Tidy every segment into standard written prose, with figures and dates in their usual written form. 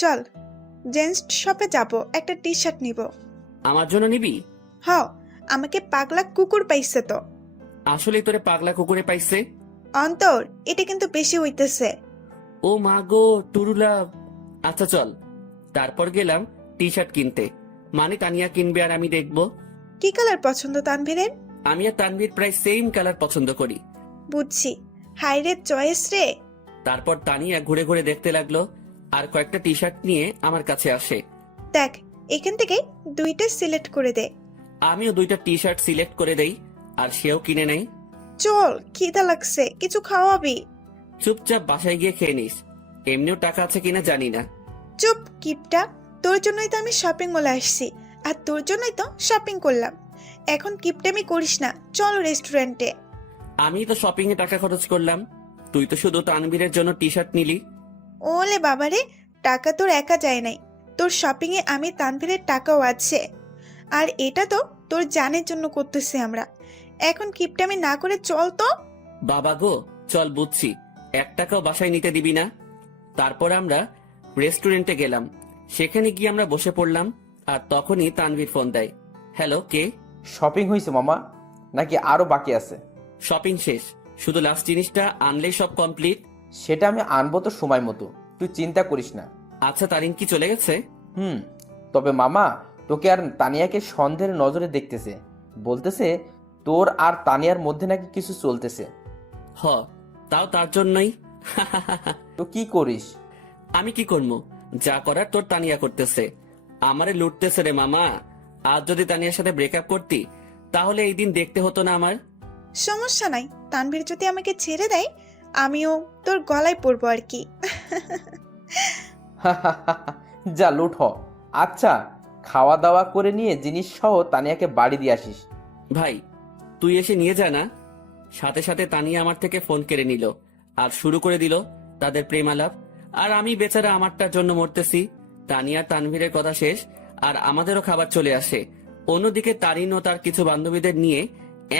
চল জেন্টস শপে যাব, একটা টি শার্ট নিব। আমার জন্য নিবি? হ, আমাকে পাগলা কুকুর পাইছে তো। আসলে তোরে পাগলা কুকুরে পাইছে? অন্তর, এটা কিন্তু বেশি হইতেছে। ও মা গো, টুরুলা। আচ্ছা চল। তারপর গেলাম টি শার্ট কিনতে, মানে তানিয়া কিনবে আর আমি দেখবো। কি কালার পছন্দ তানভীরের? আমি আর তানভীর প্রায় সেম কালার পছন্দ করি। বুঝছি, হাইরে চয়েস রে। তারপর তানিয়া ঘুরে ঘুরে দেখতে লাগলো আর কয়েকটা টি শার্ট নিয়ে আমার কাছে আসে। দেখ, এখান থেকে দুইটা সিলেক্ট করে দে। আমিও দুইটা টি শার্ট সিলেক্ট করে দেই আর সেও কিনে নেয়। চল, খিদা লাগছে, কিছু খাওয়াবি? চুপচাপ বাসায় গিয়ে খেয়ে নিস, এমনিও টাকা আছে কিনা জানি না। চুপ কিপটা, তোর জন্যই তো আমি শপিং মলে আসছি, আর তোর জন্যই তো শপিং করলাম। এখন কিপটামি করিস না, চল রেস্টুরেন্টে। আমি তো শপিং এ টাকা খরচ করলাম, তুই তো শুধু তানভীরের জন্য টি শার্ট নিলি। ওলে বাবারে, টাকা তোর একা যায় নাই, তোর শপিং এ আমি তানভীরের টাকাও আছে। আর এটা তো তোর জানের জন্য করতেছি আমরা। এখন কিপটামি না করে চল তো। বাবা গো, চল বুঝছি, 1 টাকাও বাসায় নিতে দিবি না। তারপর আমরা রেস্টুরেন্টে গেলাম, সেখানে গিয়ে আমরা বসে পড়লাম আর তখনই তানভীর ফোন দেয়। হ্যালো, কে? শপিং হয়েছে মামা, নাকি আরো বাকি আছে? শপিং শেষ, শুধু লাস্ট জিনিসটা আনলেই সব কমপ্লিট। সেটা আমি আনবো তো সময় মতো, তুই চিন্তা করিস না। আচ্ছা, তারিন কি চলে গেছে? হুম, তবে মামা, তোকে আর তানিয়াকে সন্দেহের নজরে দেখতেছে, বলতেছে তোর আর তানিয়ার মধ্যে নাকি কিছু চলতেছে। হ, তাও তার জন্যই। তো কি করিস? আমি কি করবো? যা করার তোর তানিয়া করতেছে, আমারে লুটতেছে রে মামা। আজ যদি তানিয়ার সাথে ব্রেকআপ করতি তাহলে এই দিন দেখতে হতো না আমার। সমস্যা নাই, তানভীর যদি আমাকে ছেড়ে দেয় আমিও তোর গলায় পড়বো আর কি। যা লুট হ। আচ্ছা, খাওয়া দাওয়া করে নিয়ে জিনিস সহ তানিয়াকে বাড়ি দিয়ে আসিস। ভাই, তুই এসে নিয়ে যা না। সাথে সাথে তানিয়া আমার থেকে ফোন কেড়ে নিল আর শুরু করে দিল তাদের প্রেম আলাপ। আর আমি বেচারা আমারটার জন্য মরতেছি। তানিয়া তানভীরের কথা শেষ আর আমাদেরও খাবার চলে আসে। অন্যদিকে তারিন ও তার কিছু বান্ধবীদের নিয়ে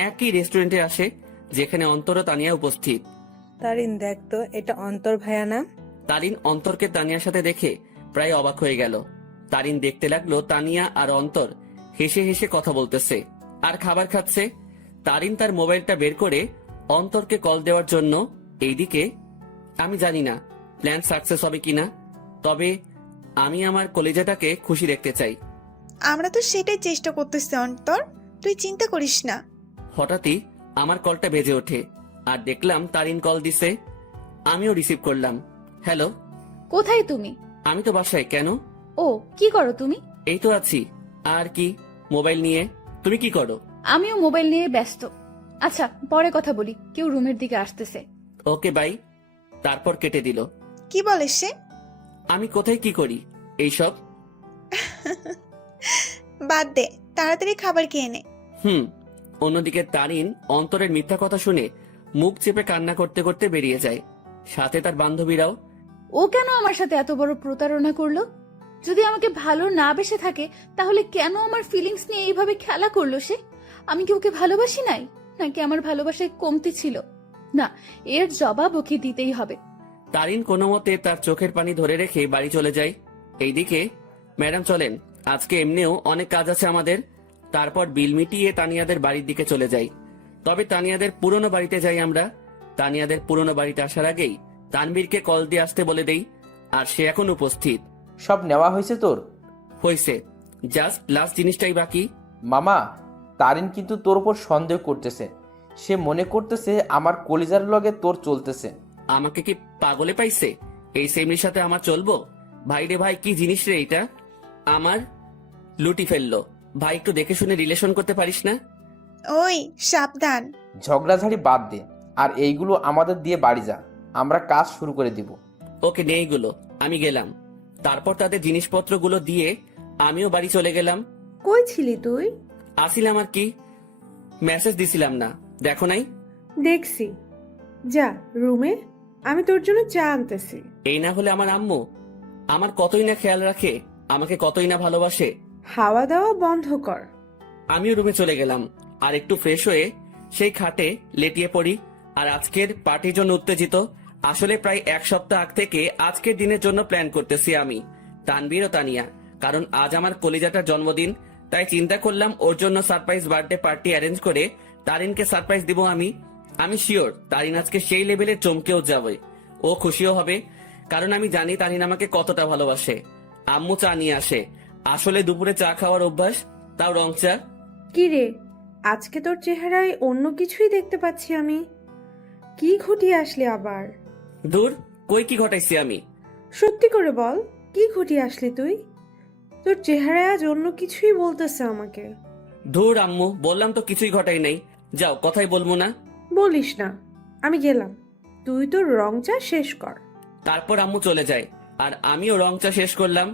একই রেস্টুরেন্টে আসে, যেখানে অন্তর ও তানিয়া উপস্থিত। তারিন, দেখ তো, এটা অন্তর ভাইয়া না? তারিন অন্তরকে তানিয়ার সাথে দেখে প্রায় অবাক হয়ে গেল। তারিন দেখতে লাগলো তানিয়া আর অন্তর হেসে হেসে কথা বলতেছে আর খাবার খাচ্ছে। তারিন তার মোবাইলটা বের করে অন্তরকে কল দেওয়ার জন্য। এইদিকে আমি জানি না প্ল্যান সাকসেস হবে কিনা, তবে আমি আমার কলেজাটাকে খুশি দেখতে চাই। আমরা তো সেটাই চেষ্টা করতেছি অন্তর, তুই চিন্তা করিস না। হঠাৎই আমার কলটা বেজে ওঠে আর দেখলাম তারিন কল দিছে। আমিও রিসিভ করলাম। হ্যালো। কোথায় তুমি? আমি তো বাসায়। কেন? ও, কি করো তুমি? এই তো আছি। আর কি, মোবাইল নিয়ে। তুমি কি করো? আমিও মোবাইল নিয়ে ব্যস্ত। আচ্ছা, পরে কথা বলি, কেউ রুমের দিকে আসতেছে। Okay bye. তারপর কেটে দিল। কি বলে সে? আমি কোথায় কি করি এইসব? বাদ দে, তাড়াতাড়ি খাবার খেয়ে নে। অন্যদিকে তারিন অন্তরের মিথ্যা কথা শুনে মুখ চেপে কান্না করতে করতে বেরিয়ে যায়, সাথে তার বান্ধবীরাও। ও কেন আমার সাথে এত বড় প্রতারণা করলো? যদি আমাকে ভালো না বেসে থাকে তাহলে কেন আমার ফিলিংস নিয়ে এইভাবে খেলা করলো সে? আমি কি ওকে ভালোবাসি নাই, নাকি আমার ভালোবাসায় কমতি ছিল? না, এর জবাব ওকে দিতেই হবে। তারিন কোনো মতে তার চোখের পানি ধরে রেখে বাড়ি চলে যায়। এইদিকে, ম্যাডাম চলেন, আজকে এমনিও অনেক কাজ আছে আমাদের। তারপর বিল মিটিয়ে তানিয়াদের বাড়ির দিকে চলে যাই। তবে তানিয়াদের পুরনো বাড়িতে যাই আমরা। তানিয়াদের পুরনো বাড়িতে আসার আগেই তানবীরকে কল দিয়ে আসতে বলে দেই, আর সে এখন উপস্থিত। সব নেওয়া হয়েছে তোর? হয়েছে, জাস্ট লাস্ট জিনিসটাই বাকি। মামা, তারিন কিন্তু তোর উপর সন্দেহ করতেছে। সে মনে করতেছে আমার কলিজার লগে তোর চলতেছে। আমাকে কি পাগলে পাইছে? এই সেমরির সাথে আমার চলবো? ভাই রে ভাই, কি জিনিস রে এইটা! আমার লুটি ফেললো। ভাই, একটু দেখে শুনে রিলেশন করতে পারিস না? ওই সাবধান। ঝগড়াঝাড়ি বাদ দে, আর এইগুলো আমাদের দিয়ে বাড়ি যা, আমরা কাজ শুরু করে দিব। ওকে, নে এইগুলো। আমি গেলাম। তারপর তাদের জিনিসপত্রগুলো দিয়ে আমিও বাড়ি চলে গেলাম। কই ছিলি তুই? আসিলাম আর কি, মেসেজ দিছিলাম না, দেখো নাই? দেখছি। যা রুমে, আমি তোর জন্য চা আনতেছি। এই না হলে আমার আম্মু আমার কতই না খেয়াল রাখে, আমাকে কতই না ভালোবাসে। খাওয়া দাওয়া বন্ধ কর। আমিও রুমে চলে গেলাম আর একটু ফ্রেশ হয়ে সেই খাটে লেটিয়ে পড়ি। আর আজকের পার্টির জন্য উত্তেজিত। আসলে প্রায় 1 সপ্তাহ আগ থেকে আজকের দিনের জন্য প্ল্যান করতেছি আমি। তানভীর ও তানিয়া, কারণ আজ আমার কলিজাটার জন্মদিন। তাই চিন্তা করলাম ওর জন্য সারপ্রাইজ বার্থডে পার্টি অ্যারেঞ্জ করে তারিনকে সারপ্রাইজ দিব। আমি শিওর তারিন আজকে সেই লেভেলে চমকেও যাবে, ও খুশিও হবে, কারণ আমি জানি তারিন আমাকে কতটা ভালোবাসে। আম্মু চা নিয়ে আসে, আসলে দুপুরে চা খাওয়ার অভ্যাস, তাও রং চা। কি রে, আজকে তোর চেহারায় অন্য কিছুই দেখতে পাচ্ছি আমি। কি ঘটিয়ে আসলি আবার? দূর, কই কি ঘটাইছি আমি? সত্যি করে বল, কি ঘটিয়ে আসলি তুই? তোর চেহারায় আজ অন্য কিছুই বলতেছে আমাকে। ধুর আম্মু, বললাম তো কিছুই ঘটাই নাই। যাও, কথাই বলবো না। বলিস না, আমি গেলাম, তুই তোর রং চা শেষ কর। তারপর আম্মু চলে যায়, আর আমিও রং চা শেষ করলাম।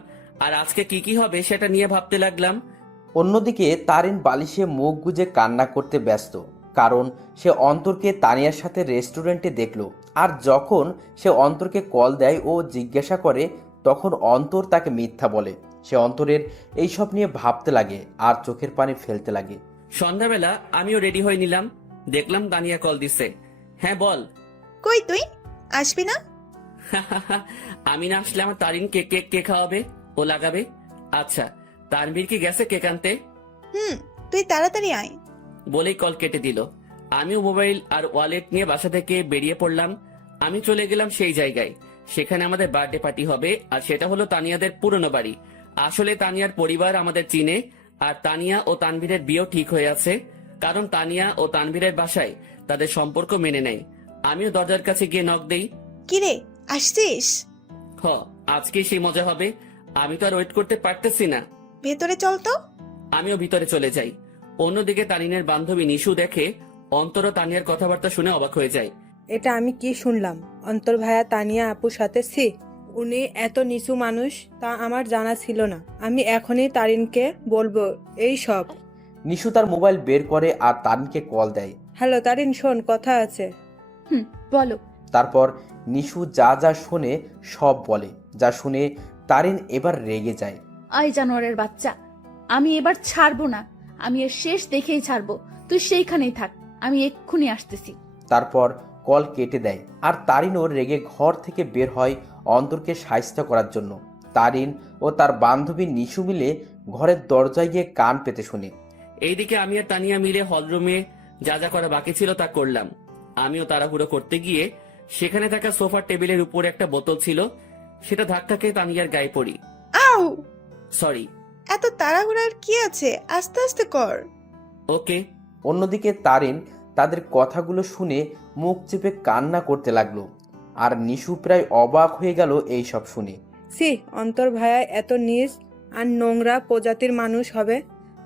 আর আজকে কি কি হবে সেটা নিয়ে ভাবতে লাগলাম। অন্যদিকে তারিন বালিশে মুখ গুজে কান্না করতে ব্যস্ত, কারণ সে অন্তরকে তানিয়ার সাথে রেস্টুরেন্টে দেখল। আর যখন সে অন্তরকে কল দেয় ও জিজ্ঞাসা করে, তখন অন্তর তাকে মিথ্যা বলে। সে অন্তরের এইসব নিয়ে ভাবতে লাগে আর চোখের পানি ফেলতে লাগে। সন্ধ্যাবেলা আমিও রেডি হয়ে নিলাম, দেখলাম তানিয়া কল দিছে। হ্যাঁ বল। কই তুই আসবি না? আমি না আসলে আমার তারিনকে কেক কে খাওয়াবে, ও লাগাবে? আচ্ছা, তানভীর কি গেছে কেক আনতে? তুই তাড়াতাড়ি আয়। বলেই কল কেটে দিল। আমিও মোবাইল আর ওয়ালেট নিয়ে বাসা থেকে বেরিয়ে পড়লাম। আমি চলে গেলাম সেই জায়গায়, সেখানে আমাদের বার্থডে পার্টি হবে, আর সেটা হলো তানিয়াদের পুরনো বাড়ি। আসলে তানিয়ার পরিবার আমাদের চিনে, আর তানিয়া ও তানভীরের বিয়েও ঠিক হয়ে আছে, কারণ তানিয়া ও তানভীরের বাসায় তাদের সম্পর্ক মেনে নেয়। আমিও দরজার কাছে গিয়ে নক দেই। কিরে, আসছিস? হ, আজকে সেই মজা হবে, আমি তো আর ওয়েট করতে পারতেছি না। ভেতরে চল তো। আমিও ভিতরে চলে যাই। অন্যদিকে তানিনের বান্ধবী নিশু দেখে অন্তর ও তানিয়ার কথাবার্তা শুনে অবাক হয়ে যায়। এটা আমি কি শুনলাম? অন্তর ভাইয়া তানিয়া আপুর সাথে উনি এত নিচু মানুষ তা আমার জানা ছিল না। আমি এখনই তারিনকে বলবো এই সব। নিশু তার মোবাইল বের করে আর তারিনকে কল দেয়। হ্যালো তারিন, শোন, কথা আছে। বলো। তারপর নিশু যা যা শোনে সব বলে। যা শুনে তারিন এবার রেগে যায়। আই জানোয়ারের বাচ্চা, আমি এবার ছাড়বো না, আমি এর শেষ দেখেই ছাড়বো। তুই সেইখানেই থাক, আমি এক্ষুনি আসতেছি। তারপর কল কেটে দেয় আর তারিনও রেগে ঘর থেকে বের হয় অন্তরকে সাহায্য করার জন্য। তারিন ও তার বান্ধবী নিশু মিলে ঘরের দরজায় গিয়ে কান পেতে শুনে। এইদিকে আমি আর তানিয়া মিলে হলরুমে যা যা করা বাকি ছিল তা করলাম। আমিও তাড়াহুড়ো করতে গিয়ে সেখানে থাকা সোফার টেবিলের উপরে একটা বোতল ছিল, সেটা ধাক্কা খেয়ে তানিয়ার গায়ে পড়ি। আউ! সরি। এত তাড়াহুড়ার কি আছে, আস্তে আস্তে কর। ওকে। অন্যদিকে তারিন তাদের কথাগুলো শুনে মুখ চেপে কান্না করতে লাগলো, আর নিশু প্রায় অবাক হয়ে গেল এই সব শুনে। অন্তর ভাইয়া এত নিচ আর নোংরা প্রজাতির মানুষ হবে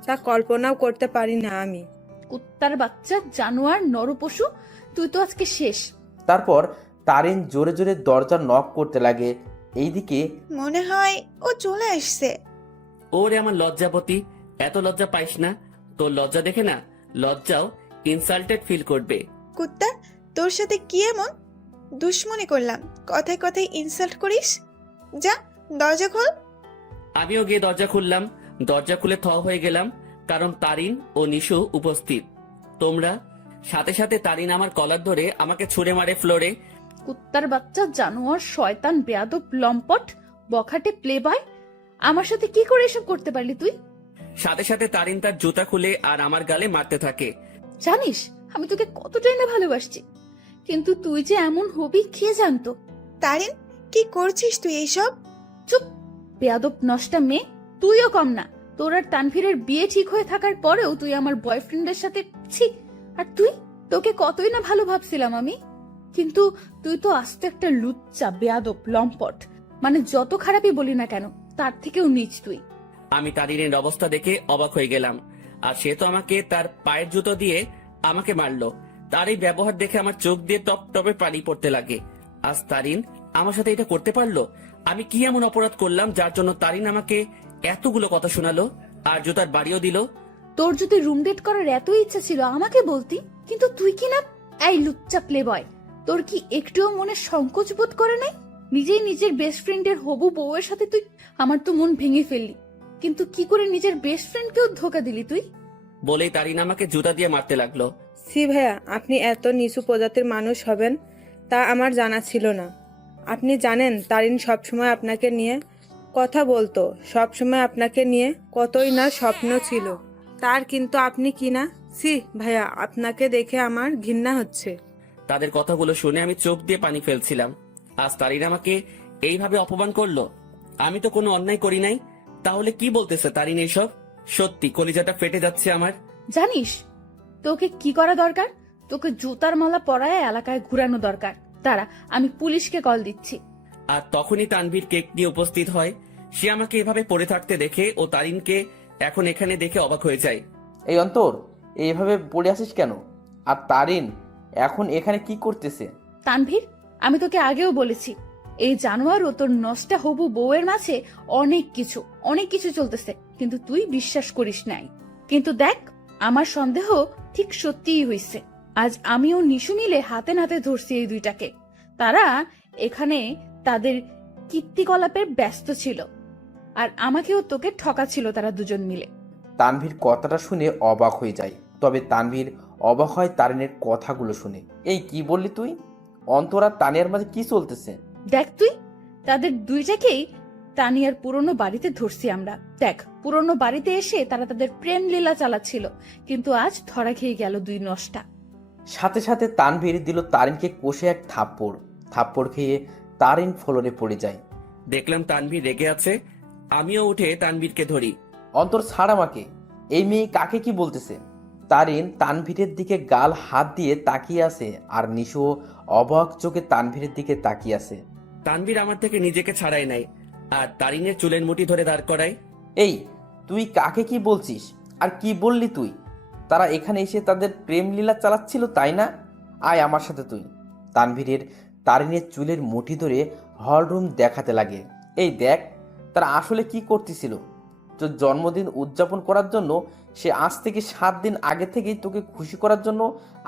তা কল্পনাও করতে পারি না আমি। কুত্তার বাচ্চা, জানোয়ার, নরপশু, তুই তো আজকে শেষ। তারপর তারিন জোরে জোরে দরজা নক করতে লাগে। এইদিকে মনে হয় ও চলে আসছে। ওরে আমার লজ্জাপতি, এত লজ্জা পাইস না। তোর লজ্জা দেখে না লজ্জাও ইনসাল্টেড ফিল করবে। কুত্তা, তোর সাথে কি এমন দুশ্মনী করলাম, কথায় কথায় ইনসাল্ট করিস? যা, দরজা খোল। আমিও গিয়ে দরজা খুললাম। দরজা খুলে থ হয়ে গেলাম, কারণ তারিন ও নিশু উপস্থিত। তোমরা? সাথে সাথে তারিন আমার কলার ধরে আমাকে ছুঁড়ে মারে ফ্লোরে। কুত্তার বাচ্চা, জানোয়ার, শয়তান, বেয়াদব, লম্পট, বখাটে প্লে বয়, আমার সাথে কি করে এসব করতে পারলি তুই? সাথে সাথে তারিন তার জুতা খুলে আর আমার গালে মারতে থাকে। জানিস আমি তোকে কতটাই না ভালোবাসছি, কিন্তু তুই যে এমন হবি কে জানতো? তারিন, কি করছিস তুই এইসব? চুপ, বেয়াদব নষ্টা মেয়ে, তুইও কম না। তোর আর তানভীরের বিয়ে ঠিক হয়ে থাকার পরেও তুই আমার বয়ফ্রেন্ডের সাথে ছি। আর তুই, তোকে কতই না ভালো ভাবছিলাম আমি, কিন্তু তুই তো আস্ত একটা লুচ্চা, বেয়াদব, লম্পট, মানে যত খারাপই বলি না কেন তার থেকেও নিচ তুই। আমি তারিনের অবস্থা দেখে অবাক হয়ে গেলাম, আর সে তো আমাকে তার পায়ের জুতো দিয়ে আমাকে মারলো। তার এই ব্যবহার দেখে আমার চোখ দিয়ে টপ টপে পানি পড়তে লাগে। আজ তারিন আমার সাথে এটা করতে পারলো? আমি কি এমন অপরাধ করলাম যার জন্য তারিন আমাকে এতগুলো কথা শোনালো আর জুতার বাড়িও দিল? তোর যদি রুম ডেট করার এত ইচ্ছা ছিল আমাকে বলতি, কিন্তু তুই কি না। এই লুচ্চা প্লে বয়, তোর কি একটুও মনে সংকোচ বোধ করে নাই? নিজেই নিজের বেস্ট ফ্রেন্ডের হবু বউয়ের সাথে তুই। আমার তো মন ভেঙে ফেললি, কিন্তু কি করে নিজের বেস্ট ফ্রেন্ডকেও ধোকা দিলি তুই? বলেই তারিন আমাকে জুতা দিয়ে মারতে লাগলো। ভাইয়া, আপনি এত নিচু প্রজাতির মানুষ হবেন তা আমার জানা ছিল না। আপনি জানেন তারিন সবসময় আপনাকে নিয়ে কথা বলতো, সবসময় আপনাকে নিয়ে কতই না স্বপ্ন ছিল তার, কিন্তু আপনি কি না। সি ভাইয়া, আপনাকে দেখে আমার ঘৃণা হচ্ছে। তাদের কথাগুলো শুনে আমি চোখ দিয়ে পানি ফেলছিলাম। আজ তারিন আমাকে এইভাবে অপমান করলো। আমি তো কোনো অন্যায় করি নাই, তাহলে কি বলতেছে তারিন এইসব? সত্যি কলিজাটা ফেটে যাচ্ছে আমার। জানিস তোকে কি করা দরকার? তোকে জুতার মালা পরায় এলাকায় ঘুরানো দরকার। দাঁড়া, আমি পুলিশকে কল দিচ্ছি। আর তখনই তানভীর কেক নিয়ে উপস্থিত হয়। সে আমাকে এভাবে পড়ে থাকতে দেখে ও তারিনকে এখন এখানে দেখে অবাক হয়ে যায়। এই অন্তর, এইভাবে পড়ে আসিস কেন? আর তারিন এখন এখানে কি করতেছে? তানভীর, আমি তোকে আগেও বলেছি এই জানোয়ার ও তোর নষ্টা হবু বউয়ের মাঝে অনেক কিছু চলতেছে, কিন্তু তুই বিশ্বাস করিস নাই। কিন্তু দেখ, আমার সন্দেহ ঠিক সত্যিই হইছে। আজ আমিও নিশু মিলে হাতে নাতে ধরছি এই দুইটাকে। তারা এখানে তাদের কীর্তিকলাপে ব্যস্ত ছিল, আর আমাকেও তোকে ঠকাচ্ছিল তারা দুজন মিলে। তানভীর কথাটা শুনে অবাক হয়ে যায়, তবে তানভীর অবাক হয় তারিনের কথাগুলো শুনে। এই কি বললি তুই? অন্তর আর তানিয়ার মাঝে কি চলতেছে? দেখ তুই, তাদের দুইটাকেই তানিয়ার পুরনো বাড়িতে ধরছি আমরা। দেখ, পুরনো বাড়িতে এসে তারা তাদের প্রেম লীলা চালাচ্ছিল, কিন্তু আজ ধরা খেয়ে গেল দুই নষ্টা। সাথে সাথে তানভীর দিল তারিনকে কষে এক থাপ্পড় খেয়ে তারিন ফ্লোরে পড়ে যায়। দেখলাম তানভীর রেগে আছে। আমিও উঠে তানভীরকে ধরি। অন্তর, ছাড় আমাকে। এই মেয়ে কাকে কি বলতেছে? তারিন তানভীরের দিকে গাল হাত দিয়ে তাকিয়ে আছে, আর নিশো অবাক চোখে তানভীরের দিকে তাকিয়ে আছে। তানভীর আমার থেকে নিজেকে ছাড়াই নাই, আর তারিনের চুলের মুঠি ধরে দাঁড় করায়। এই, তুই কাকে কি বলছিস? আর কি বললি তুই? তারা এখানে এসে তাদের প্রেম লীলা চালাচ্ছিল, তাই না? আয় আমার সাথে তুই। তারিনের চুলের মুঠি ধরে হলরুম দেখাতে লাগে। এই দেখ, তারা আসলে কি করতেছিল। তোর জন্মদিন উদযাপন করার জন্য সে আজ থেকে 7 দিন আগে থেকেই তোকে খুশি করার জন্য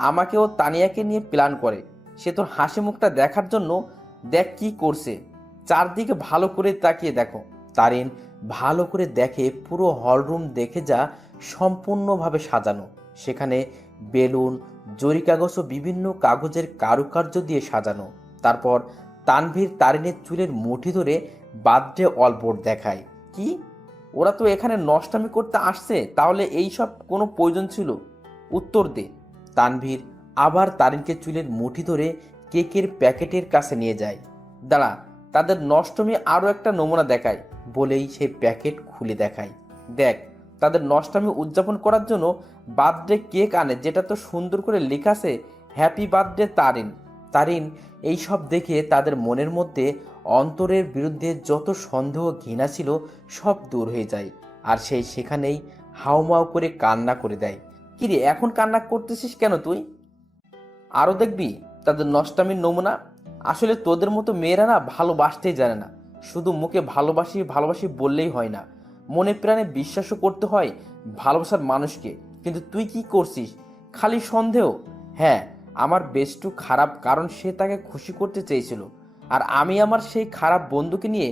আমাকে ও তানিয়াকে নিয়ে প্ল্যান করে। সে তোর হাসি মুখটা দেখার জন্য দেখ কি করছে। চারদিকে ভালো করে তাকিয়ে দেখো। তারিন ভালো করে দেখে পুরো হলরুম দেখে যা সম্পূর্ণভাবে সাজানো। সেখানে বেলুন, জরি কাগজ ও বিভিন্ন কাগজের কারুকার্য দিয়ে সাজানো। তারপর তানভীর তারিনের চুলের মুঠি ধরে বার্থডে অলবোর্ড দেখায়। কি, ওরা তো এখানে নষ্টামি করতে আসছে, তাহলে এই সব কোনো প্রয়োজন ছিল? উত্তর দে। তানভীর আবার তারিনকে চুলের মুঠি ধরে কেকের প্যাকেটের কাছে নিয়ে যায়। দাঁড়া, তাদের নষ্টমী আরও একটা নমুনা দেখায় বলেই সেই প্যাকেট খুলে দেখায়। দেখ, তাদের নষ্টামি উদযাপন করার জন্য বার্থডে কেক আনে, যেটা তো সুন্দর করে লেখা আছে হ্যাপি বার্থডে তারিন। তারিন এই সব দেখে তাদের মনের মধ্যে অন্তরের বিরুদ্ধে যত সন্দেহ ঘৃণা ছিল সব দূর হয়ে যায়, আর সেই সেখানেই হাউমাউ করে কান্না করে দেয়। কিরে, এখন কান্না করতেছিস কেন তুই? আরও দেখবি তাদের নষ্টামির নমুনা। আসলে তোদের মতো মেয়েরা না ভালোবাসতেই জানে না। শুধু মুখে ভালোবাসি ভালোবাসি বললেই হয় না, মনে প্রাণে বিশ্বাসও করতে হয় ভালোবাসার মানুষকে। কিন্তু তুই কি করছিস? খালি সন্দেহ। হ্যাঁ, আমার বেস্টু খারাপ, কারণ সে তাকে খুশি করতে চেয়েছিল, আর আমি আমার সেই খারাপ বন্ধুকে নিয়ে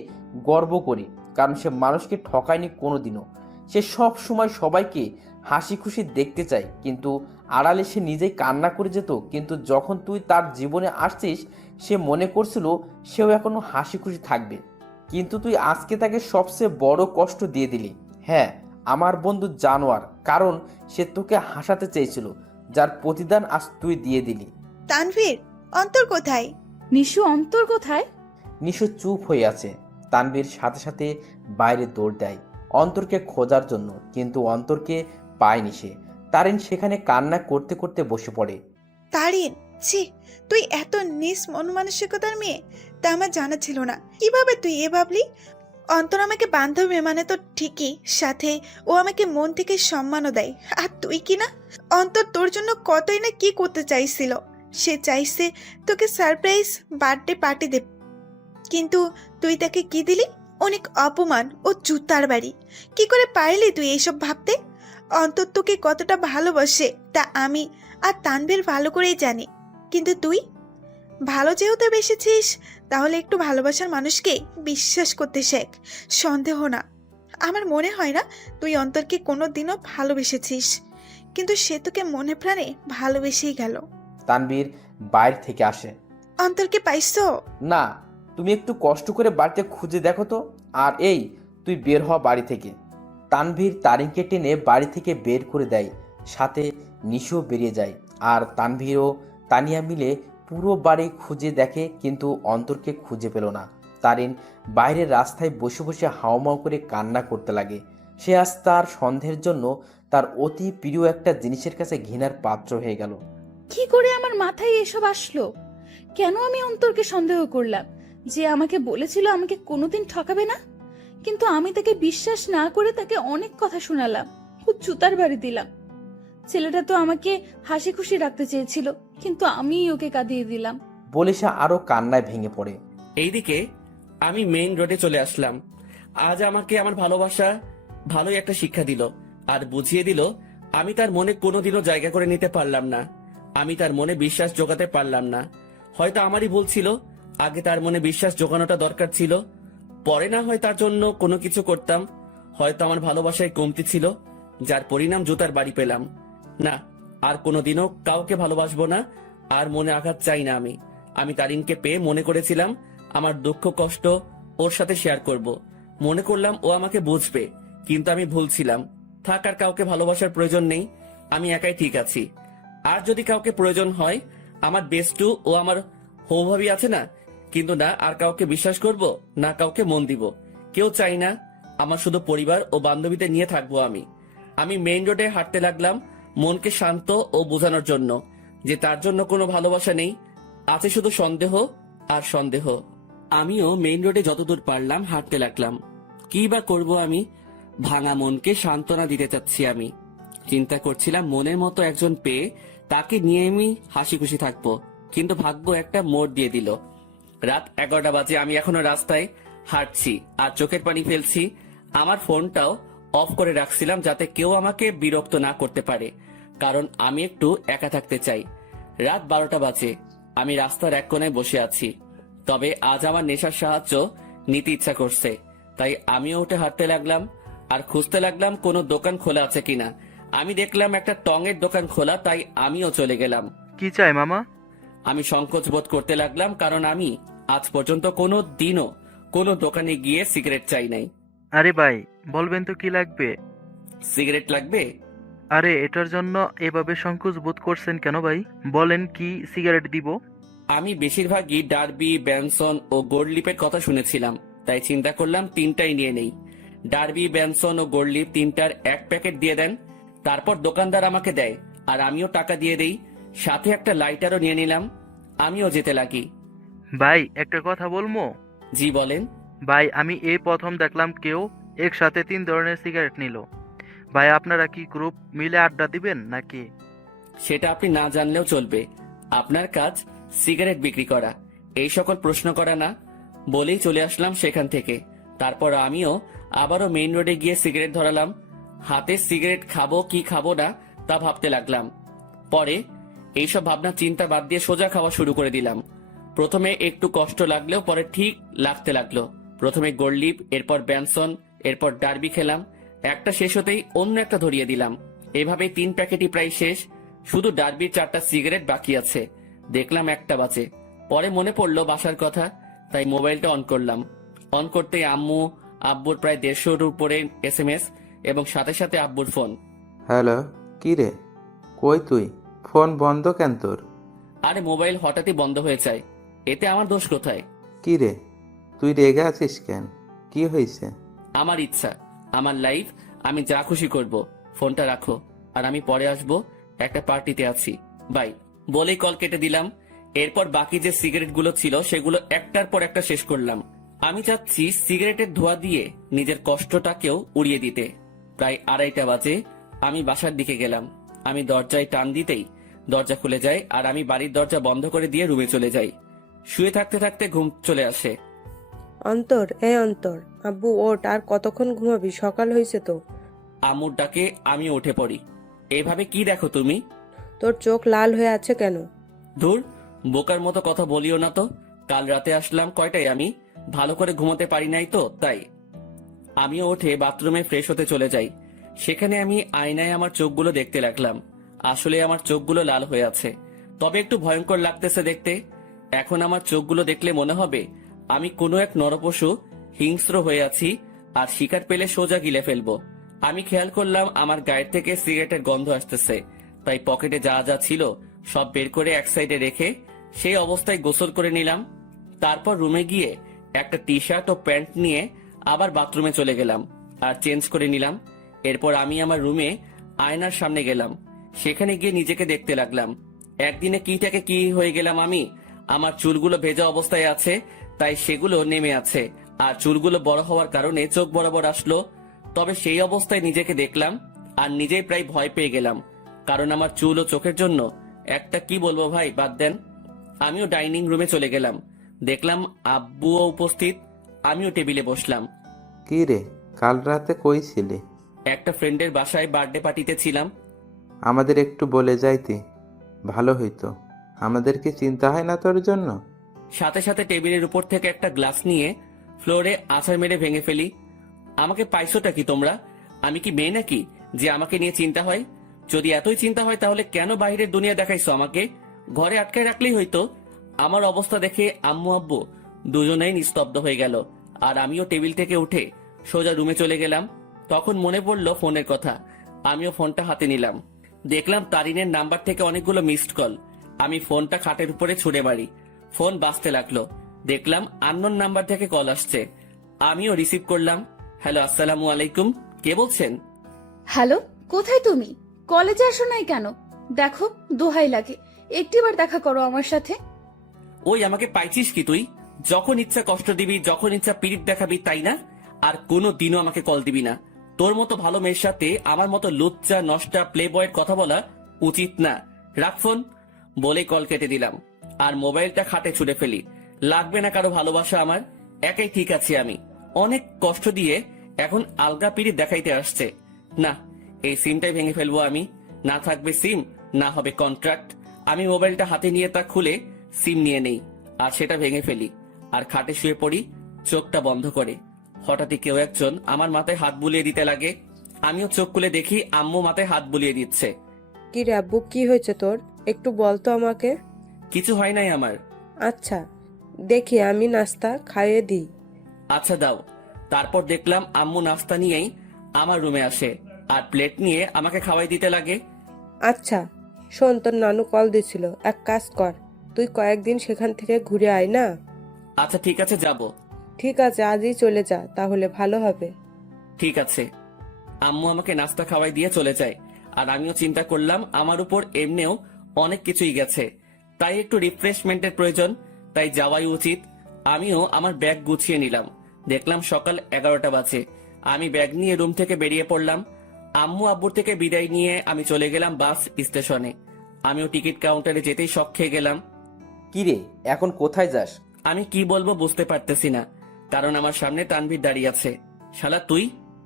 গর্ব করি, কারণ সে মানুষকে ঠকায়নি কোনোদিনও। সে সব সময় সবাইকে হাসি খুশি দেখতে চায়, কিন্তু আড়ালে সে নিজেই কান্না করে যেত। কিন্তু যখন তুই তার জীবনে আসছিস, সে মনে করছিল সেও এখনো হাসি খুশি থাকবে, কিন্তু তুই আজকে তাকে সবচেয়ে বড় কষ্ট দিয়ে দিলি। হ্যাঁ, আমার বন্ধু জানোয়ার, কারণ সে তোকে হাসাতে চেয়েছিল, যার প্রতিদান আজ তুই দিয়ে দিলি। তানভীর, অন্তর কোথায়? নিশু, অন্তর কোথায়? নিশো চুপ হয়ে আছে। তানভীর সাথে সাথে বাইরে দৌড় দেয় অন্তরকে খোঁজার জন্য, কিন্তু অন্তরকে পায়নি সে। তারিন সেখানে কান্না করতে করতে বসে পড়ে। তারিন, ছি, তুই এত নিস মন মানসিকতার মেয়ে, তা আমার জানা ছিল না। কিভাবে তুই এ ভাবলি? অন্তর আমাকে বান্ধবী মানে তো ঠিকই, সাথে ও আমাকে মন থেকে সম্মানও দেয়। আর তুই কি না, অন্তর তোর জন্য কতই না কি করতে চাইছিল। সে চাইছে তোকে সারপ্রাইজ বার্থডে পার্টি দেবে, কিন্তু তুই তাকে কি দিলি? অনেক অপমান ও জুতার বাড়ি। কি করে পারলি তুই এইসব ভাবতে? অন্তর তোকে কতটা ভালোবাসে তা আমি আর তানভীর ভালো করেই জানি, কিন্তু তুই ভালো যেহেতু বেসেছিস, তাহলে একটু ভালোবাসার মানুষকে বিশ্বাস করতে শেখ, সন্দেহ না। আমার মনে হয় না তুই অন্তরকে কোনোদিনও ভালোবেসেছিস, কিন্তু সে তোকে মনে প্রাণে ভালোবেসেই গেল। তানভীর বাইরে থেকে আসে। অন্তরকে পাইছো? না, তুমি একটু কষ্ট করে বাড়িতে খুঁজে দেখো তো। আর এই, তুই বের হ বাড়ি থেকে। তানভীর তারিনকে টেনে বাড়ি থেকে বের করে দেয়, সাথে নিশিও বেরিয়ে যায়। আর তানভীর ও তানিয়া মিলে পুরো বাড়ি খুঁজে দেখে, কিন্তু অন্তরকে খুঁজে পেল না। তারিন বাইরের রাস্তায় বসে বসে হাউমাউ করে কান্না করতে লাগে। সে আজ তার সন্দেহের জন্য তার অতি প্রিয় একটা জিনিসের কাছে ঘৃণার পাত্র হয়ে গেল। কি করে আমার মাথায় এসব আসলো? কেন আমি অন্তরকে সন্দেহ করলাম? যে আমাকে বলেছিল আমাকে কোনোদিন ঠকাবে না, কিন্তু আমি তাকে বিশ্বাস না করে তাকে অনেক কথা শোনালাম, খুব জুতার বাড়ি দিলাম। ছেলেটা তো আমাকে হাসি খুশি রাখতে চেয়েছিল, কিন্তু আমিই ওকে কাঁদিয়ে দিলাম। বলে সে আরো কান্নায় ভেঙে পড়ে। এইদিকে আমি মেইন রোডে চলে আসলাম। আজ আমাকে আমার ভালোবাসা ভালোই একটা শিক্ষা দিল, আর বুঝিয়ে দিল আমি তার মনে কোনোদিনও জায়গা করে নিতে পারলাম না। আমি তার মনে বিশ্বাস জোগাতে পারলাম না। হয়তো আমারই ভুল ছিল, আগে তার মনে বিশ্বাস জোগানোটা দরকার ছিল। পরে না হয় তার জন্য কোনো কিছু করতাম। হয়তো আমার ভালোবাসায় কমতি ছিল, যার পরিণাম জুতার বাড়ি পেলাম। না, আর কোনোদিনও কাউকে ভালোবাসবো না, আর মনে আঘাত চাই না। আমি তারিনকে পেয়ে মনে করেছিলাম আমার দুঃখ কষ্ট ওর সাথে শেয়ার করব। মনে করলাম ও আমাকে বুঝবে, কিন্তু আমি ভুল ছিলাম। থাক, আর কাউকে ভালোবাসার প্রয়োজন নেই, আমি একাই ঠিক আছি। আর যদি কাউকে প্রয়োজন হয়, আমার বেস্টু ও আমার হৌভাবি আছে না, কিন্তু না আর কাউকে বিশ্বাস করব, না কাউকে মন দিব। কেউ চাই না, আমার শুধু পরিবার ও বান্ধবীদের নিয়ে থাকবো আমি মেইন রোডে হাঁটতে লাগলাম, মনকে শান্ত ও বোঝানোর জন্য যে তার জন্য কোনো ভালোবাসা নেই, আছে শুধু সন্দেহ আর সন্দেহ। আমিও মেইন রোডে যতদূর পারলাম হাঁটতে লাগলাম। কি বা করব আমি? ভাঙা মনকে সান্ত্বনা দিতে চাচ্ছি। আমি চিন্তা করছিলাম মনের মতো একজন পেয়ে তাকে নিয়ে আমি হাসি খুশি থাকবো, কিন্তু ভাগ্য একটা মোড় দিয়ে দিল। রাত 11টা বাজে, আমি এখনো রাস্তায় হাঁটছি আর চোখের পানি ফেলছি। আমার ফোনটাও অফ করে রাখছিলাম যাতে কেউ আমাকে বিরক্ত না করতে পারে, কারণ আমি একটু একা থাকতে চাই। রাত 12টা বাজে, আমি রাস্তার এক কোণায় বসে আছি। তবে আজ আমার নেশার সাহায্য নিতে ইচ্ছা করছে, তাই আমিও উঠে হাঁটতে লাগলাম আর খুঁজতে লাগলাম কোনো দোকান খোলা আছে কিনা। আমি দেখলাম একটা টঙের দোকান খোলা, তাই আমিও চলে গেলাম। কি চাই মামা? আমি সংকোচ বোধ করতে লাগলাম, কারণ আমি আজ পর্যন্ত কোনো দিনও কোনো দোকানে গিয়ে সিগারেট চাই নাই। আরে ভাই, বলবেন তো কি লাগবে? সিগারেট লাগবে? আরে এটার জন্য এভাবে সংকোচ বোধ করছেন কেন ভাই? বলেন কি সিগারেট দিব? আমি বেশিরভাগই ডার্বি, ব্যানসন ও গোল্ডলিপের কথা শুনেছিলাম, তাই চিন্তা করলাম তিনটাই নিয়ে নেই। ডার্বি, ব্যানসন ও গোল্ডলিপ তিনটার এক প্যাকেট দিয়ে দেন। তারপর দোকানদার আমাকে দেয় আর আমিও টাকা দিয়ে দেই, সাথে একটা লাইটারও নিয়ে নিলাম। আমিও যেতে লাগি। ভাই একটা কথা বলবো? জি বলেন। ভাই আমি এই প্রথম দেখলাম কেউ একসাথে 3 ধরনের সিগারেট নিল। ভাই আপনারা কি গ্রুপ মিলে আড্ডা দিবেন নাকি? সেটা আপনি না জানলেও চলবে, আপনার কাজ সিগারেট বিক্রি করা, এই সকল প্রশ্ন করা না। বলেই চলে আসলাম সেখান থেকে। তারপর আমিও আবারও মেইন রোডে গিয়ে সিগারেট ধরালাম। হাতে সিগারেট খাবো কি খাবো না তা ভাবতে লাগলাম। পরে এইসব ভাবনা চিন্তা বাদ দিয়ে সোজা খাওয়া শুরু করে দিলাম। প্রথমে একটু কষ্ট লাগলেও পরে ঠিক লাগতে লাগলো। প্রথমে গোল্ডলিপ, এরপর ব্যানসন, এরপর ডার্বি খেলাম। একটা শেষ হতেই অন্য একটা ধরিয়ে দিলাম। এভাবে 3 প্যাকেটই প্রায় শেষ, শুধু ডার্বির 4টা সিগারেট বাকি আছে। দেখলাম 1টা বাজে। পরে মনে পড়লো বাসার কথা, তাই মোবাইলটা অন করলাম। অন করতেই আম্মু আব্বুর প্রায় 150-র উপরে SMS এবং সাথে সাথে আব্বুর ফোন। হ্যালো, কি রে? কই তুই? ফোন বন্ধ কেন তোর? আরে মোবাইল হঠাৎই বন্ধ হয়ে যায়, এতে আমার দোষ কোথায়? কি রে, তুই রেগে আছিস কেন? কি হয়েছে? আমার ইচ্ছা, আমার লাইফ, আমি যা খুশি করব। ফোনটা রাখো, আর আমি পরে আসবো, একটা পার্টিতে আছি, বাই। বলেই কল কেটে দিলাম। এরপর বাকি যে সিগারেট গুলো ছিল সেগুলো একটার পর একটা শেষ করলাম। আমি চাচ্ছি সিগারেটের ধোঁয়া দিয়ে নিজের কষ্টটাকেও উড়িয়ে দিতে। প্রায় 2:30 বাজে, আমি বাসার দিকে গেলাম। আমি দরজায় টান দিতেই দরজা খুলে যায়, আর আমি বাড়ির দরজা বন্ধ করে দিয়ে রুমে চলে যাই। শুয়ে থাকতে থাকতে ঘুম চলে আসে। অন্তর, অন্তর, আব্বু ওঠ, আর কতক্ষণ ঘুমাবি? সকাল হয়েছে তো। আম্মুর ডাকে আমি উঠে পড়ি। এভাবে কি দেখো তুমি? তোর চোখ লাল হয়ে আছে কেন? ধুর, বোকার মতো কথা বলিও না তো। কাল রাতে আসলাম কয়টায়, আমি ভালো করে ঘুমোতে পারি নাই তো, তাই। আমিও উঠে বাথরুমে ফ্রেশ হতে চলে যাই। সেখানে আমি আয়নায় আমার চোখগুলো দেখতে লাগলাম। আসলে আমার চোখগুলো লাল হয়ে আছে, তবে একটু ভয়ঙ্কর লাগতেছে দেখতে। এখন আমার চোখগুলো দেখলে মনে হবে আমি কোনো এক নরপশু হিংস্র হয়ে আছি আর শিকার পেলে সোজা গিলে ফেলবো। আমি খেয়াল করলাম আমার গায়ের থেকে সিগারেটের গন্ধ আসতেছে, তাই পকেটে যা যা ছিল সব বের করে এক সাইডে রেখে সেই অবস্থায় গোসল করে নিলাম। তারপর রুমে গিয়ে একটা টি শার্ট ও প্যান্ট নিয়ে আবার বাথরুমে চলে গেলাম আর চেঞ্জ করে নিলাম। এরপর আমি আমার রুমে আয়নার সামনে গেলাম। সেখানে গিয়ে নিজেকে দেখতে লাগলাম। একদিনে কিটাকে কি হয়ে গেলাম আমি। আমার চুলগুলো ভেজা অবস্থায় আছে, তাই সেগুলো নেমে আছে, আর চুলগুলো বড় হওয়ার কারণে চোখ বরাবর আসলো। তবে সেই অবস্থায় নিজেকে দেখলাম আর নিজেই প্রায় ভয় পেয়ে গেলাম, কারণ আমার চুল ও চোখের জন্য একটা কি বলবো ভাই, বাদ দেন। আমিও ডাইনিং রুমে চলে গেলাম। দেখলাম আব্বুও উপস্থিত। আমিও টেবিলে বসলাম। কি রে, কাল রাতে কই ছিলি? একটা ফ্রেন্ডের বাসায় বার্থডে পার্টিতে ছিলাম। আমাদের একটু বলে যাইতি, ভালো হইতো। আমাদের কি চিন্তা হয় না তোর জন্য? সাথে সাথে টেবিলের উপর থেকে একটা গ্লাস নিয়ে ফ্লোরে আছাড় মেরে ভেঙে ফেলি। আমাকে পাইছোটা কি তোমরা? আমি কি মেয়ে নাকি যে আমাকে নিয়ে চিন্তা হয়? যদি এতই চিন্তা হয় তাহলে কেন বাইরের দুনিয়া দেখাইছো আমাকে? ঘরে আটকায় রাখলেই হইতো। আমার অবস্থা দেখে আম্মু আব্বু দুজনেই নিস্তব্ধ হয়ে গেল, আর আমিও টেবিল থেকে উঠে সোজা রুমে চলে গেলাম। তখন মনে পড়লো ফোনের কথা। আমিও ফোনটা হাতে নিলাম। দেখলাম তারিনের নাম্বার থেকে অনেকগুলো মিসড কল। আমি ফোনটা খাটের উপরে ছুড়ে মারি। ফোন বাজতে লাগলো। দেখলাম আননোন নাম্বার থেকে কল আসছে। আমিও রিসিভ করলাম। হ্যালো, আসসালামু আলাইকুম, কে বলছেন? হ্যালো, কোথায় তুমি? কলেজে আসো নাই কেন? দেখো, দোহাই লাগে, একটিবার দেখা করো আমার সাথে। ওই আমাকে পাইছিস কি তুই? যখন ইচ্ছা কষ্ট দিবি, যখন ইচ্ছা পিরিত দেখাবি, তাই না? আর কোনো দিনও আমাকে কল দিবি না। তোর মতো ভালো মেয়ের সাথে আমার মতো লুচ্চা নষ্টা প্লে বয়ের কথা বলা উচিত না। রাখ ফোন, বলে কল কেটে দিলাম আর মোবাইলটা খাটে ছুড়ে ফেলি। লাগবে না কারো ভালোবাসা আমার, একাই ঠিক আছি আমি। অনেক কষ্ট দিয়ে এখন আলগা পিরিত দেখাইতে আসছে। না, এই সিমটাই ভেঙে ফেলবো আমি। না থাকবে সিম, না হবে কন্ট্রাক্ট। আমি মোবাইলটা হাতে নিয়ে তা খুলে সিম নিয়ে নেই আর সেটা ভেঙে ফেলি আর খাটে শুয়ে পড়ি, চোখটা বন্ধ করে। হঠাৎই কেউ একজন আমার মাথায় হাত বুলিয়ে দিতে লাগে। আমিও চোখ খুলে দেখি আম্মু মাথায় হাত বুলিয়ে দিচ্ছে। কি রে আব্বু, কি হয়েছে তোর? একটু বল তো আমাকে। কিছু হয় নাই আমার। আচ্ছা, দেখি আমি নাস্তা খাইয়ে দিই। আচ্ছা দাও। তারপর দেখলাম আম্মু নাস্তা নিয়েই আমার রুমে আসে আর প্লেট নিয়ে আমাকে খাওয়াই দিতে লাগে। আচ্ছা শোন, তোর নানু কল দিছিল, এক কাজ কর, তুই কয়েকদিন সেখান থেকে ঘুরে আয় না। আচ্ছা ঠিক আছে, যাব। ঠিক আছে, আজই চলে যা, তাহলে ভালো হবে। ঠিক আছে। আম্মু আমাকে নাস্তা খাওয়াই দিয়ে চলে যায় আর আমিও চিন্তা করলাম আমার উপর এমনিও অনেক কিছুই গেছে, তাই একটু রিফ্রেশমেন্টের প্রয়োজন, তাই যাওয়াই উচিত। আমিও আমার ব্যাগ গুছিয়ে নিলাম। দেখলাম সকাল 11টা বাজে। আমি ব্যাগ নিয়ে রুম থেকে বেরিয়ে পড়লাম। আম্মু আব্বুর থেকে বিদায় নিয়ে আমি চলে গেলাম বাস স্টেশনে। আমিও টিকিট কাউন্টারে যেতেই শক খেয়ে গেলাম। কি রে, এখন কোথায় যাস? আমি কি বলবো বুঝতে পারতেছি না, কারণ আমার সামনে তানভীর দাঁড়িয়ে আছে। শালা তুই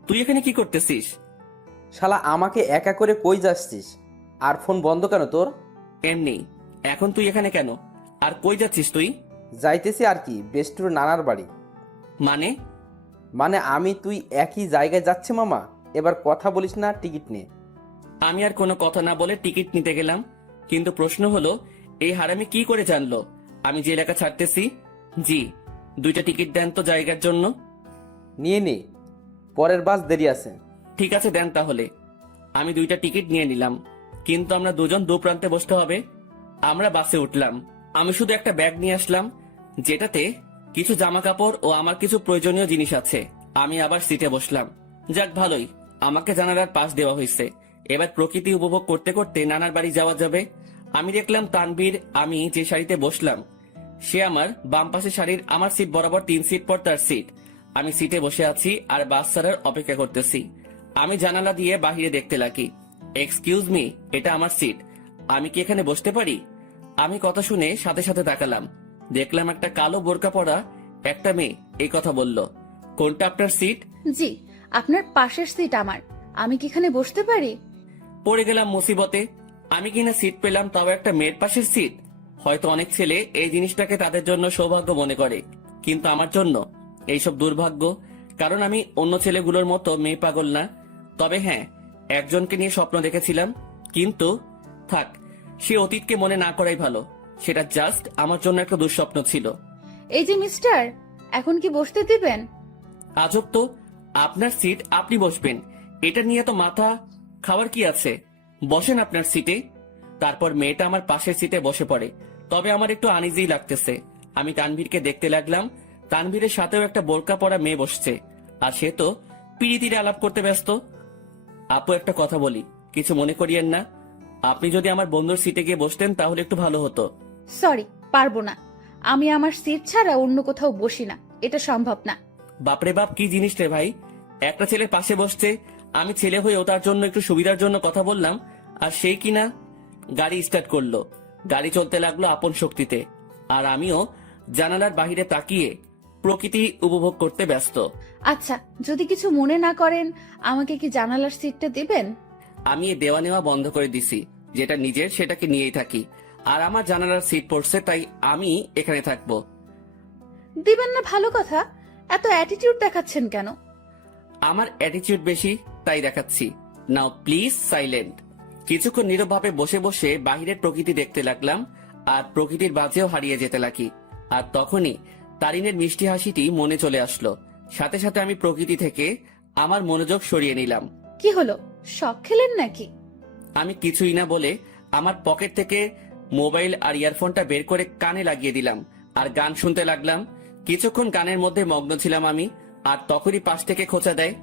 তুই এখানে কি করতেছিস? শালা আমাকে একা করে কই যাচ্ছিস? আর ফোন বন্ধ কেন তোর? এমনি। এখন তুই এখানে কেন? আর কই যাচ্ছিস তুই? যাইতেছি আর কি, বেস্টুর নানার বাড়ি। মানে আমি তুই একই জায়গায় যাচ্ছে মামা। এবার কথা বলিস না, টিকিট নে। আমি আর কোনো কথা না বলে টিকিট নিতে গেলাম, কিন্তু প্রশ্ন হলো এই হারামি কি করে জানলো আমি যে এলাকা ছাড়তেছি? জি, 2টা টিকিট দেন তো জায়গার জন্য। নিয়ে নে, পরের বাস দেরি আছে। ঠিক আছে, দেন তাহলে। আমি 2টা টিকিট নিয়ে নিলাম, কিন্তু আমরা দুজন দু প্রান্তে বসতে হবে। আমরা বাসে উঠলাম। আমি শুধু একটা ব্যাগ নিয়ে আসলাম, যেটাতে কিছু জামা কাপড় ও আমার কিছু প্রয়োজনীয় জিনিস আছে। আমি আবার সিটে বসলাম। যাক ভালোই, আমাকে জানালার পাশ দেওয়া হয়েছে। এবার প্রকৃতি উপভোগ করতে করতে নানার বাড়ি যাওয়া যাবে। আমি দেখলাম তানভীর, আমি যে সারিতে বসলাম সে আমার বাম পাশে সারির আমার সিট বরাবর 3 সিট পর তার সিট। আমি সিটে বসে আছি আর বাস ছাড়ার অপেক্ষা করতেছি। আমি জানালা দিয়ে বাহিরে দেখতে লাগি। এক্সকিউজ মি, এটা আমার সিট, আমি কি এখানে বসতে পারি? আমি কথা শুনে সাথে সাথে তাকালাম। দেখলাম একটা কালো বোরকা পরা একটা মেয়ে এই কথা বলল। কোনটা আপনার সিট? জি, আপনার পাশের সিট আমার। আমি কি এখানে বসতে পারি? পড়ে গেলাম মুসিবতে। আমি কিনা সিট পেলাম, তাও একটা মেয়ের পাশের সিট। হয়তো অনেক ছেলে এই জিনিসটাকে তাদের জন্য সৌভাগ্য মনে করে, কিন্তু আমার জন্য এইসব দুর্ভাগ্য, কারণ আমি অন্য ছেলেগুলোর মতো মেয়ে পাগল না। তবে হ্যাঁ, একজনকে নিয়ে স্বপ্ন দেখেছিলাম, কিন্তু থাক, সে অতীতকে মনে না করাই ভালো। সেটা জাস্ট আমার জন্য একটা দুঃস্বপ্ন ছিল। এই যে মিস্টার, এখন কি বসতে দিবেন? আজব তো, আপনার সিট আপনি বসবেন, এটা নিয়ে তো মাথা খাওয়ার কি আছে? বসেন আপনার সিটে। তারপর মেয়েটা আমার পাশের সিটে বসে পড়ে। তবে আমার একটু আনইজি লাগতেছে। আমি তানভীরকে দেখতে লাগলাম। তানভীরের সাথেও একটা বোরকা পরা মেয়ে বসছে, আর সে তো পিড়িতিরে আলাপ করতে ব্যস্ত। আপু, একটা কথা বলি, কিছু মনে করিয়েন না। আপনি যদি আমার বন্ধুর সিটে গিয়ে বসতেন তাহলে একটু ভালো হতো। সরি, পারবো না। আমি আমার সিট ছাড়া অন্য কোথাও বসি না, এটা সম্ভব না। বাপরে বাপ, কি জিনিস রে ভাই! একটা ছেলের পাশে বসছে, আমি ছেলে হয়েও তার জন্য একটু সুবিধার জন্য কথা বললাম, আর সেই কিনা গাড়ি স্টার্ট করলো। গাড়ি চলতে লাগলো আপন শক্তিতে, আর আমিও জানালার বাহিরে তাকিয়ে প্রকৃতি উপভোগ করতে ব্যস্ত। আচ্ছা, যদি কিছু মনে না করেন, আমাকে কি জানালার সিটটা দিবেন? আমি এই দেওয়া নেওয়া বন্ধ করে দিছি। যেটা নিজের সেটাকে নিয়েই থাকি, আর আমার জানালার সিট পড়ছে, তাই আমি এখানে থাকবো। দিবেন না ভালো কথা, এত অ্যাটিটিউড দেখাচ্ছেন কেন? আমার অ্যাটিটিউড বেশি, তাই দেখাচ্ছি। নাও প্লিজ সাইলেন্ট। কিছুক্ষণ নীরবভাবে বসে বসে বাহিরের প্রকৃতি দেখতে লাগলাম, আর প্রকৃতির মাঝেও হারিয়ে যেতে লাগি। আর তখনই তারিনের মিষ্টি হাসিটি মনে চলে আসলো। সাথে সাথে আমি প্রকৃতি থেকে আমার মনোযোগ সরিয়ে নিলাম। কি হলো, শখ খেলেন নাকি? আমি কিছুই না বলে আমার পকেট থেকে মোবাইল আর ইয়ারফোনটা বের করে কানে লাগিয়ে দিলাম, আর গান শুনতে লাগলাম। কিছুক্ষণ গানের মধ্যে মগ্ন ছিলাম আমি, আর তখনই পাশ থেকে খোঁচা দেয়।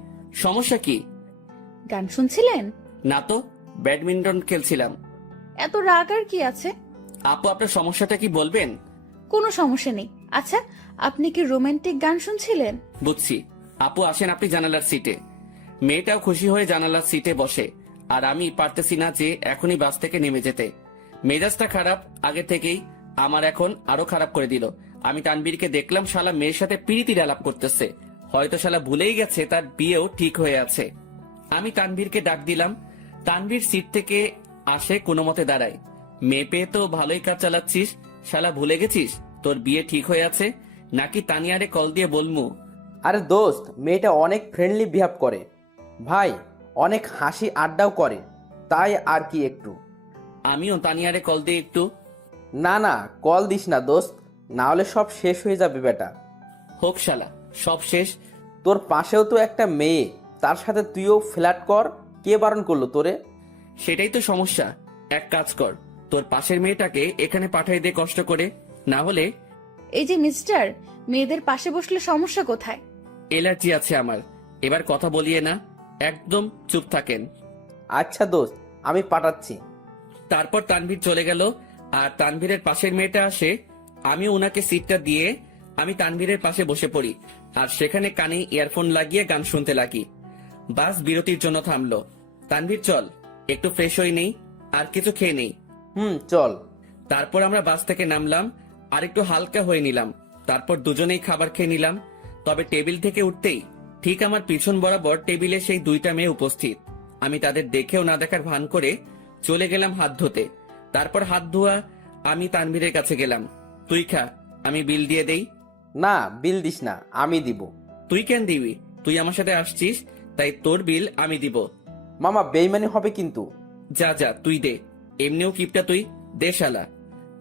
সমস্যা কি? গান শুনছিলেন? না তো, ব্যাডমিন্টন খেলছিলাম। এত রাগ আর কি আছে? আপু, আপনার সমস্যাটা কি বলবেন? কোনো সমস্যা নেই। আচ্ছা, আপনি কি রোমান্টিক গান শুনছিলেন? বুঝছি। আপু, আসেন আপনি জানালার সিটে। মেয়েটাও খুশি হয়ে জানালার সিটে বসে, আর আমি পারতেছি না যে এখনই বাস থেকে নেমে যেতে। মেজাজটা খারাপ আগে থেকেই, আমার এখন আরো খারাপ করে দিল। আমি তানবীরকে দেখলাম, শালা মেয়ের সাথে পিড়িতির আলাপ করতেছে। হয়তো শালা ভুলেই গেছে তার বিয়েও ঠিক হয়ে আছে। আমি তানবীরকে ডাক দিলাম। তানবীর সিট থেকে আসে, কোনো মতে দাঁড়ায়। মেয়ে পেয়ে তো ভালোই কাজ চালাচ্ছিস, শালা ভুলে গেছিস তোর বিয়ে ঠিক হয়ে আছে? নাকি তানিয়ারে কল দিয়ে বলমু? আরে দোস্ত, মেয়েটা অনেক ফ্রেন্ডলি বিহেভ করে ভাই, অনেক হাসি আড্ডাও করে, তাই আর কি একটু। আমিও তানিয়ারে কল দিয়ে একটু। না না, কল দিস না দোস্ত, না হলে সব শেষ হয়ে যাবে বেটা। হোক শালা, সব শেষ। তোর পাশেও তো একটা মেয়ে, তার সাথে তুইও ফ্ল্যাট কর, কে বারণ করলো তোরে? সেটাই তো সমস্যা। এক কাজ কর, তোর পাশের মেয়েটাকে এখানে পাঠাই দে কষ্ট করে, না হলে। এই যে মিস্টার, মেয়েদের পাশে বসলে সমস্যা কোথায়? এলার্জি আছে আমার। এবার কথা বলিয়ে না, একদম চুপ থাকেন। আচ্ছা দোস্ত, আমি পাঠাচ্ছি। তারপর তানভীর চলে গেল, আর তানভীরের পাশের মেয়েটা আসে। আমি ওনাকে সিটটা দিয়ে আমি তানভীরের পাশে বসে পড়ি, আর সেখানে কানে ইয়ারফোন লাগিয়ে গান শুনতে লাগি। বাস বিরতির জন্য থামলো। তানভীর, চল একটু ফ্রেশ হয়ে নেই, আর কিছু খেয়ে নেই। চল। তারপর আমরা বাস থেকে নামলাম, আর একটু হালকা হয়ে নিলাম। তারপর দুজনেই খাবার খেয়ে নিলাম। তবে টেবিল থেকে উঠতেই ঠিক আমার পিছন বরাবর টেবিলে সেই দুইটা মেয়ে উপস্থিত। আমি তাদের দেখেও না দেখার ভান করে চলে গেলাম হাত ধুতে। তারপর হাত ধোয়া আমি তানভীরের কাছে গেলাম। তুই খা, আমি বিল দিয়ে দেই। না, বিল দিস না, আমি দিব। তুই কেন দিবি? তুই আমার সাথে আসছিস, তাই তোর বিল আমি দিব। মামা, বেইমানি হবে কিন্তু। যা যা, তুই দে। এমনিও কিপটা তুই, দে শালা।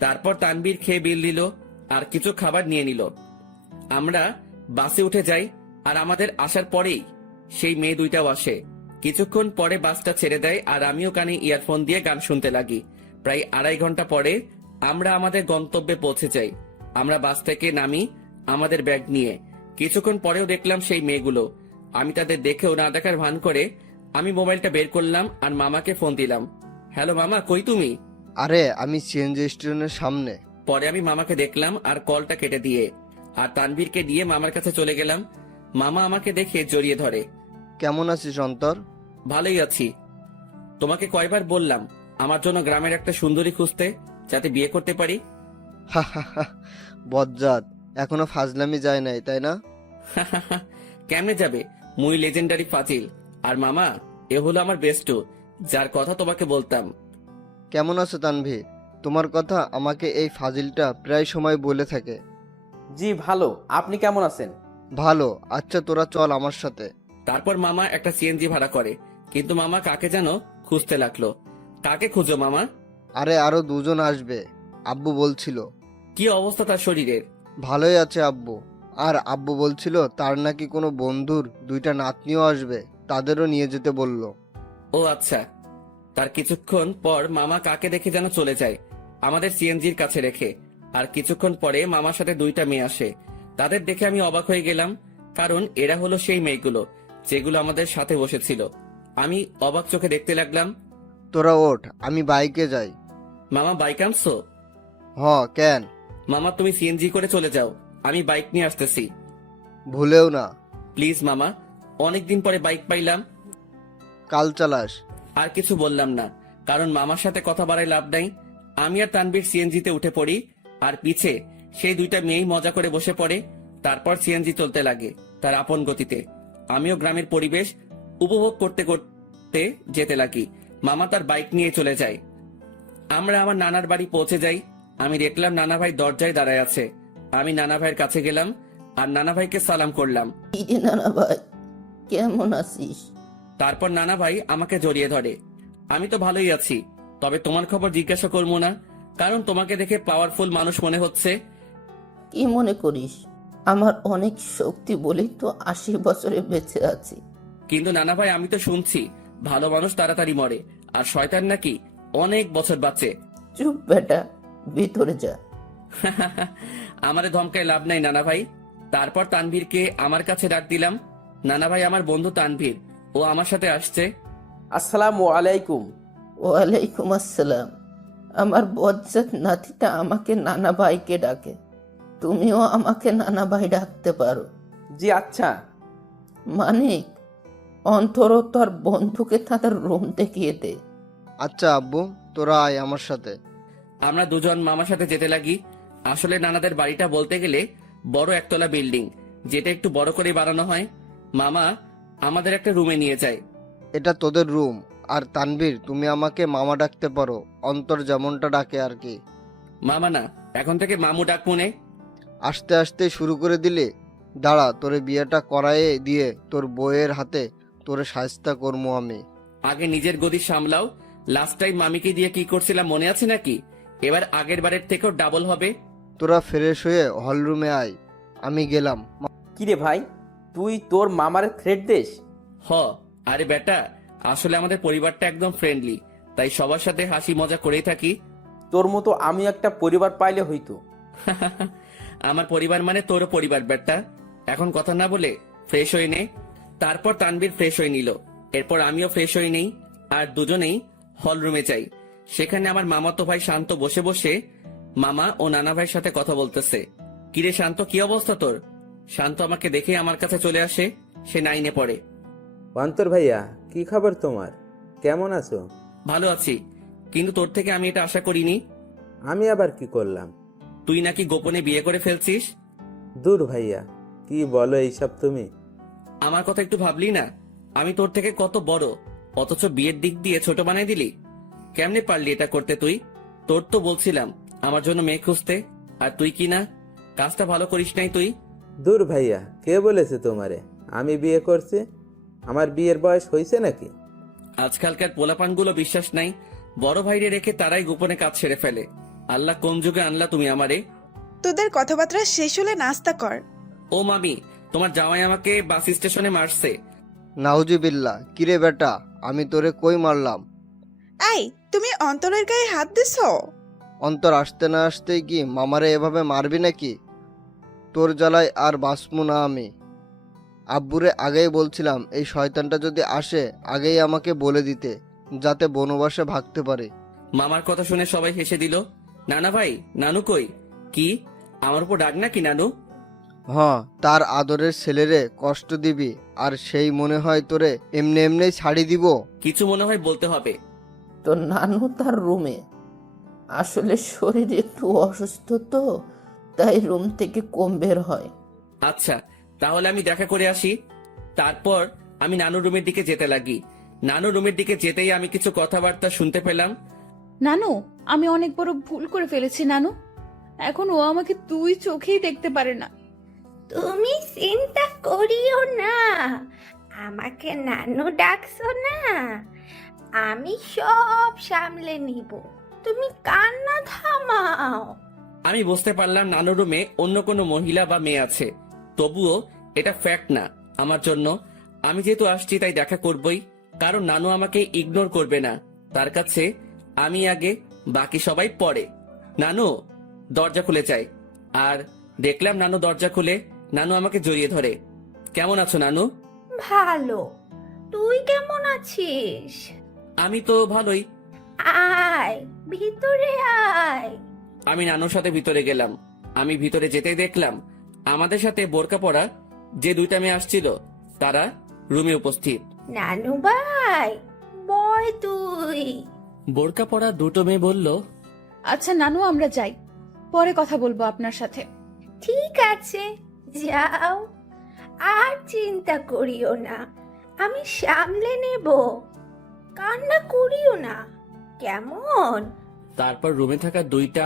তারপর তানভীর খেয়ে বিল দিল, আর কিছু খাবার নিয়ে নিল। আমরা বাসে উঠে যাই, আর আমাদের আসার পরেই সেই মেয়ে দুইটাও আসে। কিছুক্ষণ পরে বাসটা ছেড়ে দেয়, আর আমিও কানে ইয়ারফোন দিয়ে গান শুনতে লাগি। প্রায় 2.5 ঘন্টা পরে আমরা আমাদের গন্তব্যে পৌঁছে যাই। আমরা বাস থেকে নামি আমাদের ব্যাগ নিয়ে। কিছুক্ষণ পরেও দেখলাম সেই মেয়েগুলো। আমি তাদের দেখেও না দেখার ভান করে আমি মোবাইলটা বের করলাম, আর মামাকে ফোন দিলাম। হ্যালো মামা, কই তুমি? আরে আমি সিএনজি স্টেশনের সামনে। পরে আমি মামাকে দেখলাম আর কলটা কেটে দিয়ে, আর তানভীরকে দিয়ে মামার কাছে চলে গেলাম। মামা আমাকে দেখে জড়িয়ে ধরে। কেমন আছিস অন্তর? ভালোই আছি। তোমাকে কয়বার বললাম আমার জন্য গ্রামের একটা সুন্দরী খুঁজতে, যাতে বিয়ে করতে পারি। হা হা হা, বজ্জাত, এখনো ফাজলামি যায় নাই তাই না? কেমনে যাবে? মুই লেজেন্ডারি ফাজিল। আর মামা, এ হলো আমার বেস্টু, যার কথা তোমাকে বলতাম। কেমন আছো তানভীর? তোমার কথা আমাকে এই ফাজিলটা প্রায় সময় বলে থাকে। জি ভালো, আপনি কেমন আছেন? ভালো। আচ্ছা তোরা চল আমার সাথে। তারপর মামা একটা সিএনজি ভাড়া করে, কিন্তু মামা কাকে যেন খুঁজতে লাগলো। কাকে খুঁজো মামা? আরে আরো দুজন আসবে, আব্বু বলছিল। কি অবস্থা তার শরীরের? ভালোই আছে আব্বু। আর আব্বু বলছিল তার নাকি কোনো বন্ধুর 2টা নাতনিও আসবে, তাদেরও নিয়ে যেতে বলল। ও আচ্ছা। তার কিছুক্ষণ পর মামা কাকে দেখে যেন চলে যায় আমাদের সিএনজির কাছে রেখে। আর কিছুক্ষণ পরে মামার সাথে 2টা মেয়ে আসে। তাদের দেখে আমি অবাক হয়ে গেলাম, কারণ এরা হলো সেই মেয়েগুলো যেগুলো আমাদের সাথে বসেছিল। আমি অবাক চোখে দেখতে লাগলাম। তোরা ওঠ, আমি বাইকে যাই। মামা বাইক আনছো? কেন? মামা তুমি সিএনজি করে চলে যাও, আমি বাইক নিয়ে আসতেছি। ভুলেও না। প্লিজ মামা, অনেকদিন পরে বাইক পাইলাম। কাল চালাস। আর কিছু বললাম না, কারণ মামার সাথে কথা বাড়ায় লাভ নাই। আমি আর তানবীর সিএনজিতে উঠে পড়ি, আর পিছে সেই 2টা মেয়েই মজা করে বসে পড়ে। তারপর সিএনজি চলতে লাগে তার আপন গতিতে। আমিও গ্রামের পরিবেশ উপভোগ করতে করতে যেতে লাগি। মামা তার বাইক নিয়ে চলে যায়। আমরা আমার নানার বাড়ি পৌঁছে যাই। আমি দেখলাম নানা ভাই দরজায় দাঁড়ায় আছে। আমি নানা ভাইয়ের কাছে গেলাম আর নানা ভাইকে সালাম করলাম। নানা ভাই, কেমন আছিস? তারপর নানা ভাই আমাকে জড়িয়ে ধরে। আমি তো ভালোই আছি, তবে তোমার খবর জিজ্ঞাসা করবো না, কারণ তোমাকে দেখে পাওয়ারফুল মানুষ মনে হচ্ছে। কি মনে করিস? আমার অনেক শক্তি বলেই তো 80 বছরে বেঁচে আছি। কিন্তু নানা ভাই, আমি তো শুনছি ভালো মানুষ তাড়াতাড়ি মরে, আর শয়তান নাকি অনেক বছর বাঁচে। চুপ বেটা, ভিতরে যা। আমারে ধমকায় লাভ নাই নানা ভাই। তারপর তানভীরকে আমার কাছে ডাক দিলাম। নানা ভাই, আমার বন্ধু তানভীর, ও আমার সাথে আসছে। আসসালামু আলাইকুম। ওয়ালাইকুম আসসালাম। আমার বজ্জাত নাতিটা আমাকে নানা ভাইকে ডাকে, তুমিও আমাকে নানা ভাই ডাকতে পারো। জি আচ্ছা। মানিক, অন্তর তোর বন্ধুকে তাদের রুম দেখিয়ে দে। আচ্ছা আব্বু, তোরা আয় আমার সাথে। আমরা দুজন মামার সাথে যেতে লাগি। আসলে নানাদের বাড়িটা বলতে গেলে বড় একতলা বিল্ডিং, যেটা একটু বড় করে বানানো হয়। মামা আমাদের একটা রুমে নিয়ে যায়। এটা তোদের রুম। আর তানভীর, তুমি আমাকে মামা ডাকতে পারো, অন্তর যেমনটা ডাকে আর কি। মামা না, এখন থেকে মামু ডাক মনে। আস্তে আস্তে শুরু করে দিলে। দাঁড়া, তোরে বিয়েটা করায়ে দিয়ে তোর বউয়ের হাতে তোরে শায়েস্তা করবো আমি। আগে নিজের গদি সামলাও। লাস্ট টাইম মামিকে দিয়ে কি করছিলাম মনে আছে নাকি? এবার আগের বারের থেকেও ডাবল হবে। তোরা ফ্রেশ হয়ে হলরুমে আয়, আমি গেলাম। কিরে ভাই, তুই তোর মামার থ্রেট দেশ? আরে বেটা, আসলে আমাদের পরিবারটা একদম ফ্রেন্ডলি, তাই সবার সাথে হাসি মজা করেই থাকি। তোর মতো আমি একটা পরিবার পাইলে হইতো। আমার পরিবার মানে তোরও পরিবার বেটা। এখন কথা না বলে ফ্রেশ হয়ে নে। তারপর তানভীর ফ্রেশ হয়ে নিল। এরপর আমিও ফ্রেশ হয়ে নেই, আর দুজনেই হল রুমে যাই। সেখানে আমার মামাতো ভাই শান্ত বসে বসে মামা ও নানা ভাইয়ের সাথে কথা বলতেছে। কিরে শান্ত, কি অবস্থা তোর? শান্ত আমাকে দেখে আমার কাছে চলে আসে। সে 9-এ পড়ে। অন্তর ভাইয়া, কি খবর তোমার? কেমন আছো? ভালো আছি, কিন্তু তোর থেকে আমি এটা আশা করিনি। আমি আবার কি করলাম? তুই নাকি গোপনে বিয়ে করে ফেলছিস। দূর ভাইয়া, কি বলো এইসব তুমি? আমার কথা একটু ভাবলি না? আমি তোর থেকে কত বড়, অথচ বিয়ের দিক দিয়ে ছোট বানাই দিলি। কেমনে পারলি এটা করতে তুই? তোর তো বলছিলাম আমার জন্য মেয়ে খুঁজতে, আর তুই কি না, কাজটা ভালো করিস নাই তুই। দূর ভাইয়া, কে বলেছে তোমারে আমি বিয়ে করছি? আমার বিয়ের বয়স হয়েছে নাকি? আজকালকার পোলাপানগুলো বিশ্বাস নাই, বড় ভাইরে রেখে তারাই গোপনে কাজ সেরে ফেলে। আল্লাহ কোন যুগে আনলা তুমি আমারে। তোদের কথাবার্তা শেষ হলে নাস্তা কর। ও মামি, তোমার জামাই আমাকে বাস স্টেশনে মারছে। নাউজুবিল্লাহ, কিরে বেটা, আমি তোরে কই মারলাম? এই, তুমি অন্তরের গায়ে হাত দিছো? অন্তর আসতে না আসতেই কি মামারে এভাবে মারবি নাকি? তোর জ্বালায় আর বাঁচমু না আমি। আব্বুরে আগেই বলছিলাম এই শয়তানটা যদি আসে আগেই আমাকে বলে দিতে, যাতে বনবাসে ভাগতে পারে। মামার কথা শুনে সবাই হেসে দিল। নানা ভাই, নানু কই? কি আমার উপর ডাক নাকি নানু? তার আদরের ছেলেরে কষ্ট দিবি, আর সেই মনে হয় তোরে এমনি এমনি ছাড়ি দিব? কিছু মনে হয় বলতে হবে। তো নানু তার রুমে, আসলে শরীর একটু অসুস্থ তো, তাই রুম থেকে কম বের হয়। আচ্ছা, তাহলে আমি দেখা করে আসি। তারপর আমি নানু রুমের দিকে যেতে লাগি। নানু রুমের দিকে যেতেই আমি কিছু কথাবার্তা শুনতে পেলাম। নানু, আমি অনেক বড় ভুল করে ফেলেছি নানু। এখন ও আমাকে দুই চোখেই দেখতে পারে না। তুমি চিন্তা করিও না, আমাকে নানু ডাকছো না, আমি সব সামলে নিব, তুমি কান্না থামাও। আমি বুঝতে পারলাম নানু রুমে অন্য কোনো মহিলা বা মেয়ে আছে। তবুও এটা ফ্যাক্ট না আমার জন্য। আমি যেহেতু আসছি তাই দেখা করবই, কারণ নানু আমাকে ইগনোর করবে না। তার কাছে আমি আগে, বাকি সবাই পরে। নানু, দরজা খুলে যায়। আর দেখলাম নানু দরজা খুলে নানু আমাকে জড়িয়ে ধরে। কেমন আছো নানু? ভালো। তুই কেমন আছিস? আমি তো ভালোই। আয় ভিতরে আয়। আমি নানুর সাথে ভিতরে গেলাম। আমি ভিতরে যেতেই দেখলাম আমাদের সাথে বোরকা পরা যে দুইটা মেয়ে আসছিল তারা রুমে উপস্থিত। নানু ভাই, বয় তুই। বোরকা পরা দুটো মেয়ে বলল, আচ্ছা নানু, আমরা যাই, পরে কথা বলবো আপনার সাথে। ঠিক আছে, যাও। আর চিন্তা করিও না, আমি সামলে নেব। কান্না করিও না, কেমন? তারপর রুমে থাকা দুইটা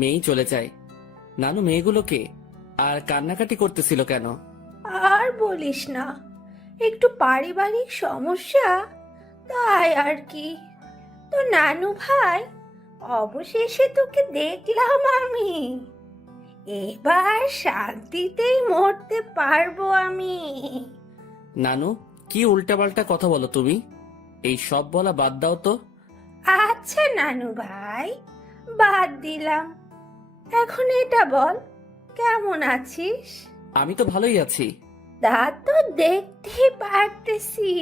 মেয়েই চলে যায়। নানু মেয়েগুলোকে আর কান্নাকাটি করতেছিল কেন? আর বলিস না, একটু পারিবারিক সমস্যা, তাই আর কি। তো নানু ভাই, অবশেষে তোকে দেখলাম আমি। এবার শান্তিতেই মরতে পারবো আমি। নানু, কি উল্টাপাল্টা কথা বলো তুমি? এই সব বলা বাদ দাও তো। আচ্ছা নানু ভাই, বাদ দিলাম। এখন এটা বল, কেমন আছিস? আমি তো ভালোই আছি। তা তো দেখতেই পারতেছি,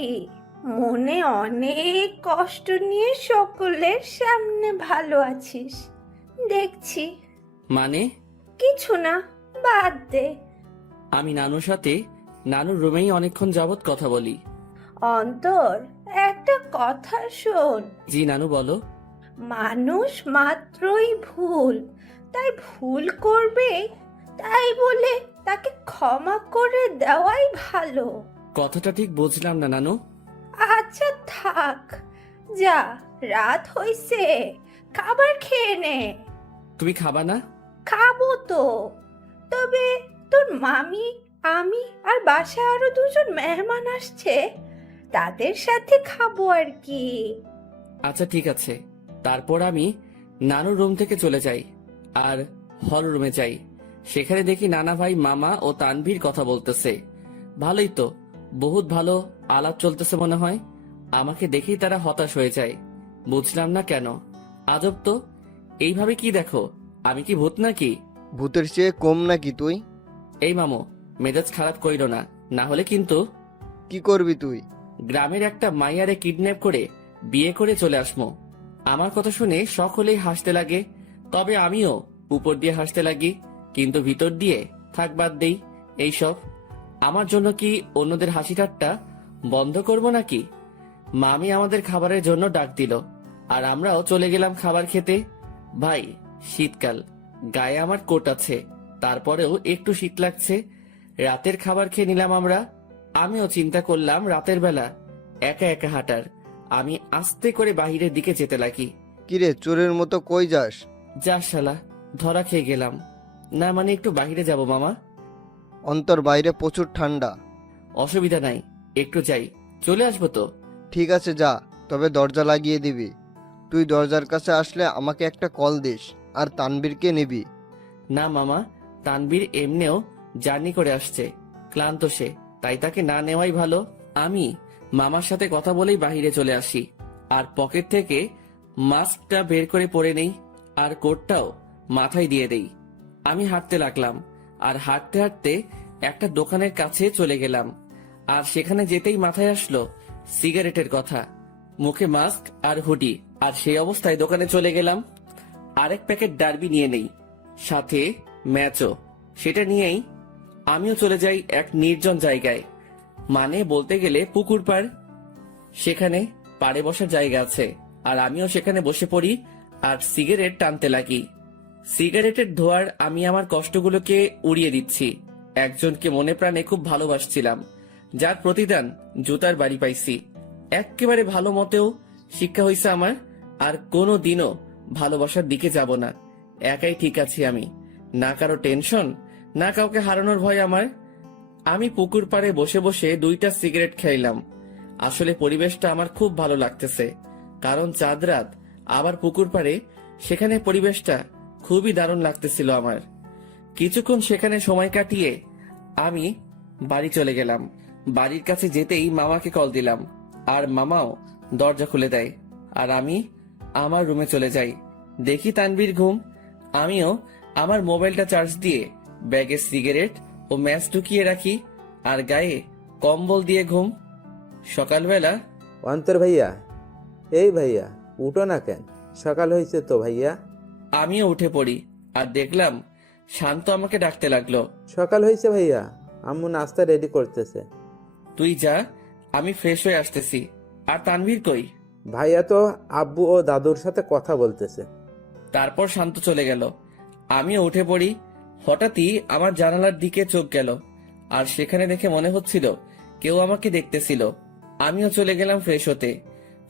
মনে অনেক কষ্ট নিয়ে সকলের সামনে ভালো আছিস দেখছি। মানে? কিছু না, বাদ দে। আমি নানুর সাথে নানুর রুমেই অনেকক্ষণ যাবত কথা বলি। অন্তর, একটা কথা শোন। জি নানু, বলো। মানুষ মাত্রই ভুল, তাই ভুল করবে, তাই বলে তাকে ক্ষমা করে দেওয়াই ভালো। কথাটা ঠিক বুঝলাম না নানু। আচ্ছা থাক, যা, রাত হইছে, খাবার খেয়ে নে। তুমি খাবা না? খাবো তো, তবে তোর মামি, আমি আর বাসায় আরো দুজন মেহমান আসছে, তাদের সাথে খাবো আর কি। আচ্ছা ঠিক আছে। তারপর আমি নানুর রুম থেকে চলে যাই আর হল রুমে যাই। সেখানে দেখি নানা ভাই, মামা ও তানভীর কথা বলতেছে। ভালোই তো, বহুত ভালো আলাপ চলতেছে মনে হয়। আমাকে দেখেই তারা হতাশ হয়ে যায়। বুঝলাম না কেন। আজব তো, এইভাবে কি দেখো? আমি কি ভূত নাকি? ভূতের চেয়ে কম নাকি তুই? এই মামু, মেজাজ খারাপ কইরো না, না হলে কিন্তু। কি করবি তুই? গ্রামের একটা মাইয়ারে কিডন্যাপ করে বিয়ে করে চলে আসমো। আমার কথা শুনে সকলেই হাসতে লাগে, তবে আমিও উপর দিয়ে হাসতে লাগি, কিন্তু ভিতর দিয়ে থাক বাদ দেই এইসব। আমার জন্য কি অন্যদের হাসি ঠাট্টা বন্ধ করব নাকি? মামি আমাদের খাবারের জন্য ডাক দিল আর আমরাও চলে গেলাম খাবার খেতে। ভাই, শীতকাল, গায়ে আমার কোট আছে, তারপরেও একটু শীত লাগছে। রাতের খাবার খেয়ে নিলাম আমরা। আমিও চিন্তা করলাম রাতের বেলা একা একা হাঁটার। আমি আস্তে করে বাহিরের দিকে যেতে লাগি। কিরে, চোরের মতো কই যাস? যা শালা, ধরা খেয়ে গেলাম। না মানে একটু বাহিরে যাব মামা। অন্তর, বাইরে প্রচুর ঠান্ডা। অসুবিধা নাই, একটু যাই, চলে আসবো তো। ঠিক আছে যা, তবে দরজা লাগিয়ে দিবি। তুই দরজার কাছে আসলে আমাকে একটা কল দিস, আর তানবীরকে নিবি। না মামা, তানবীর এমনিও জার্নি করে আসছে, ক্লান্ত সে, তাই তাকে না নেওয়াই ভালো। আমি মামার সাথে কথা বলেই বাহিরে চলে আসি আর পকেট থেকে মাস্কটা বের করে পরে নেই আর কোটটাও মাথায় দিয়ে দেই। আমি হাঁটতে লাগলাম আর হাঁটতে হাঁটতে একটা দোকানের কাছে চলে গেলাম। আর সেখানে যেতেই মাথায় আসলো সিগারেটের কথা। মুখে মাস্ক আর হুডি, আর সেই অবস্থায় দোকানে চলে গেলাম। আরেক প্যাকেট ডার্বি নিয়ে নেই, সাথে ম্যাচও। সেটা নিয়েই আমিও চলে যাই এক নির্জন জায়গায়, মানে বলতে গেলে পুকুর পাড়। সেখানে পাড়ে বসার জায়গা আছে আর আমিও সেখানে বসে পড়ি আর সিগারেট টানতে লাগি। সিগারেটের ধোঁয়ার আমি আমার কষ্টগুলোকে উড়িয়ে দিচ্ছি। একজনকে মনে প্রাণে খুব ভালোবাসছিলাম, যার প্রতিদান জুতার বাড়ি পাইছি। একেবারে ভালো মতেও শিক্ষা হয়েছে আমার, আর কোনো দিনও ভালোবাসার দিকে যাব না। একাই ঠিক আছি আমি, না কারো টেনশন, না কাউকে হারানোর ভয় আমার। আমি পুকুর পাড়ে বসে বসে 2টা সিগারেট খাইলাম। আসলে পরিবেশটা আমার খুব ভালো লাগতেছে, কারণ চাঁদ রাত, আবার পুকুর পাড়ে, সেখানে পরিবেশটা খুবই দারুণ লাগতেছিল আমার। কিছুক্ষণ সেখানে সময় কাটিয়ে আমি বাড়ি চলে গেলাম। বাড়ির কাছে যেতেই মামাকে কল দিলাম, আর মামাও দরজা খুলে দেয়। আর আমি আমার রুমে চলে যাই। দেখি তানভীর ঘুম। আমিও আমার মোবাইলটা চার্জ দিয়ে ব্যাগে সিগারেট ও ম্যাচ ঢুকিয়ে রাখি, আর গায়ে কম্বল দিয়ে ঘুম। সকালবেলা অন্তর ভাইয়া, এই ভাইয়া উঠো না কেন? সকাল হয়েছে তো ভাইয়া। আমিও উঠে পড়ি, আর দেখলাম শান্ত আমাকে ডাকতে লাগলো। সকাল হয়েছে ভাইয়া, আম্মু নাস্তা রেডি করতেছে। তুই যা, আমি ফ্রেশ হয়ে আসতেছি। আর তানভীর কই? ভাইয়া তো আব্বু ও দাদুর সাথে কথা বলতেছে। তারপর শান্ত চলে গেল। আমিও উঠে পড়ি। হঠাৎই আমার জানালার দিকে চোখ গেল, আর সেখানে দেখে মনে হচ্ছিল কেউ আমাকে দেখতেছিল। আমিও চলে গেলাম ফ্রেশ হতে।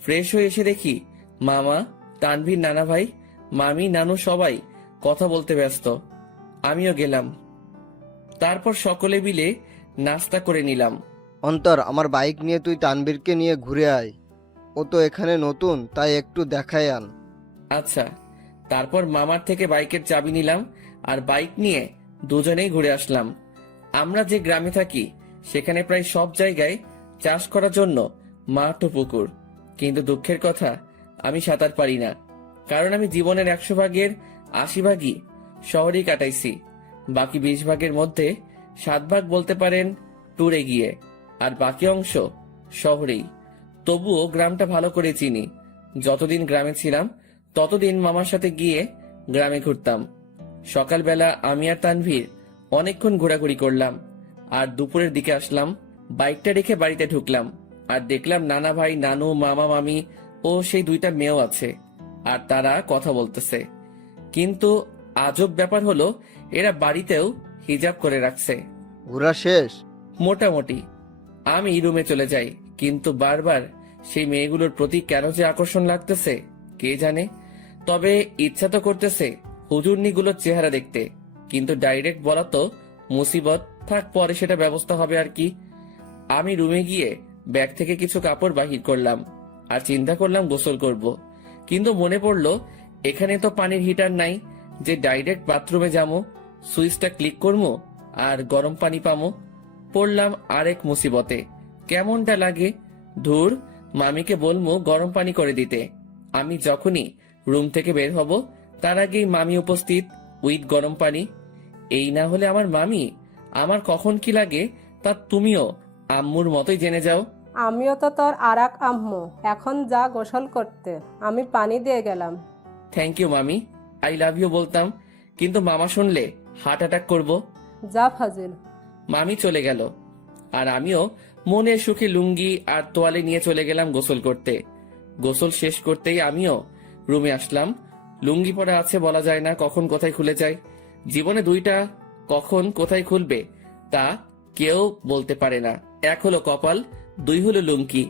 ফ্রেশ হয়ে এসে দেখি মামা, তানভীর, নানা ভাই, মামি, নানু সবাই কথা বলতে ব্যস্ত। আমিও গেলাম। তারপর সকলে মিলে নাস্তা করে নিলাম। অন্তর, আমার বাইক নিয়ে তুই তানবীরকে নিয়ে ঘুরে আয়। ও তো এখানে নতুন, তাই একটু দেখায় আন। আচ্ছা। তারপর মামার থেকে বাইকের চাবি নিলাম, আর বাইক নিয়ে দুজনেই ঘুরে আসলাম। আমরা যে গ্রামে থাকি সেখানে প্রায় সব জায়গায় চাষ করার জন্য মাঠ ও পুকুর, কিন্তু দুঃখের কথা আমি সাঁতার পারি না। কারণ আমি জীবনের 100 ভাগের 80 ভাগই শহরেই কাটাইছি। বাকি 20 ভাগের মধ্যে 7 ভাগ বলতে পারেন ট্যুরে গিয়ে, আর বাকি অংশ শহরেই। তবুও গ্রামটা ভালো করে চিনি। যতদিন গ্রামে ছিলাম ততদিন মামার সাথে গিয়ে গ্রামে ঘুরতাম। সকালবেলা আমি আর তানভীর অনেকক্ষণ ঘোরাঘুরি করলাম, আর দুপুরের দিকে আসলাম। বাইকটা রেখে বাড়িতে ঢুকলাম, আর দেখলাম নানা ভাই, নানু, মামা, মামি ও সেই 2টা মেয়েও আছে, আর তারা কথা বলতেছে। কিন্তু আজব ব্যাপার হলো, এরা বাড়িতেও হিজাব করে রাখছে। ঘোরা শেষ? মোটামুটি। আমি রুমে চলে যাই, কিন্তু বারবার সেই মেয়েগুলোর প্রতি কেন যে আকর্ষণ লাগতেছে কে জানে। তবে ইচ্ছা তো করতেছে হুজুরনিগুলোর চেহারা দেখতে, কিন্তু ডাইরেক্ট বলা তো মুসিবত। থাক, পরে সেটা ব্যবস্থা হবে আর কি। আমি রুমে গিয়ে ব্যাগ থেকে কিছু কাপড় বাহির করলাম, আর চিন্তা করলাম গোসল করব। কিন্তু মনে পড়লো এখানে তো পানির হিটার নাই যে ডাইরেক্ট বাথরুমে যাবো, সুইচটা ক্লিক করবো আর গরম পানি পামো। পড়লাম আরেক মুসিবতে। কেমনটা লাগে। ধুর, মামিকে বলবো গরম পানি করে দিতে। আমি যখনই রুম থেকে বের হব তার আগেই মামি উপস্থিত উইথ গরম পানি। এই না হলে আমার মামি আমার কখন কি লাগে তা তুমিও আম্মুর মতোই জেনে যাও। আমিও তো তোর আরাক আম্মু, এখন যা গোসল করতে, আমি পানি দিয়ে গেলাম। থ্যাংক ইউ মামি, আই লাভ ইউ বলতাম, কিন্তু মামা শুনলে হার্ট অ্যাটাক করবো। যা ফাজিল। মামি চলে গেল, আর আমিও মনের সুখে লুঙ্গি আর তোয়ালে নিয়ে চলে গেলাম গোসল করতে। গোসল শেষ করতেই আমিও রুমে আসলাম। লুঙ্গি পরা আছে, বলা যায় না কখন কোথায় খুলে যায়। জীবনে 2টা কখন কোথায় খুলবে তা কেউ বলতে পারে না। 1 হলো কপাল, 2 হলো লুঙ্গি।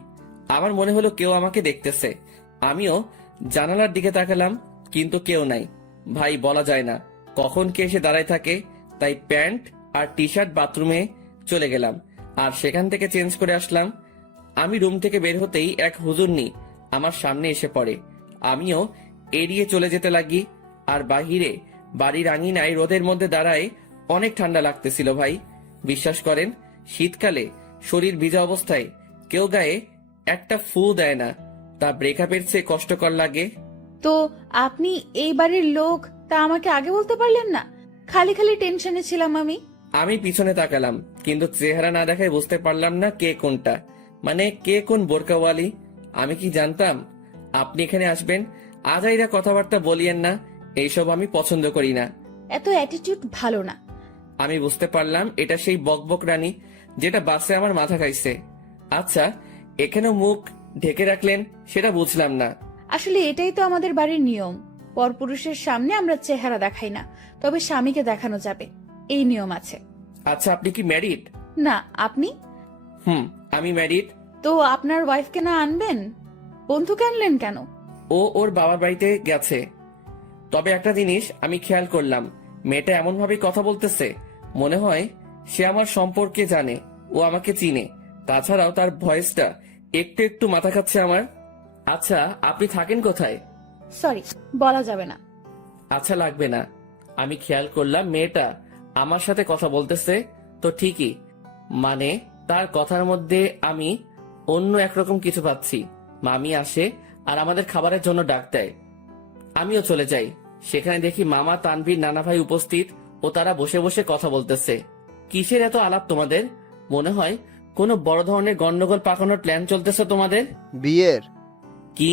আমার মনে হলো কেউ আমাকে দেখতেছে। আমিও জানালার দিকে তাকালাম, কিন্তু কেউ নাই। ভাই, বলা যায় না কখন কে এসে দাঁড়ায় থাকে, তাই প্যান্ট আর টি শার্ট বাথরুমে চলে গেলাম, আর সেখান থেকে চেঞ্জ করে আসলাম। আমি রুম থেকে বের হতেই এক হুজুরনি আমার সামনে এসে পড়ে। আমিও এড়িয়ে চলে যেতে লাগি, আর বাহিরে বাড়ির আঙিনায় রোদের মধ্যে দাঁড়ায় অনেক ঠান্ডা লাগতেছিল ভাই। বিশ্বাস করেন, শীতকালে শরীর ভিজা অবস্থায় কেউ গায়ে একটা ফু দেয় না, তা ব্রেকআপের চেয়ে কষ্টকর লাগে। তো আপনি এই বাড়ির লোক, তা আমাকে আগে বলতে পারলেন না? খালি খালি টেনশনে ছিলাম আমি। আমি পিছনে তাকালাম, কিন্তু চেহারা না দেখায় বুঝতে পারলাম না কে কোনটা, মানে কে কোন বোরকাওয়ালি। আমি কি জানতাম আপনি এখানে আসবেন? আজাইরা কথাবার্তা বলিয়েন না, এইসব আমি পছন্দ করি না। এত অ্যাটিটিউড ভালো না। আমি বুঝতে পারলাম এটা সেই বকবক রানী যেটা বাসে আমার মাথা খাইছে। আচ্ছা, এখানেও মুখ ঢেকে রাখলেন সেটা বুঝলাম না। আসলে এটাই তো আমাদের বাড়ির নিয়ম। পরপুরুষের সামনে আমরা চেহারা দেখাই না, তবে স্বামীকে দেখানো যাবে, এই নিয়ম আছে। আচ্ছা, আপনি কি ম্যারিড? না, আপনি? আমি ম্যারিড। তো আপনার ওয়াইফকে না আনবেন? বন্ধুকে আনলেন কেন? ও ওর বাবার বাড়িতে গেছে। তবে একটা জিনিস আমি খেয়াল করলাম, মেয়েটা এমন ভাবে কথা বলতেছে মনে হয় সে আমার সম্পর্কে জানে, ও আমাকে চিনে। তাছাড়াও তার ভয়েসটা একটু একটু মাথা খাচ্ছে আমার। আচ্ছা, আপনি থাকেন কোথায়? সরি, বলা যাবে না। আচ্ছা, লাগবে না। আমি খেয়াল করলাম মেয়েটা আমার সাথে কথা বলতেছে, তো ঠিকই, মানে তার কথার মধ্যে আমি অন্য একরকম কিছু পাচ্ছি। মামি আসে আর আমাদের খাবারের জন্য ডাক দেয়। আমিও চলে যাই। সেখানে দেখি মামা, তানভীর, নানা ভাই উপস্থিত ও তারা বসে বসে কথা বলতেছে। কিসের এত আলাপ তোমাদের? মনে হয় কোনো বড় ধরনের গন্ডগোল পাকানোর প্ল্যান চলতেছে তোমাদের। বিয়ের? কি?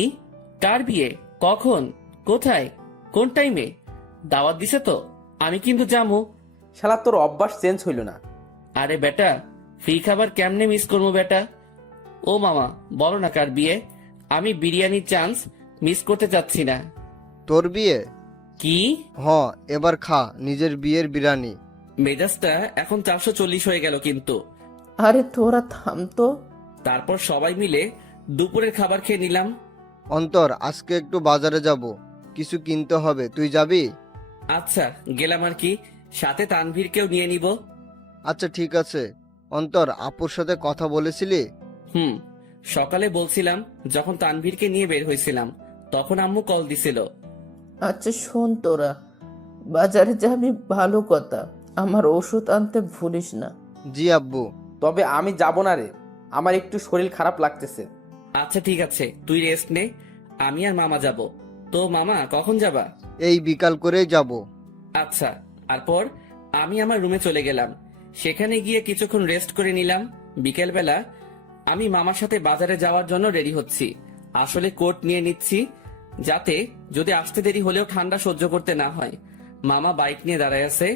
কার বিয়ে? কখন? কোথায়? কোন টাইমে? দাওয়াত দিছে তো? আমি কিন্তু যাবো। শালা তোর অভ্যাস চেঞ্জ হইল না। আরে বেটা, ফ্রি খাবার কেমনে মিস করবো বেটা? ও মামা, বলো না কার বিয়ে? আমি বিরিয়ানির চান্স মিস করতে চাচ্ছি না। তোর বিয়ে? কি? এবার খা নিজের বিয়ের বিরিয়ানি। মেজাজটা এখন 440 হয়ে গেল কিন্তু। আরে তোরা থাম তো। তারপর সবাই মিলে দুপুরের খাবার খেয়ে নিলাম। অন্তর, আজকে একটু বাজারে যাব, কিছু কিনতে হবে, তুই যাবি? আচ্ছা, গেলাম আর কি, সাথে তানভীরকেও নিয়ে নিব। আচ্ছা ঠিক আছে। অন্তর, আপুর সাথে কথা বলেছিলি? সকালে বলছিলাম, যখন তানভীরকে নিয়ে বের হয়েছিলাম তখন আম্মু কল দিছিল। আচ্ছা শোন, তোরা বাজারে যাবি ভালো কথা, আমার ওষুধ আনতে ভুলিস না। জি আব্বু। তবে আমি যাব না রে, আমার একটু শরীর খারাপ লাগতেছে। আচ্ছা ঠিক আছে, তুই রেস্ট নে, আমি আর মামা যাব। তো মামা কখন যাবা? এই বিকাল করেই যাব। আচ্ছা। তারপর আমি আমার রুমে চলে গেলাম। সেখানে গিয়ে কিছুক্ষণ রেস্ট করে নিলাম। বিকেলবেলা আমি মামার সাথে বাজারে যাওয়ার জন্য রেডি হচ্ছি। আসলে কোট নিয়ে নিচ্ছি, যাতে যদি আসতে দেরি হলেও ঠান্ডা সহ্য করতে না হয়। মামা বাইক নিয়ে দাঁড়ায় আছে,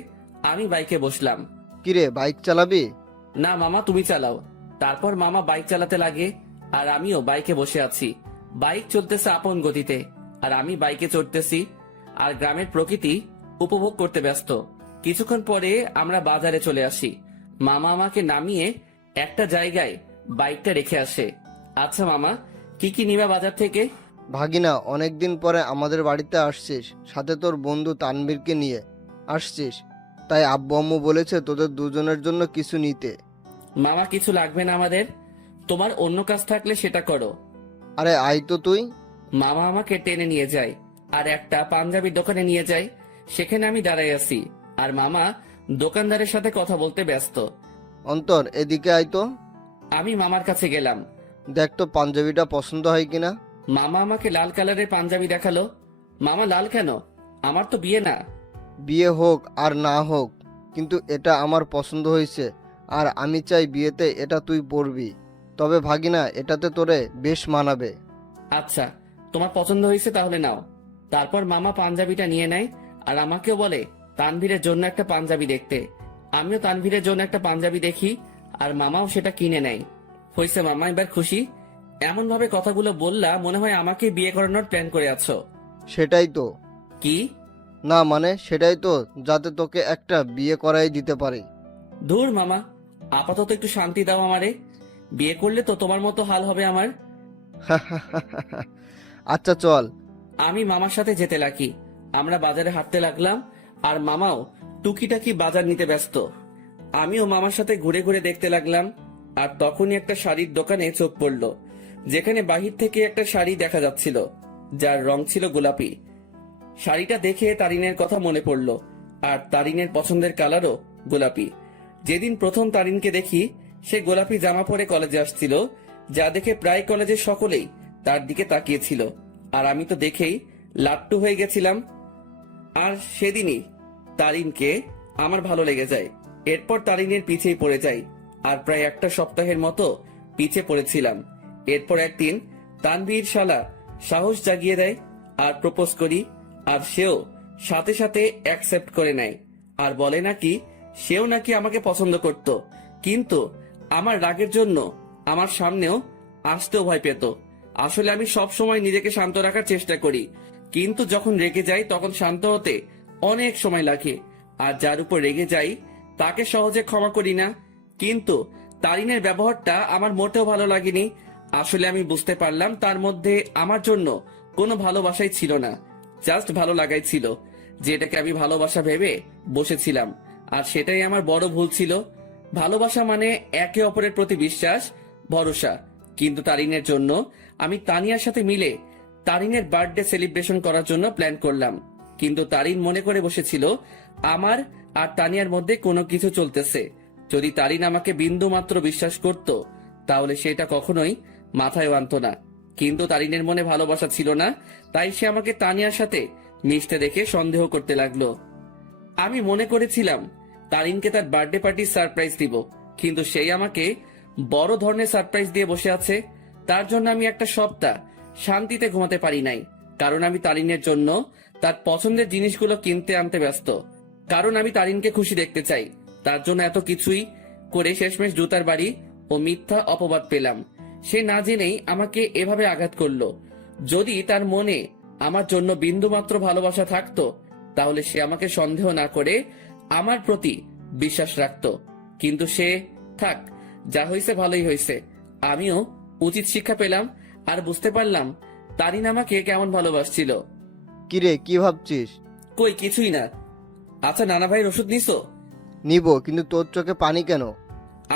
আমি বাইকে বসলাম। কিরে, বাইক চালাবি? না মামা, তুমি চালাও। তারপর মামা বাইক চালাতে লাগে আর আমিও বাইকে বসে আছি। বাইক চলতেছে আপন গতিতে আর আমি বাইকে চড়তেছি আর গ্রামের প্রকৃতি উপভোগ করতে ব্যস্ত। কিছুক্ষণ পরে আমরা বাজারে চলে আসি। মামা আমাকে নামিয়ে একটা জায়গায় বাইকটা রেখে আসে। আচ্ছা মামা, কি কি নিবা বাজার থেকে? ভাগিনা, অনেকদিন পরে আমাদের বাড়িতে আসছিস, সাথে তোর বন্ধু তানভীরকে নিয়ে আসছিস, তাই আব্বু আম্মু বলেছে তোদের দুজনের জন্য কিছু নিতে। মামা, কিছু লাগবে না আমাদের, তোমার অন্য কাজ থাকলে সেটা করো। আরে আয় তো তুই। মামা আমাকে টেনে নিয়ে যায় আর একটা পাঞ্জাবির দোকানে নিয়ে যায়। সেখানে আমি দাঁড়াই আছি আর মামা দোকানদারের সাথে কথা বলতে ব্যস্ত। অন্তর, এদিকে আয় তো। আমি মামার কাছে গেলাম। দেখ তো পাঞ্জাবিটা পছন্দ হয় কিনা। মামা আমাকে লাল কালারের পাঞ্জাবি দেখালো। মামা, লাল কেন? আমার তো বিয়ে না। বিয়ে হোক আর না হোক, কিন্তু এটা আমার পছন্দ হয়েছে আর আমি চাই বিয়েতে এটা তুই পরবি। তবে ভাগিনা, এটাতে তোরে বেশ মানাবে। আচ্ছা, তোমার পছন্দ হয়েছে তাহলে নাও। তারপর মামা পাঞ্জাবিটা নিয়ে নেয় আর আমাকেও বলে তানভীরের জন্য একটা পাঞ্জাবি দেখতে। আমিও তানভীরের জন্য একটা পাঞ্জাবি দেখি আর মামাও সেটা কিনে নেয়। হয়েছে মামা, এবার খুশি? এমন ভাবে কথাগুলো বললা মনে হয় আমাকে বিয়ে করানোর প্ল্যান করে আছো। সেটাই তো। কি? না মানে সেটাই তো, যাতে তোকে একটা বিয়ে করাই দিতে পারি। ধুর মামা, আপাতত একটু শান্তি দাও আমারে। বিয়ে করলে তো তোমার মতো হাল হবে আমার। আচ্ছা চল। আমি মামার সাথে যেতে লাগি। আমরা বাজারে হাঁটতে লাগলাম আর মামাও টুকিটাকি বাজার নিতে ব্যস্ত। আমিও মামার সাথে ঘুরে ঘুরে দেখতে লাগলাম। আর তখনই একটা শাড়ির দোকানে চোখ পড়লো, যেখানে বাহির থেকে একটা শাড়ি দেখা যাচ্ছিল যার রং ছিল গোলাপি। শাড়িটা দেখে তারিনের কথা মনে পড়লো আর তারিনের পছন্দের কালারও গোলাপি। যেদিন প্রথম তারিনকে দেখি, সে গোলাপি জামা পরে কলেজে আসছিল, যা দেখে প্রায় কলেজের সকলেই তার দিকে তাকিয়েছিল। আর আমি তো দেখেই লাট্টু হয়ে গেছিলাম। আর সেদিনই তারিনকে আমার ভালো লেগে যায়। এরপর তারিনের পিছেই পড়ে যাই আর প্রায় একটা সপ্তাহের মতো পিছে পড়েছিলাম। এরপর একদিন তানভীর শালা সাহস জাগিয়ে দেয় আর প্রপোজ করি, আর সেও সাথে সাথে অ্যাকসেপ্ট করে নেয় আর বলে নাকি সেও নাকি আমাকে পছন্দ করত, কিন্তু আমার রাগের জন্য আমার সামনেও আসতেও ভয় পেত। আসলে আমি সব সময় নিজেকে শান্ত রাখার চেষ্টা করি, কিন্তু যখন রেগে যাই তখন শান্ত হতে অনেক সময় লাগে। আর যার উপর রেগে যাই তাকে সহজে ক্ষমা করি না। কিন্তু তারিনের ব্যবহারটা আমার মোটেও ভালো লাগেনি। আসলে আমি বুঝতে পারলাম তার মধ্যে আমার জন্য কোনো ভালোবাসাই ছিল না, জাস্ট ভালো লাগাই ছিল, যেটাকে আমি ভালোবাসা ভেবে বসেছিলাম। আর সেটাই আমার বড় ভুল ছিল। ভালোবাসা মানে একে অপরের প্রতি বিশ্বাস, ভরসা। কিন্তু তারিনের জন্য আমি তানিয়ার সাথে মিলে তারিনের বার্থডে সেলিব্রেশন করার জন্য প্ল্যান করলাম, কিন্তু তারিন মনে করে বসেছিল আমার আর তানিয়ার মধ্যে কোনো কিছু চলতেছে। যদি তারিন আমাকে বিন্দু মাত্র বিশ্বাস করত তাহলে সেটা কখনোই মাথায় আনতো না। কিন্তু তারিনের মনে ভালোবাসা ছিল না, তাই সে আমাকে তানিয়ার সাথে মিশতে দেখে সন্দেহ করতে লাগলো। আমি মনে করেছিলাম তারিনকে তার বার্থডে পার্টির সারপ্রাইজ দিব, কিন্তু সেই আমাকে বড় ধরনের সারপ্রাইজ দিয়ে বসে আছে। তার জন্য আমি একটা সপ্তাহ শান্তিতে ঘুমাতে পারি নাই, কারণ আমি তারিনের জন্য তার পছন্দের জিনিসগুলো কিনতে আনতে ব্যস্ত। কারণ আমি তারিনকে খুশি দেখতে চাই। তার জন্য এত কিছুই করে শেষমেশ জুতার বাড়ি ও মিথ্যা অপবাদ পেলাম। সে না জেনেই আমাকে এভাবে আঘাত করলো। যদি তার মনে আমার জন্য বিন্দুমাত্র ভালোবাসা থাকতো তাহলে সে আমাকে সন্দেহ না করে আমার প্রতি বিশ্বাস রাখতো। কিন্তু সে থাক, যা হয়েছে ভালোই হয়েছে। আমিও উচিত শিক্ষা পেলাম আর বুঝতে পারলাম তারিন আমাকে কেমন ভালোবাসছিল। কিরে, কি ভাবছিস? কই কিছুই না। আচ্ছা, নানা ভাইয়ের ওষুধ নিছো? নিব, কিন্তু তোর চোখে পানি কেন?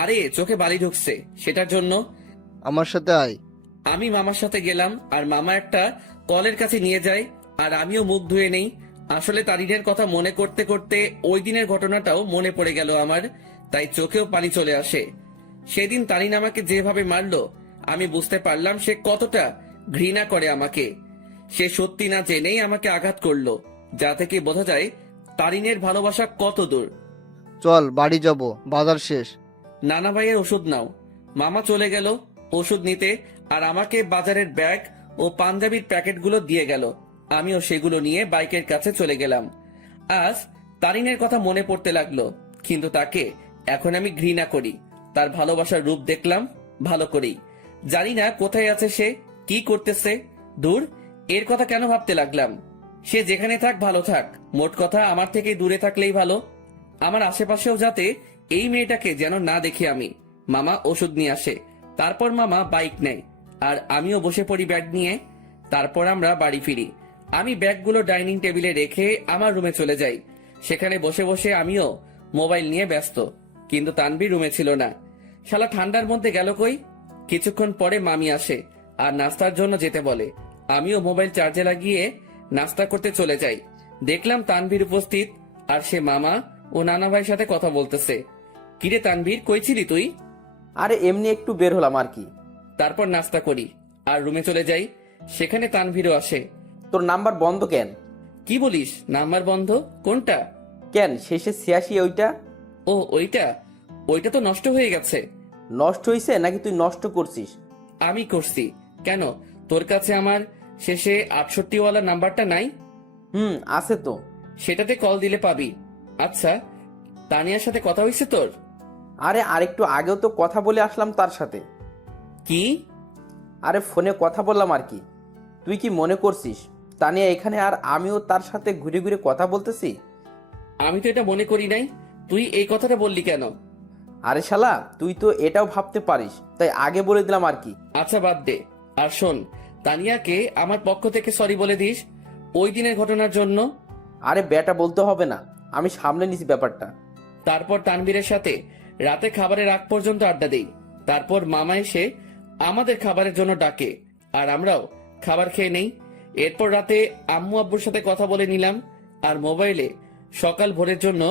আরে চোখে বালি ঢুকছে, সেটার জন্য। আমার সাথে আয়। আমি মামার সাথে গেলাম আর মামা একটা কলের কাছে নিয়ে যায় আর আমিও মুখ ধুয়ে নেই। আসলে তারিনের কথা মনে করতে করতে ওই দিনের ঘটনাটাও মনে পড়ে গেল আমার, তাই চোখেও পানি চলে আসে। সেদিন তারিন আমাকে যেভাবে মারলো আমি বুঝতে পারলাম সে কতটা ঘৃণা করে আমাকে। সে সত্যি না জেনেই আমাকে আঘাত করলো, যা থেকে বোঝা যায় তারিনের ভালোবাসা কত দূর। চল বাড়ি যাব, বাজার শেষ। নানা ভাইয়ের ওষুধ নাও। মামা চলে গেল ওষুধ নিতে আর আমাকে বাজারের ব্যাগ ও পাঞ্জাবির প্যাকেটগুলো দিয়ে গেল। আমিও সেগুলো নিয়ে বাইকের কাছে চলে গেলাম। আজ তারিনের কথা মনে পড়তে লাগলো, কিন্তু তাকে এখন আমি ঘৃণা করি। তার ভালোবাসার রূপ দেখলাম ভালো করেই। জানি না কোথায় আছে সে, কি করতেছে। দূর, এর কথা কেন ভাবতে লাগলাম? সে যেখানে থাক ভালো থাক, মোট কথা আমার থেকে দূরে থাকলেই ভালো। আমার আশেপাশেও যাতে এই মেয়েটাকে যেন না দেখি আমি। মামা ওষুধ নিয়ে আসে, তারপর মামা বাইক নেয় আর আমিও বসে পড়ি ব্যাগ নিয়ে। তারপর আমরা বাড়ি ফিরি। আমি ব্যাগগুলো ডাইনিং টেবিলে রেখে আমার রুমে চলে যাই। সেখানে বসে বসে আমিও মোবাইল নিয়ে ব্যস্ত, কিন্তু তানভীর রুমে ছিল না। শালা ঠান্ডার মধ্যে গেল কই? কিছুক্ষণ পরে মামি আসে আর নাস্তার জন্য যেতে বলে। আমিও মোবাইল চার্জে লাগিয়ে নাস্তা করতে চলে যাই। দেখলাম তানভীর উপস্থিত আর সে মামা ও নানা ভাইয়ের সাথে কথা বলতেছে। কিরে তানভীর, কই ছিলি তুই? আরে এমনি একটু বের হলাম আর কি। তারপর নাস্তা করি আর রুমে চলে যাই। সেখানে তানভীরও আসে। তোর নাম্বার বন্ধ কেন? কি বলিস, নাম্বার বন্ধ? কোনটা? কেন, শেষে 86 ওইটা? ও ওইটা? ওইটা তো নষ্ট হয়ে গেছে। নষ্ট হইছে নাকি তুই নষ্ট করছিস? আমি করছি। কেন, তোর কাছে আমার শেষে 68 ওয়ালা নাম্বারটা নাই? আছে তো। সেটাতে কল দিলে পাবি। আচ্ছা, তানিয়ার সাথে কথা হয়েছে তোর? আরে আরেকটু আগেও তো কথা বলে আসলাম তার সাথে। কি? আরে ফোনে কথা বললাম আর কি। তুই কি মনে করছিস তানিয়া এখানে আর আমিও তার সাথে ঘুরে ঘুরে কথা বলতেছি? আমি তো এটা মনে করি নাই। তুই এই কথাটা বললি কেন? আরে শালা, তুই তো এটাও ভাবতে পারিস, তাই আগে বলে দিলাম আর কি। আচ্ছা বাদ দে। আর শোন, তানিয়াকে আমার পক্ষ থেকে সরি বলে দিস ওই দিনের ঘটনার জন্য। আরে বেটা বলতে হবে না, আমি সামলে নিছি ব্যাপারটা। তারপর তানভীরের সাথে রাতে খাবারের আগ পর্যন্ত আড্ডা দেই। তারপর মামা এসে আমাদের খাবারের জন্য ডাকে আর আমরাও খাবার খেয়ে নেই। এরপর রাতে আম্মু আব্বুর সাথে কথা বলে নিলাম আর মোবাইলে সকাল ভোরের জন্য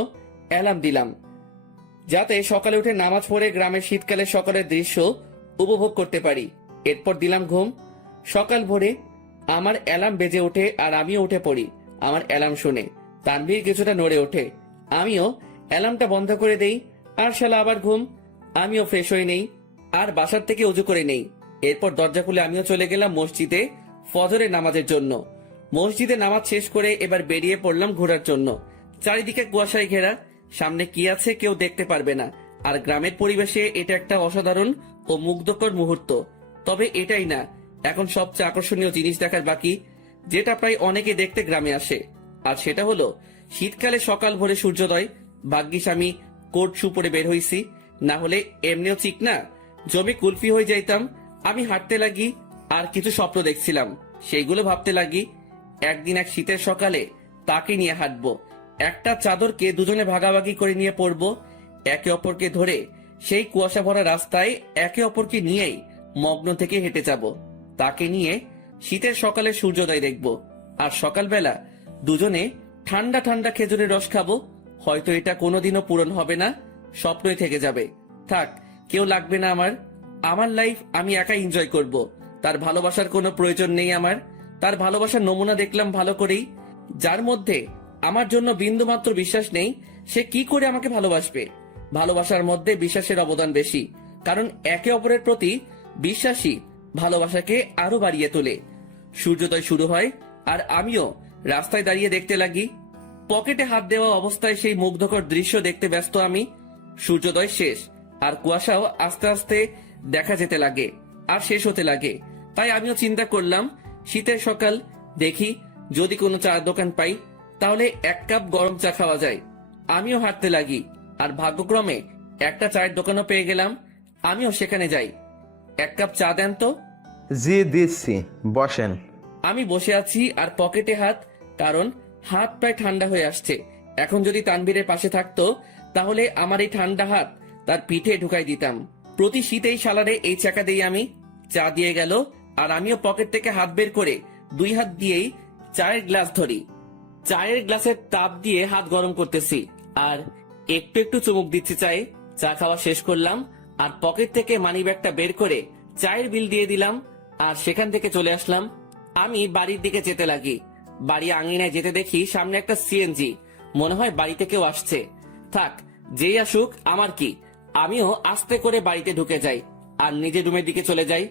অ্যালার্ম দিলাম, যাতে সকালে উঠে নামাজ পড়ে গ্রামের শীতকালে সকালের দৃশ্য উপভোগ করতে পারি। এরপর দিলাম ঘুম। সকাল ভোরে আমার অ্যালার্ম বেজে ওঠে আর আমিও উঠে পড়ি। আমার অ্যালার্ম শুনে তানভীর কিছুটা নড়ে ওঠে। আমিও অ্যালার্মটা বন্ধ করে দেই আর শালা আবার ঘুম। আমিও ফ্রেশ হয়ে নেই আর বাসার থেকে উজু করে নেই। এরপর দরজা খুলে আমিও চলে গেলাম মসজিদে ফজরের নামাজের জন্য। মসজিদে নামাজ শেষ করে এবার বেরিয়ে পড়লাম ঘোরার জন্য। চারিদিকে কুয়াশায় ঘেরা, সামনে কি আছে কেউ দেখতে পারবে না। আর গ্রামের পরিবেশে এটা একটা অসাধারণ ও মুগ্ধকর মুহূর্ত। তবে এটাই না, এখন সবচেয়ে আকর্ষণীয় জিনিস দেখার বাকি, যেটা প্রায় অনেকে দেখতে গ্রামে আসে। আর সেটা হলো শীতকালে সকাল ভোরে সূর্যোদয়। ভাগ্যিস আমি কোট শু পরে বের হইছি, না হলে এমনিও ঠিক না জমে কুলফি হয়ে যাইতাম। আমি হাঁটতে লাগি আর কিছু স্বপ্ন দেখছিলাম, সেইগুলো ভাবতে লাগি। একদিন এক শীতের সকালে তাকে নিয়ে হাঁটবো, একটা চাদরকে দুজনে ভাগাভাগি করে নিয়ে পড়বো, একে অপরকে ধরে সেই কুয়াশা ভরা রাস্তায় একে অপরকে নিয়েই মগ্ন থেকে হেঁটে যাব। তাকে নিয়ে শীতের সকালে সূর্যোদয় দেখবো আর সকালবেলা দুজনে ঠান্ডা ঠান্ডা খেজুরের রস খাবো। হয়তো এটা কোনোদিনও পূরণ হবে না, স্বপ্নই থেকে যাবে। থাক, কেউ লাগবে না আমার। আমার লাইফ আমি একাই এনজয় করব। তার ভালোবাসার কোনো প্রয়োজন নেই আমার। তার ভালোবাসার নমুনা দেখলাম ভালো করেই। যার মধ্যে আমার জন্য বিন্দুমাত্র বিশ্বাস নেই, সে কি করে আমাকে ভালোবাসবে? ভালোবাসার মধ্যে বিশ্বাসের অবদান বেশি, কারণ একে অপরের প্রতি বিশ্বাসী ভালোবাসাকে আরো বাড়িয়ে তোলে। সূর্যোদয় শুরু হয় আর আমিও রাস্তায় দাঁড়িয়ে দেখতে লাগি। পকেটে হাত দেওয়া অবস্থায় সেই মুগ্ধকর দৃশ্য দেখতে ব্যস্ত আমি। সূর্যোদয় শেষ আর কুয়াশাও আস্তে আস্তে দেখা যেতে লাগে আর শেষ হতে লাগে। তাই আমিও চিন্তা করলাম, শীতের সকাল, দেখি যদি কোনো চায়ের দোকান পাই তাহলে 1 কাপ গরম চা খাওয়া যায়। আমিও হাঁটতে লাগি আর ভাগ্যক্রমে একটা চায়ের দোকানও পেয়ে গেলাম। আমিও সেখানে যাই। 1 কাপ চা দেন তো। জি দিচ্ছি, বসেন। আমি বসে আছি আর পকেটে হাত, কারণ হাত প্রায় ঠান্ডা হয়ে আসছে। এখন যদি তানভীরের পাশে থাকতো তাহলে আমার এই ঠান্ডা হাত তার পিঠে ঢুকাই দিতাম। প্রতি শীতেই শালারে এই চাকা দেই আমি। চা দিয়ে গেল আর আমিও পকেট থেকে হাত বের করে 2 হাত দিয়েই চায়ের গ্লাস ধরি। চায়ের গ্লাসের তাপ দিয়ে হাত গরম করতেছি আর একটু একটু চুমুক দিচ্ছি চায়ে। চা খাওয়া শেষ করলাম আর পকেট থেকে মানিব্যাগটা বের করে চায়ের বিল দিয়ে দিলাম আর সেখান থেকে চলে আসলাম। আমি বাড়ির দিকে যেতে লাগি। বাড়ি আঙিনায় যেতে দেখি সামনে একটা সিএনজি। মনে হয় বাড়িতে কেউ আসছে। থাক, যেই আসুক আমার কি। আমিও আস্তে করে বাড়িতে ঢুকে যাই আর নিজের রুমের দিকে চলে যাই।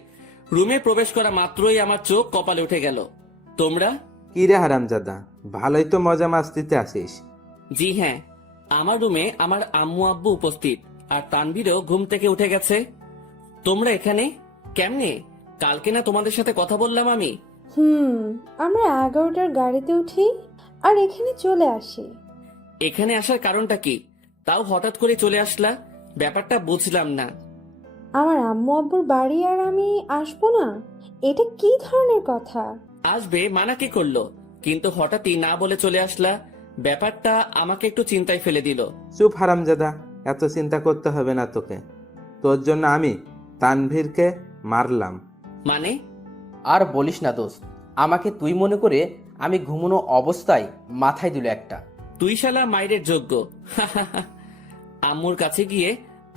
রুমে প্রবেশ করা মাত্রই আমার চোখ কপালে উঠে গেল। তোমরা? কি রে হারামজাদা, ভালোই তো মজা মাস্তিতে আসিস। জি হ্যাঁ, আমার রুমে আমার আম্মু আব্বু উপস্থিত আর তানভীরও ঘুম থেকে উঠে গেছে। তোমরা এখানে কেমনে? কালকে না তোমাদের সাথে কথা বললাম আমি? আমরা 11টার গাড়িতে উঠি আর এখানে চলে আসি। এখানে আসার কারণটা কি? তাও হঠাৎ করে চলে আসলা, ব্যাপারটা বুঝলাম না। আমার আম্মু আব্বুর বাড়ি আর আমি আসবো না, এটা কি ধরনের কথা? আসবে মানা কি করলো, কিন্তু হঠাৎই না বলে চলে আসলা, ব্যাপারটা আমাকে একটু চিন্তায় ফেলে দিল। চুপ হারামজাদা, এত চিন্তা করতে হবে না তোকে। তোর জন্য আমি তানভীরকে মারলাম। মানে? আর বলিস না দোস্ত, আমাকে তুই মনে করে আমি ঘুমানো অবস্থায় মাথায় দিল একটা। তুই শালা মাইরের যোগ্য। আম্মুর কাছে গিয়ে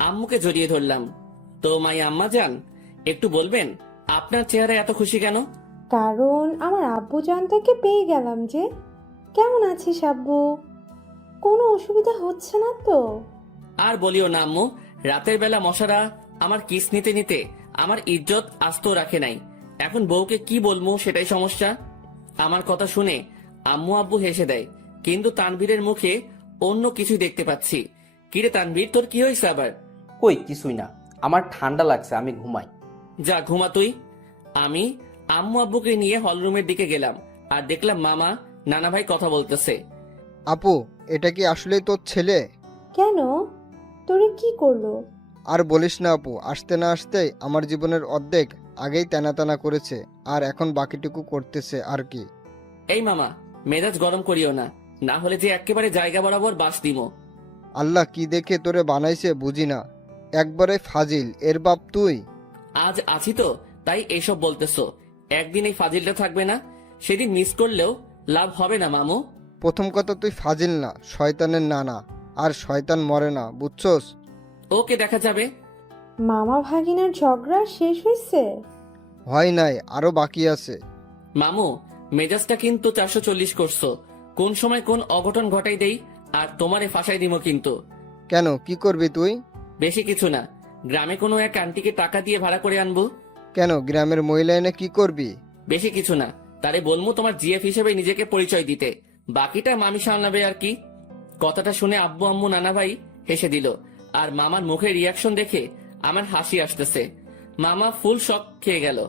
আম্মুকে জড়িয়ে ধরলাম। তো মাই আম্মা যান, একটু বলবেন আপনার চেহারা এত খুশি কেন? কারণ আমার আব্বু জানটাকে পেয়ে গেলাম যে। কেমন আছিস আব্বু? কোনো অসুবিধা হচ্ছে না তো? আর বলিও না আম্মু, রাতের বেলা মশারা আমার কিস নিতে নিতে আমার ইজ্জত আস্ত রাখে নাই। এখন বউকে কি বলবো সেটাই সমস্যা। আমার কথা শুনে আম্মু আব্বু হেসে দেয়, কিন্তু তানভীরের মুখে অন্য কিছু দেখতে পাচ্ছি। কিরে তানভীর, তোর কি হয়েছে আবার? কই কিছুই না, আমার ঠান্ডা লাগছে, আমি ঘুমাই। যা ঘুমা তুই। আমি আম্মু আব্বুকে নিয়ে হলরুমের দিকে গেলাম আর দেখলাম মামা নানা ভাই কথা বলতেছে। আপু, এটা কি আসলেই তোর ছেলে? কেন? তোরে কি করলো? আর বলিস না আপু, আসতে না আসতেই আমার জীবনের অর্ধেক আগেই টানা টানা করেছে, আর এখন বাকিটুকু করতেছে আর কি। এই মামা, মেজাজ গরম করিও না, না হলে যে একেবারে জায়গা বরাবর বাস দিমো। আল্লাহ কি দেখে তোরে বানাইছে বুঝি না, একবারে ফাজিল, এর বাপ তুই। আজ আছি তো তাই এসব বলতেছো, একদিন এই ফাজিলটা থাকবে না, সেদিন মিস করলেও লাভ হবে না মামু। প্রথম কথা, তুই ফাজিল না, শয়তানের নানা, আর শয়তান মরে না, বুঝছস? ওকে, দেখা যাবে। মামা ভাগিনার ঝগড়া শেষ হয়েছে? হয় নাই, আরো বাকি আছে। মামু, মেজাজটা কিন্তু 440 করছো। কোন সময় কোন অঘটন ঘটাই দেই আর তোমারে ফাঁসাই দিমো কিন্তু। কেন, কি করবি তুই? বেশি কিছু না, গ্রামে কোনো এক আন্টিকে টাকা দিয়ে ভাড়া করে আনবো। কেন, গ্রামের মহিলা এনে কি করবি? বেশি কিছু না, তারে বলবো তোমার জিএফ হিসেবে নিজেকে পরিচয় দিতে, বাকিটা মামি সামলাবে আর কি। কথাটা শুনে আব্বু আম্মু নানা ভাই হেসে দিল আর মামার মুখের রিয়াকশন দেখে আমার হাসি আসতেছে। মামা ফুল শক খেয়ে গেল।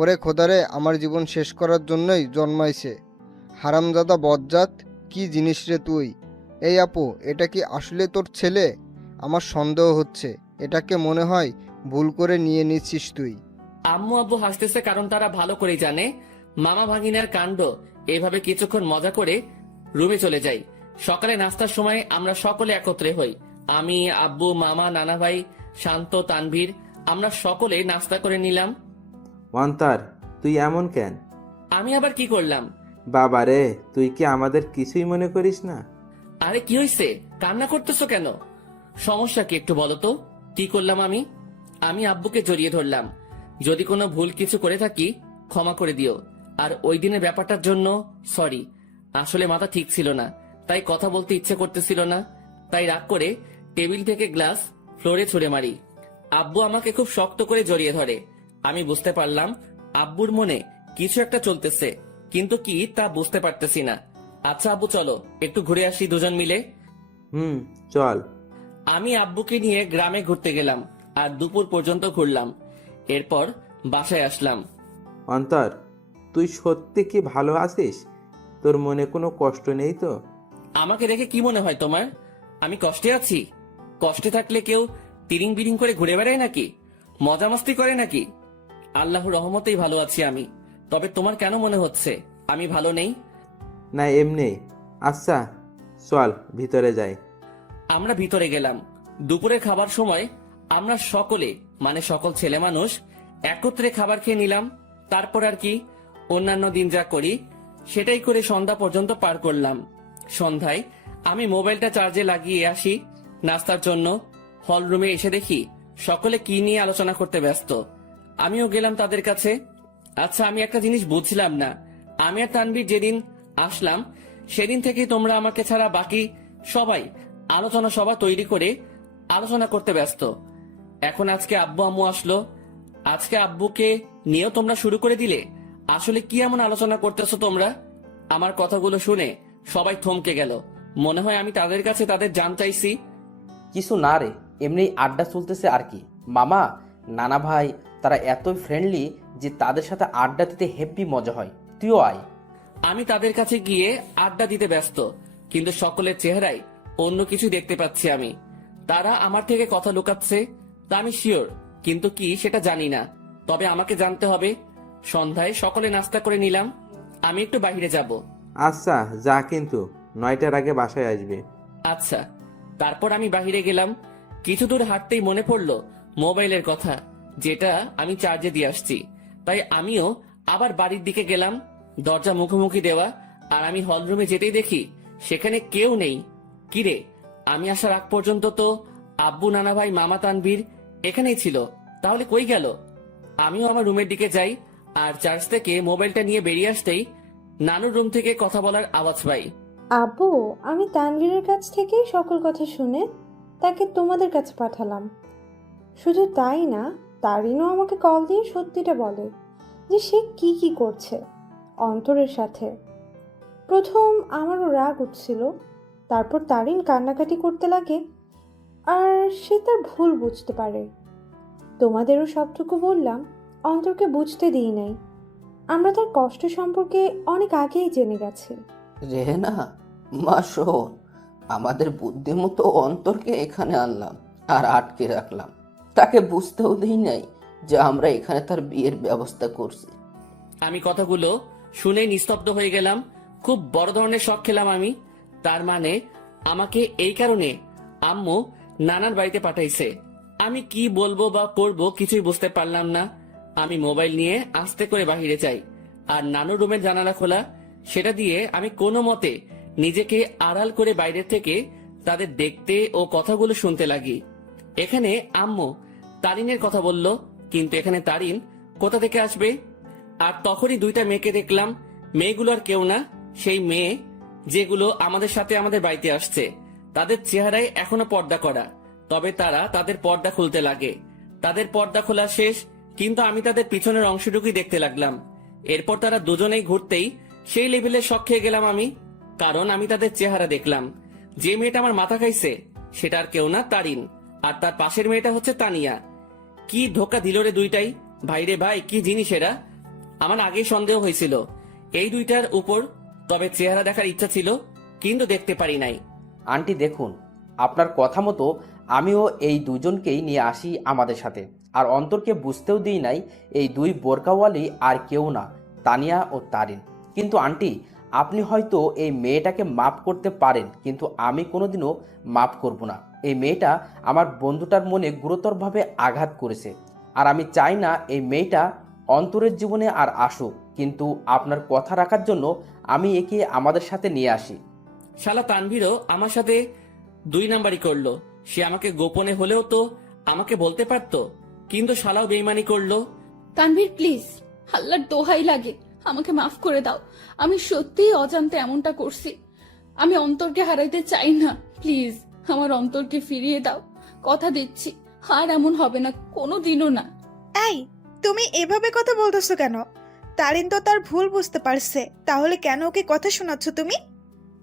ওরে খোদারে, আমার জীবন শেষ করার জন্যই জন্মাইছে হারামজাদা বজ্জাত, কি জিনিস রে তুই? এই আপু, এটা কি আসলে তোর ছেলে? আমার সন্দেহ হচ্ছে, এটাকে মনে হয় ভুল করে নিয়ে নিচ্ছিস তুই। আম্মু আব্বু হাসতেছে কারণ তারা ভালো করে জানে মামা ভাগিনার কাণ্ড। এভাবে কিছুক্ষণ মজা করে রুমে চলে যাই। সকালে নাস্তার সময় আমরা সকলে একত্রে হই। আমি, আব্বু, মামা, নানা ভাই, শান্ত, তানভীর, আমরা সকলে নাস্তা করে নিলাম। অন্তর, তুই এমন কেন? আমি আবার কি করলাম? বাবা রে, তুই কি আমাদের কিছুই মনে করিস না? আরে কি হয়েছে, কান্না করতেছো কেন? সমস্যা কি একটু বলো তো? কি করলাম আমি? আমি আব্বুকে জড়িয়ে ধরলাম। যদি কোনো ভুল কিছু করে থাকি ক্ষমা করে দিও। আর ওই দিনের ব্যাপারটার জন্য সরি। আসলে মাথা ঠিক ছিল না, তাই কথা বলতে ইচ্ছে করতেছিল না। তাই রাগ করে টেবিল থেকে গ্লাস ফ্লোরে ছুঁড়ে মারি। আব্বু আমাকে খুব শক্ত করে জড়িয়ে ধরে। আমি বুঝতে পারলাম আব্বুর মনে কিছু একটা চলতেছে, কিন্তু কি তা বুঝতে পারতেছি না। আচ্ছা আব্বু, চলো একটু ঘুরে আসি দুজন মিলে। চল। আমি আব্বুকে নিয়ে গ্রামে ঘুরতে গেলাম আর দুপুর পর্যন্ত ঘুরলাম। এরপর বাসায় আসলাম। অন্তর, তুই সত্যি কি ভালো আছিস? তোর মনে কোনো কষ্ট নেই তো? আমাকে দেখে কি মনে হয় তোমার আমি কষ্টে আছি? কষ্টে থাকলে কেউ তিরিং বিরিং করে ঘুরে বেড়ায় নাকি? মজা মস্তি করে নাকি? আল্লাহর রহমতেই ভালো আছি আমি। তবে তোমার কেন মনে হচ্ছে আমি ভালো নেই? না, এমনি। আচ্ছা চল ভিতরে যাই। আমরা ভিতরে গেলাম। দুপুরের খাবার সময় আমরা সকলে মানে সকল ছেলে মানুষ একত্রে খাবার খেয়ে নিলাম। তারপর আর কি, অন্যান্য দিন যা করি সেটাই করে সন্ধ্যা পর্যন্ত পার করলাম। সন্ধ্যায় আমি মোবাইলটা চার্জে লাগিয়ে আসি নাস্তার জন্য। হল রুমে এসে দেখি সকলে কি নিয়ে আলোচনা করতে ব্যস্ত। আমিও গেলাম তাদের কাছে। আচ্ছা, আমি একটা জিনিস বুঝলাম না। আমি আর তানভীর যেদিন আসলাম সেদিন থেকেই তোমরা আমাকে ছাড়া বাকি সবাই আলোচনা সভা তৈরি করে আলোচনা করতে ব্যস্ত। এখন আজকে আব্বু আম্মু আসলো, আজকে আব্বুকে নিয়েও তোমরা শুরু করে দিলে। আসলে কি এমন আলোচনা করতেছো তোমরা? আমার কথাগুলো শুনে সবাই থমকে গেল। মনে হয় আমি তাদের কাছে তাদের জান চাইছি। কিছু না রে, এমনি আড্ডা চলতেছে আর কি। মামা, নানা ভাই তারা এতই ফ্রেন্ডলি যে তাদের সাথে আড্ডা দিতে হেব্বি মজা হয়। তুইও আয়। আমি তাদের কাছে গিয়ে আড্ডা দিতে ব্যস্ত, কিন্তু সকলের চেহারায় অন্য কিছু দেখতে পাচ্ছি আমি। তারা আমার থেকে কথা লুকাচ্ছে তা আমি শিওর, কিন্তু কি সেটা জানি না। তবে আমাকে জানতে হবে। সন্ধ্যায় সকলে নাস্তা করে নিলাম। আমি একটু বাইরে যাব। আচ্ছা যা, কিন্তু 9টার আগে বাসায় আসবে। আচ্ছা। তারপর আমি বাইরে গেলাম। কিছু দূর হাঁটতেই মনে পড়লো মোবাইলের কথা, যেটা আমি চার্জে দিয়ে আসছি। তাই আমিও আবার বাড়ির দিকে গেলাম। দরজা মুখোমুখি দেওয়া, আর আমি হলরুমে যেতেই দেখি সেখানে কেউ নেই। কিরে, আমি আসার আগ পর্যন্ত তো আব্বু, নানা ভাই, মামা, তানভীর এখানেই ছিল, তাহলে কই গেল? আমিও আমার রুমের দিকে যাই, আর চার্জ থেকে মোবাইলটা নিয়ে বেরিয়ে আসতেই নানুর রুম থেকে কথা বলার আওয়াজ পাই। আব্বু, আমি তানভীরের কাছ থেকেই সকল কথা শুনে তাকে তোমাদের কাছে পাঠালাম। শুধু তাই না, তারিনও আমাকে কল দিয়ে সত্যিটা বলে যে সে কি কি করছে অন্তরের সাথে। প্রথম আমারও রাগ উঠছিল, তারপর তারিন কান্নাকাটি করতে লাগে আর সে তার ভুল বুঝতে পারে। তোমাদেরও সবটুকু বললাম, অন্তরকে বুঝতে দিই নাই। আমরা তার কষ্ট সম্পর্কে অনেক আগেই জেনে গেছি। রেহেনা, মা শোন, আমাদের বুদ্ধিমতো অন্তরকে এখানে আনলাম আর আটকে রাখলাম। তাকে বুঝতেও দিই নাই যে আমরা এখানে তার বিয়ের ব্যবস্থা করছি। আমি কথাগুলো শুনে নিস্তব্ধ হয়ে গেলাম। খুব বড় ধরনের শখ খেলাম আমি। তার মানে আমাকে এই কারণে আম্মু নানার বাড়িতে পাঠাইছে। আমি কি বলবো বা করবো কিছুই বুঝতে পারলাম না। আমি মোবাইল নিয়ে আস্তে করে বাহিরে যাই, আর নানুর রুমের জানালা খোলা, সেটা দিয়ে আমি কোনো মতে নিজেকে আড়াল করে বাইরের থেকে তাদের দেখতে ও কথাগুলো শুনতে লাগি। এখানে আম্মু তারিনের কথা বলল, কিন্তু এখানে তারিন কোথা থেকে আসবে? আর তখনই দুইটা মেয়েকে দেখলাম। মেয়েগুলো আর কেউ না, সেই মেয়ে যেগুলো আমাদের সাথে আমাদের বাড়িতে আসছে। তাদের চেহারায় এখনো পর্দা করা, তবে তারা তাদের পর্দা খুলতে লাগে। তাদের পর্দা খোলা শেষ, কিন্তু আমি তাদের পিছনের অংশটুকুই দেখতে লাগলাম। এরপর তারা দুজনেই ঘুরতেই সেই লেভেলে শখ খেয়ে গেলাম আমি, কারণ আমি তাদের চেহারা দেখলাম। যে মেয়েটা আমার মাথা খাইছে সেটা আর কেউ না, তারিন। আর তার পাশের মেয়েটা হচ্ছে তানিয়া। কি ধোকা দিল রে দুইটাই! ভাইরে ভাই, কি জিনিস এরা! আমার আগেই সন্দেহ হয়েছিল এই দুইটার উপর, তবে চেহারা দেখার ইচ্ছা ছিল, কিন্তু দেখতে পারি নাই। আন্টি দেখুন, আপনার কথা মতো আমিও এই দুজনকেই নিয়ে আসি আমাদের সাথে, আর অন্তরকে বুঝতেও দিই নাই এই দুই বোরকাওয়ালি আর কেউ না, তানিয়া ও তারিন। কিন্তু আন্টি, আপনি হয়তো এই মেয়েটাকে মাফ করতে পারেন, কিন্তু আমি কোনোদিনও মাফ করব না। এই মেয়েটা আমার বন্ধুটার মনে গুরুতরভাবে আঘাত করেছে, আর আমি চাই না এই মেয়েটা অন্তরের জীবনে আর আসুক। কিন্তু আপনার কথা রাখার জন্য আমি একে আমাদের সাথে নিয়ে আসি। শালা তানভীরও আমার সাথে 2 নাম্বারই করলো। সে আমাকে গোপনে হলেও তো আমাকে বলতে পারতো, কিন্তু শালাও বেইমানি করলো। তানভীর প্লিজ, আল্লাহর দোহাই লাগে, আমাকে মাফ করে দাও। আমি সত্যিই অজান্তে এমনটা করছি। আমি অন্তরকে হারাইতে চাই না, প্লিজ আমার অন্তরকে ফিরিয়ে দাও। কথা দিচ্ছি আর এমন হবে না, কোনো দিনও না। এই, তুমি এভাবে কথা বলতেছো কেন? তারিন তো তার ভুল বুঝতে পারছে, তাহলে কেন ওকে কথা শোনাচ্ছ তুমি?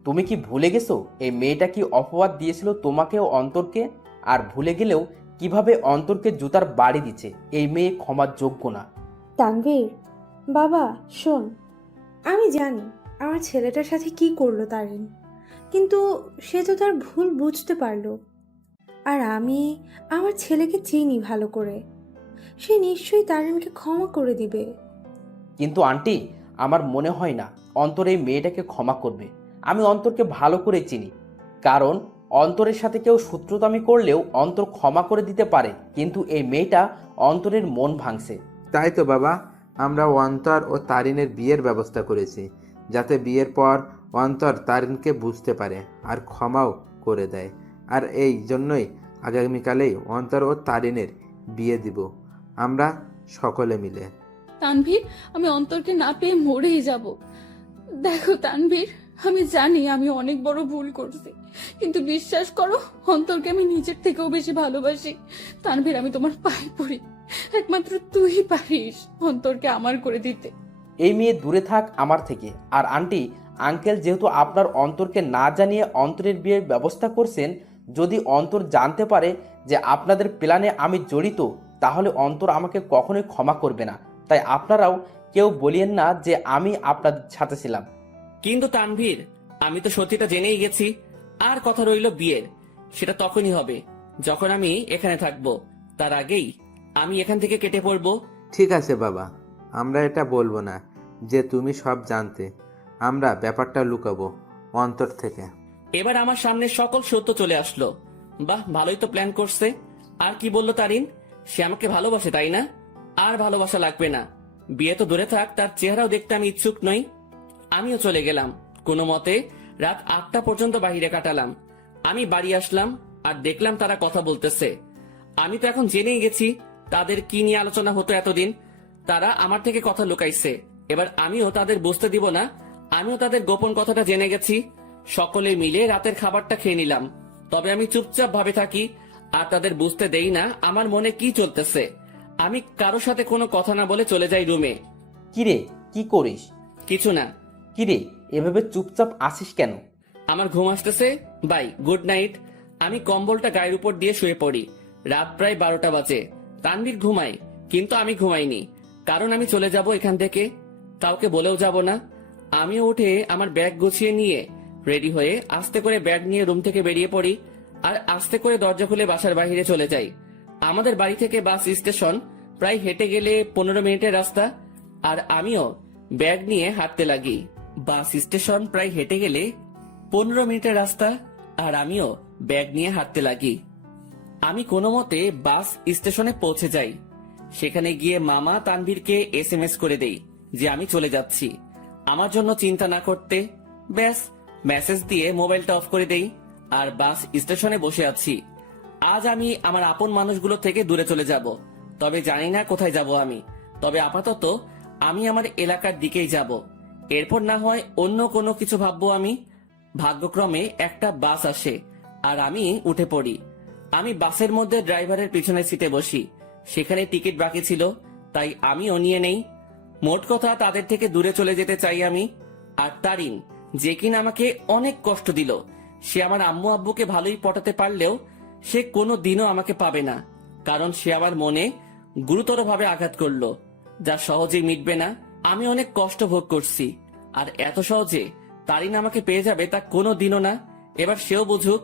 তুমি কি ভুলে গেছো এই মেয়েটা কি অপবাদ দিয়েছিল তোমাকে ও অন্তরকে? আর ভুলে গেলেও কিভাবে অন্তরকে জুতার বাড়ি দিচ্ছে? এই মেয়ে ক্ষমার যোগ্য না। তানভীর বাবা শোন, আমি জানি আমার ছেলেটার সাথে কি করলো তারিন, কিন্তু সে তো তার ভুল বুঝতে পারলো। আর আমি আমার ছেলেকে চিনি ভালো করে, সে নিশ্চয়ই তারিনকে ক্ষমা করে দিবে। কিন্তু আন্টি, আমার মনে হয় না অন্তর এই মেয়েটাকে ক্ষমা করবে। আমি অন্তরকে ভালো করে চিনি, কারণ অন্তরের সাথে কেউ শত্রুতামি করলেও অন্তর ক্ষমা করে দিতে পারে, কিন্তু এই মেয়েটা অন্তরের মন ভাঙছে। তাই তো বাবা, আমরা অন্তর ও তারিনের বিয়ের ব্যবস্থা করেছি, যাতে বিয়ের পর অন্তর তারিনকে বুঝতে পারে আর ক্ষমাও করে দেয়। আর এই জন্যই আগামীকালেই অন্তর ও তারিনের বিয়ে দিব আমরা সকলে মিলে। তানভীর, আমি অন্তরকে না পেয়ে মরেই যাব। দেখো তানভীর, আমি জানি আমি অনেক বড় ভুল করছি, কিন্তু বিশ্বাস করো অন্তরকে আমি নিজের থেকেও বেশি ভালোবাসি। তানভীর, আমি তোমার পায়ে পড়ি, একমাত্র তুই পারিস অন্তরকে আমার করে দিতে। এই মেয়ে দূরে থাক আমার থেকে। আর আন্টি আঙ্কেল যেহেতু আপনার অন্তরকে না জানিয়ে অন্তরের বিয়ের ব্যবস্থা করছেন, যদি অন্তর জানতে পারে যে আপনাদের প্ল্যানে আমি জড়িত, তাহলে অন্তর আমাকে কখনোই ক্ষমা করবে না। তাই আপনারাও কেউ বলিয়েন না যে আমি আপনাদের সাথে ছিলাম। কিন্তু তানভীর, আমি তো সত্যিটা জেনেই গেছি। আর কথা রইল বিয়ের, সেটা তখনই হবে যখন আমি এখানে থাকবো। তার আগেই আমি এখান থেকে কেটে পড়বো। ঠিক আছে বাবা, আমরা এটা বলবো না যে তুমি সব জানতে। আমরা ব্যাপারটা লুকাবো অন্তর থেকে। এবার আমার সামনে সকল সত্য চলে আসলো। বাহ, ভালোই তো প্ল্যান করছে। আর কি বললো তারিন? সে আমাকে ভালোবাসে, তাই না? আর ভালোবাসা লাগবে না, বিয়ে তো দূরে থাক, তার চেহারাও দেখতে আমি ইচ্ছুক নই। আমিও চলে গেলাম। কোনো মতে রাত 8টা পর্যন্ত বাইরে কাটালাম। আমি বাড়ি আসলাম আর দেখলাম তারা কথা বলতেছে। আমি তো এখন জেনেই গেছি তাদের কি নিয়ে আলোচনা হতো এতদিন। তারা আমার থেকে কথা লুকাইছে, এবার আমিও তাদের বুঝতে দিব না আমিও তাদের গোপন কথাটা জেনে গেছি। সকলে মিলে রাতের খাবারটা খেয়ে নিলাম। তবে আমি চুপচাপ ভাবে থাকি আর তাদের বুঝতে দেই না আমার মনে কি চলতেছে। আমি কারো সাথে কোনো কথা না বলে চলে যাই রুমে। কিরে, কি করিস? কিছু না। কিরে, এভাবে চুপচাপ আসিস কেন? আমার ঘুম আসতেছে। Bye, good night. আমি কম্বলটা গায়ের উপর দিয়ে শুয়ে পড়ি। রাত প্রায় 12টা বাজে। তানভীর ঘুমায়, কিন্তু আমি ঘুমাইনি, কারণ আমি চলে যাব এখান থেকে। কাউকে বলেও যাব না। আমিও উঠে আমার ব্যাগ গুছিয়ে নিয়ে রেডি হয়ে আস্তে করে ব্যাগ নিয়ে রুম থেকে বেরিয়ে পড়ি আর আস্তে করে দরজা খুলে বাসার বাইরে চলে যাই। আমাদের বাড়ি থেকে বাস স্টেশন প্রায় হেঁটে গেলে 15 মিনিটের রাস্তা, আর আমিও ব্যাগ নিয়ে হাঁটতে লাগি। বাস স্টেশন প্রায় হেঁটে গেলে 15 মিনিটের রাস্তা, আর আমিও ব্যাগ নিয়ে হাঁটতে লাগি। আমি কোনো মতে বাস স্টেশনে পৌঁছে যাই। সেখানে গিয়ে মামা তানভীরকে SMS করে দেই যে আমি চলে যাচ্ছি, আমার জন্য চিন্তা না করতে। ব্যাস, মেসেজ দিয়ে মোবাইলটা অফ করে দেই আর বাস স্টেশনে বসে আছি। আজ আমি আমার আপন মানুষগুলো থেকে দূরে চলে যাব, তবে জানি না কোথায় যাব আমি। তবে আপাতত আমি আমার এলাকার দিকেই যাব, এরপর না হয় অন্য কোনো কিছু ভাববো আমি। ভাগ্যক্রমে একটা বাস আসে আর আমি উঠে পড়ি। আমি বাসের মধ্যে ড্রাইভারের পিছনের সিটে বসি। সেখানে টিকিট বাকি ছিল, তাই আমিও নিয়ে নেই। মোট কথা তাদের থেকে দূরে চলে যেতে চাই আমি। আর তারিন, যে কিনা আমাকে অনেক কষ্ট দিল, সে আমার আম্মু আব্বুকে ভালোই পটাতে পারলেও সে কোনো দিনও আমাকে পাবে না, কারণ সে আমার মনে গুরুতরভাবে আঘাত করলো, যা সহজেই মিটবে না। আমি অনেক কষ্ট ভোগ করছি, আর এত সহজে তারিন আমাকে পেয়ে যাবে তা কোনো দিনও না। এবার সেও বুঝুক,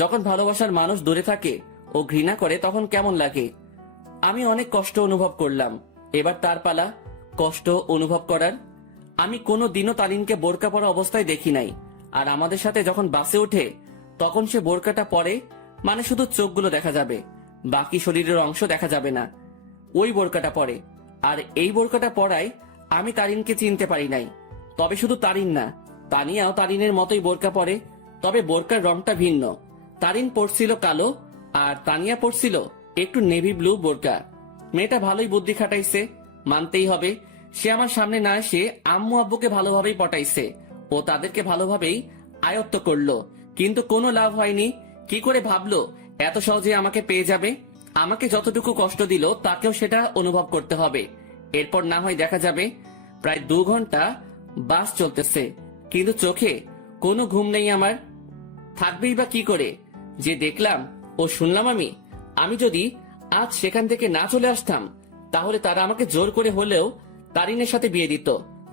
যখন ভালোবাসার মানুষ দূরে থাকে ও ঘৃণা করে তখন কেমন লাগে। আমি অনেক কষ্ট অনুভব করলাম, এবার তার পালা কষ্ট অনুভব করার। আমি কোনো দিনও তারিনকে বোরকা পরা অবস্থায় দেখি নাই, আর আমাদের সাথে যখন বাসে ওঠে তখন সে বোরকাটা পরে, মানে শুধু চোখগুলো দেখা যাবে, বাকি শরীরের অংশ দেখা যাবে না। ওই বোরকাটা পরে, আর এই বোরকাটা পরায় আমি তারিনকে চিনতে পারি নাই। তবে শুধু তারিন না, তানিয়াও তারিনের মতোই বোরকা পরে, তবে বোরকার রংটা ভিন্ন। তারিন পরছিল কালো আর তানিয়া পড়ছিল একটু নেভি ব্লু বোরকা। মেয়েটা ভালোই বুদ্ধি খাটাইছে, মানতেই হবে। সে আমার সামনে না এসে আম্মু আব্বুকে ভালোভাবেই পটাইছে ও তাদেরকে ভালোভাবেই আয়ত্ত করলো, কিন্তু কোনো লাভ হয়নি। কি করে ভাবলো এত সহজে আমাকে পেয়ে যাবে? আমাকে যতটুকু কষ্ট দিল তাকেও সেটা অনুভব করতে হবে। এরপর না হয় দেখা যাবে। প্রায় 2 ঘন্টা বাস চলতেছে, কিন্তু চোখে কোনো ঘুম নেই আমার। থাকবেই বা কি করে? যে দেখলাম ও শুনলাম আমি যদি আজ সেখান থেকে না চলে আসতাম তাহলে তারা আমাকে জোর করে হলেও তারিনের সাথে বিয়ে দিত।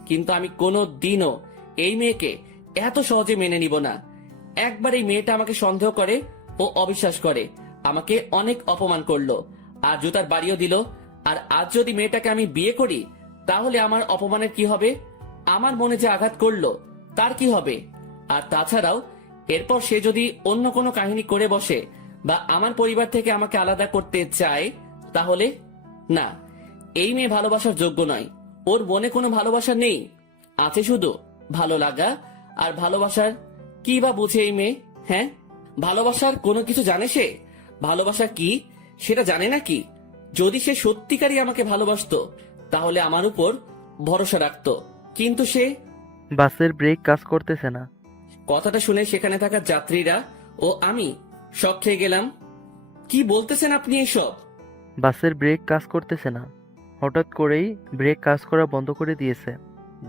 কিন্তু আমি কোনো দিনও এই মেয়েকে এত সহজে মেনে নিব না। একবার এই মেয়েটা আমাকে সন্দেহ করে ও অবিশ্বাস করে, আমাকে অনেক অপমান করলো আর জুতার বাড়িও দিল। আর আজ যদি মেয়েটাকে আমি বিয়ে করি তাহলে আমার অপমানের কি হবে? আমার মনে যে আঘাত করলো তার কি হবে? আর তাছাড়াও এরপর সে যদি অন্য কোনো কাহিনী করে বসে বা আমার পরিবার থেকে আমাকে আলাদা করতে চায় তাহলে না, এই মেয়ে ভালোবাসার যোগ্য নয়। ওর মনে কোনো ভালোবাসা নেই, আছে শুধু ভালো লাগা। আর ভালোবাসার কি বা বুঝে এই মেয়ে? হ্যাঁ, ভালোবাসার কোনো কিছু জানে সে? ভালোবাসা কি সেটা জানে নাকি? যদি সে সত্যিকারই আমাকে ভালোবাসতো তাহলে আমার উপর ভরসা রাখতো, কিন্তু সে। বাসের ব্রেক কাজ করতেছে না। কথাটা শুনে সেখানে থাকা যাত্রীরা ও আমি শক খেয়ে গেলাম। কি বলতেছেন আপনি এসব? বাসের ব্রেক কাজ করতেছে না, হঠাৎ করেই ব্রেক কাজ করা বন্ধ করে দিয়েছে।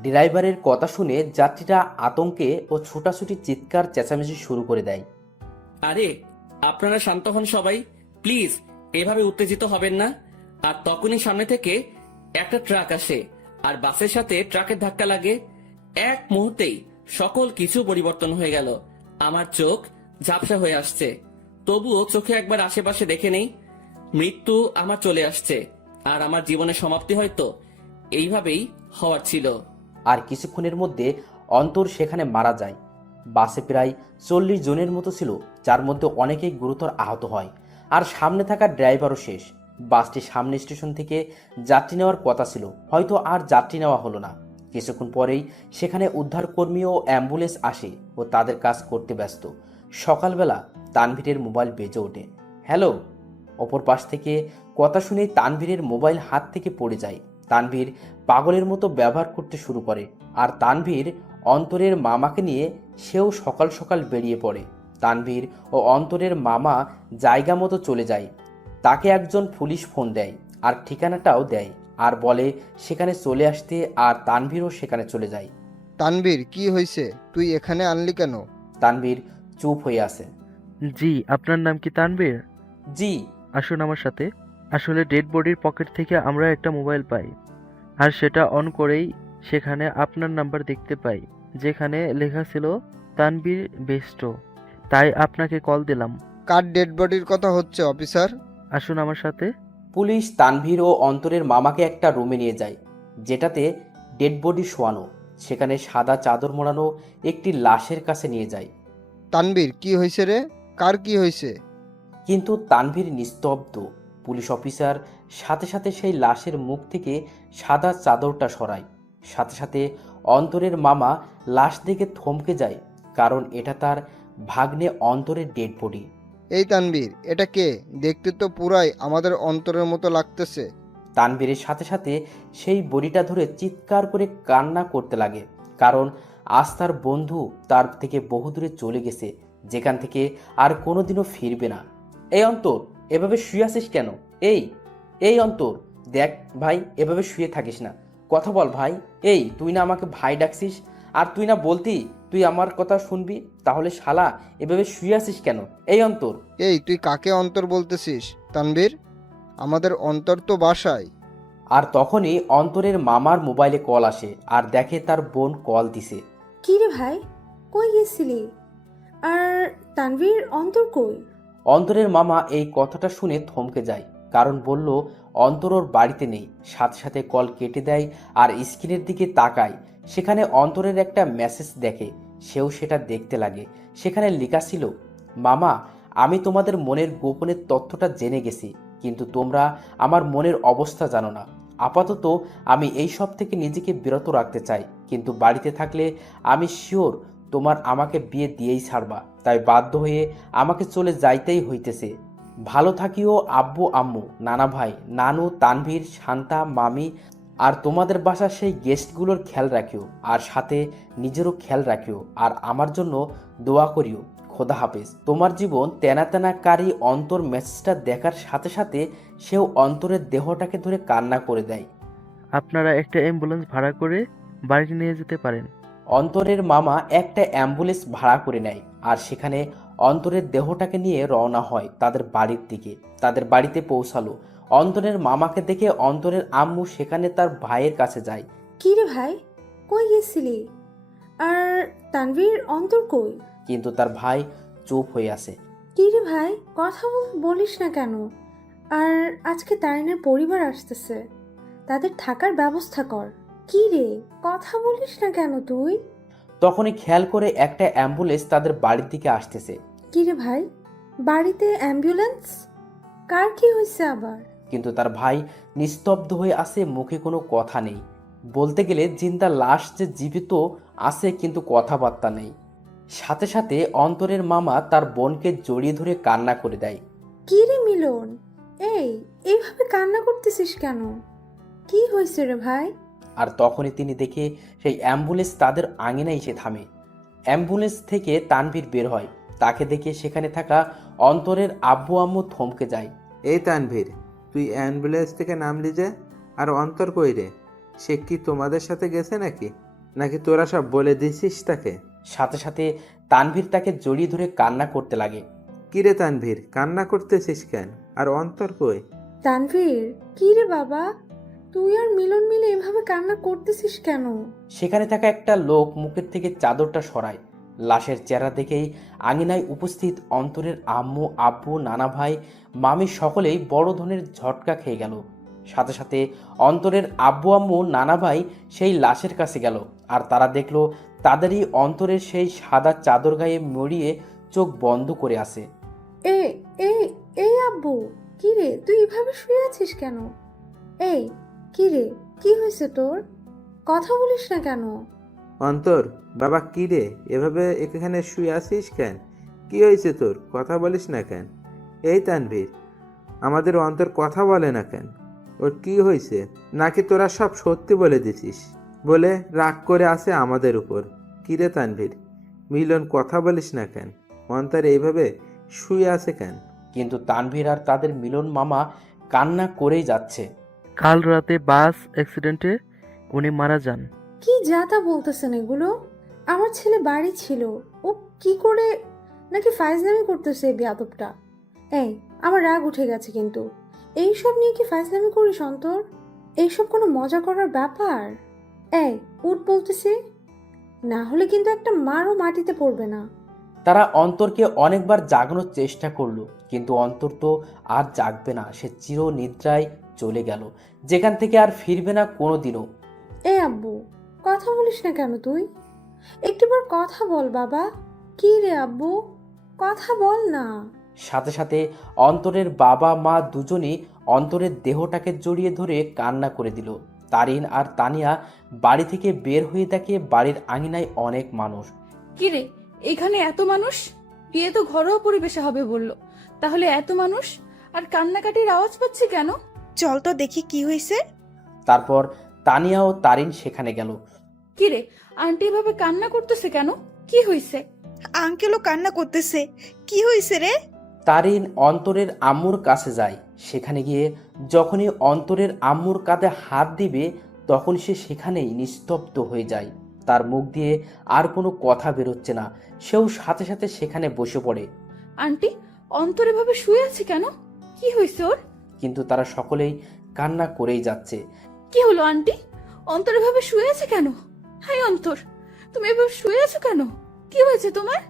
ড্রাইভারের কথা শুনে যাত্রীরা আতঙ্কে ও ছোটাছুটি চিৎকার চেঁচামেচি শুরু করে দেয়। আরে আপনারা শান্ত হন সবাই, প্লিজ এভাবে উত্তেজিত হবেন না। আর তখনই সামনে থেকে একটা ট্রাক আসে আর বাসের সাথে ট্রাকের ধাক্কা লাগে। এক মুহূর্তেই সকল কিছু পরিবর্তন হয়ে গেল। আমার চোখ ঝাপসা হয়ে আসছে, তবুও চোখে একবার আশেপাশে দেখে নেই। মৃত্যু আমার চলে আসছে আর আমার জীবনের সমাপ্তি হয়তো এইভাবেই হওয়ার ছিল। আর কিছুক্ষণের মধ্যে অন্তর সেখানে মারা যায়। বাসে প্রায় 40 জনের মতো ছিল, যার মধ্যে অনেকেই গুরুতর আহত হয়। আর সামনে থাকা ড্রাইভারও শেষ। বাসটি সামনে স্টেশন থেকে যাত্রী নেওয়ার কথা ছিল, হয়তো আর যাত্রী নেওয়া হলো না। কিছুক্ষণ পরেই সেখানে উদ্ধারকর্মী ও অ্যাম্বুলেন্স আসে ও তাদের কাজ করতে ব্যস্ত। সকালবেলা তানভীরের মোবাইল বেজে ওঠে। হ্যালো। অপর পাশ থেকে কথা শুনেই তানভীরের মোবাইল হাত থেকে পড়ে যায়। তানভীর পাগলের মতো ব্যবহার করতে শুরু করে। আর তানভীর অন্তরের মামাকে নিয়ে সেও সকাল সকাল বেরিয়ে পড়ে। তানভীর ও অন্তরের মামা জায়গা মতো চলে যায়। তাকে একজন পুলিশ ফোন দেয় আর ঠিকানাটাও দেয় আর বলে সেখানে চলে আসতে, আর তানভীরও সেখানে চলে যায়। তানভীর, কি হয়েছে? তুই এখানে আনলি কেন? তানভীর চুপ হয়ে আছে। জি, আপনার নাম কি তানভীর? জি। আসুন আমার সাথে। আসলে ডেড বডির পকেট থেকে আমরা একটা মোবাইল পাই, আর সেটা অন করেই সেখানে আপনার নাম্বার দেখতে পাই, যেখানে লেখা ছিল তানভীর বেস্ট। তাই আপনাকে কল দিলাম। কার ডেড বডির কথা হচ্ছে অফিসার? আসুন আমার সাথে। পুলিশ তানভীর ও অন্তরের মামাকে একটা রুমে নিয়ে যায়, যেটাতে ডেড বডি শোয়ানো। সেখানে সাদা চাদর মোড়ানো একটি লাশের কাছে নিয়ে যায়। তানভীর, কি হয়েছে রে? কার কি হয়েছে? কিন্তু তানভীর নিস্তব্ধ। পুলিশ অফিসার সাথে সাথে সেই লাশের মুখ থেকে সাদা চাদরটা সরায়। সাথে সাথে অন্তরের মামা লাশ দেখে থমকে যায়, কারণ এটা তার ভাগ্নে অন্তরের ডেড বডি। এই তানভীর, এটা কে? দেখতে তো পুরাই আমাদের অন্তরের মতো লাগতেছে। তানভীরের সাথে সাথে সেই বডিটা ধরে চিৎকার করে কান্না করতে লাগে, কারণ আজ তার বন্ধু তার থেকে বহু দূরে চলে গেছে, যেখান থেকে আর কোনোদিনও ফিরবে না। এই অন্তর, এভাবে শুয়ে আছিস কেন? এই অন্তর, দেখ ভাই, এভাবে শুয়ে থাকিস না, কথা বল ভাই। এই তুই না আমাকে ভাই ডাকছিস, আর তুই না বলতি তুই আমার কথা শুনবি, তাহলে শালা এভাবে শুয়ে আছিস কেন? এই অন্তর। এই তুই কাকে অন্তর বলতেছিস তানভীর? আমাদের অন্তর তো বাসায়। আর তখনই অন্তরের মামার মোবাইলে কল আসে আর দেখে তার বোন কল দিছে। কি রে ভাই, কই গেছিলি? আর তানভীর, অন্তর কই? অন্তরের মামা এই কথাটা শুনে থমকে যায়, কারণ বলল অন্তর ওর বাড়িতে নেই। সাথে সাথে কল কেটে দেয় আর স্ক্রিনের দিকে তাকায়। সেখানে অন্তরের একটা মেসেজ দেখে, সেও সেটা দেখতে লাগে। সেখানে লেখা ছিল, মামা, আমি তোমাদের মনের গোপনের তথ্যটা জেনে গেছি, কিন্তু তোমরা আমার মনের অবস্থা জানো না। আপাতত আমি এই সব থেকে নিজেকে বিরত রাখতে চাই, কিন্তু বাড়িতে থাকলে আমি শিওর তোমার আমাকে বিয়ে দিয়েই ছাড়বা, তাই বাধ্য হয়ে আমাকে চলে যাইতেই হইতেছে। ভালো থাকিও আব্বু আম্মু, নানা ভাই, নানু, তানভীর, শান্তা, মামি আর তোমাদের বাসার সেই গেস্টগুলোর খেয়াল রাখিও, আর সাথে নিজেরও খেয়াল রাখিও, আর আমার জন্য দোয়া করিও। খোদা হাফেজ। তোমার জীবন তেনা তেনা কারি অন্তর মেসেজটা দেখার সাথে সাথে সেও অন্তরের দেহটাকে ধরে কান্না করে দেয়। আপনারা একটা অ্যাম্বুলেন্স ভাড়া করে বাড়ি নিয়ে যেতে পারেন। অন্তরের মামা একটা অ্যাম্বুলেন্স ভাড়া করে নেয় আর সেখানে অন্তরের দেহটাকে নিয়ে রওনা হয় তাদের বাড়ির দিকে। তাদের বাড়িতে পৌঁছালো। অন্তরের মামাকে দেখে অন্তরের আম্মু সেখানে তার ভাইয়ের কাছে যায়। কি রে ভাই, কই গেছিলি? আর তানভীর, অন্তর কই? কিন্তু তার ভাই চুপ হয়ে আছে। কি রে ভাই, কথা বলিস না কেন? আর আজকে তারিনের পরিবার আসতেছে, তাদের থাকার ব্যবস্থা কর। কি রে, কথা বলিস না কেন তুই? তখনই খেয়াল করে একটা অ্যাম্বুলেন্স তাদের বাড়ির দিকে আসতেছে। কি রে ভাই, বাড়িতে অ্যাম্বুলেন্স? কার কি হয়েছে আবার? কিন্তু তার ভাই নিস্তব্ধ হয়ে আছে, মুখে কোনো কথা নেই। বলতে গেলে জিন্দা লাশ যে জীবিত আছে কিন্তু কথাবার্তা নেই। সাথে সাথে অন্তরের মামা তার বোনকে জড়িয়ে ধরে কান্না করে দেয়। কি রে মিলন, এইভাবে কান্না করতেছিস কেন? কি হয়েছে রে ভাই? আর তখনই তিনি দেখে সেই অ্যাম্বুলেন্স তাদের আঙিনায় এসে থামে। অ্যাম্বুলেন্স থেকে তানভীর বের হয়। তাকে দেখে সেখানে থাকা অন্তরের আব্বু আম্মু থমকে যায়। এই তানভীর, তুই অ্যাম্বুলেন্স থেকে নামলি যে? আর অন্তর কই রে? সে কি তোমাদের সাথে গেছে নাকি নাকি তোরা সব বলে দিছিস তাকে? সাথে সাথে তানভীর তাকে জড়িয়ে ধরে কান্না করতে লাগে। কি রে তানভীর, কান্না করতেছিস কেন? আর অন্তর কই? তানভীর, কি রে বাবা, তুই আর মিলন মিলে এভাবে কান্না করতেছিস কেন? সেখানে থাকা একটা লোক মুখের থেকে চাদরটা সরায়। লাশের চেহারা দেখেই আঙিনায় উপস্থিত অন্তরের আম্মু, আব্বু, নানা ভাই, মামি সকলেই বড় ধরনের ঝটকা খেয়ে গেল। সাথে সাথে অন্তরের আব্বু আম্মু, নানা ভাই সেই লাশের কাছে গেল আর তারা দেখলো তাদেরই অন্তরের সেই সাদা চাদর গায়ে মরিয়ে চোখ বন্ধ করে আছে। এই আব্বু, কি রে, তুই এভাবে শুয়ে আছিস কেন? কি রে, কি হয়েছে তোর? কথা বলিস না কেন? অন্তর, বাবা, কি রে, এভাবে এখানে শুয়ে আছিস কেন? কি হয়েছে তোর? কথা বলিস না কেন? এই তানভীর, আমাদের অন্তর কথা বলে না কেন? ওর কি হয়েছে? নাকি তোরা সব সত্যি বলে দিছিস বলে রাগ করে আছে আমাদের উপর? কি রে তানভীর, মিলন, কথা বলিস না কেন? অন্তর এইভাবে শুয়ে আছে কেন? কিন্তু তানভীর আর তাদের মিলন মামা কান্না করেই যাচ্ছে। কাল রাতে বাস অ্যাক্সিডেন্টে উনি মারা যান। কি যাতা বলতেছেন এগুলো? আমার ছেলে বাড়ি ছিল, ও কি করে? নাকি ফাইজলামি করতেছে এই বেয়াদবটা? আমার রাগ উঠে গেছে, কিন্তু এইসব নিয়ে কি ফাইজলামি করিস অন্তর? এইসব কোনো মজা করার ব্যাপার? উঠ বলতেছি, না হলে কিন্তু একটা মারও মাটিতে পড়বে না। তারা অন্তরকে অনেকবার জাগানোর চেষ্টা করলো, কিন্তু অন্তর তো আর জাগবে না। সে চির নিদ্রায় চলে গেল, যেখান থেকে আর ফিরবে না কোনোদিনও। আব্বু, কথা বলিস না কেন তুই? একটিবার কথা বল বাবা। কি রে আব্বু, কথা বল না। সাথে সাথে অন্তরের বাবা মা দুজনই অন্তরের দেহটাকে জড়িয়ে ধরে কান্না করে দিল। তারিন আর তানিয়া বাড়ি থেকে বের হয়ে দেখে বাড়ির আঙিনায় অনেক মানুষ। কি রে, এখানে এত মানুষ? বিয়ে তো ঘরোয়া পরিবেশে হবে বললো, তাহলে এত মানুষ আর কান্নাকাটির আওয়াজ পাচ্ছি কেন? চল তো দেখি কি হয়েছে। তারপর তানিয়া ও তারিন সেখানে গেল। কি রে, আন্টি এভাবে কান্না করতেছে কেন? কি হয়েছে? আঙ্কেলও কান্না করতেছে। কি হয়েছে রে? তারিন অন্তরের আম্মুর কাছে যায়। সেখানে গিয়ে যখনই অন্তরের আম্মুর কাঁধে হাত দিবে তখন সে সেখানেই নিস্তব্ধ হয়ে যায়। তার মুখ দিয়ে আর কোনো কথা বেরোচ্ছে না। সেও সাথে সাথে সেখানে বসে পড়ে। আন্টি, অন্তর এভাবে শুয়ে আছে কেন? কি হয়েছে ওর? কিন্তু তারা সকলেই কান্না করেই যাচ্ছে। কি হলো আন্টি? অন্তর এভাবে শুয়ে আছে কেন? হাই অন্তর, তুমি এভাবে শুয়ে আছো কেন? কি হয়েছে তোমার?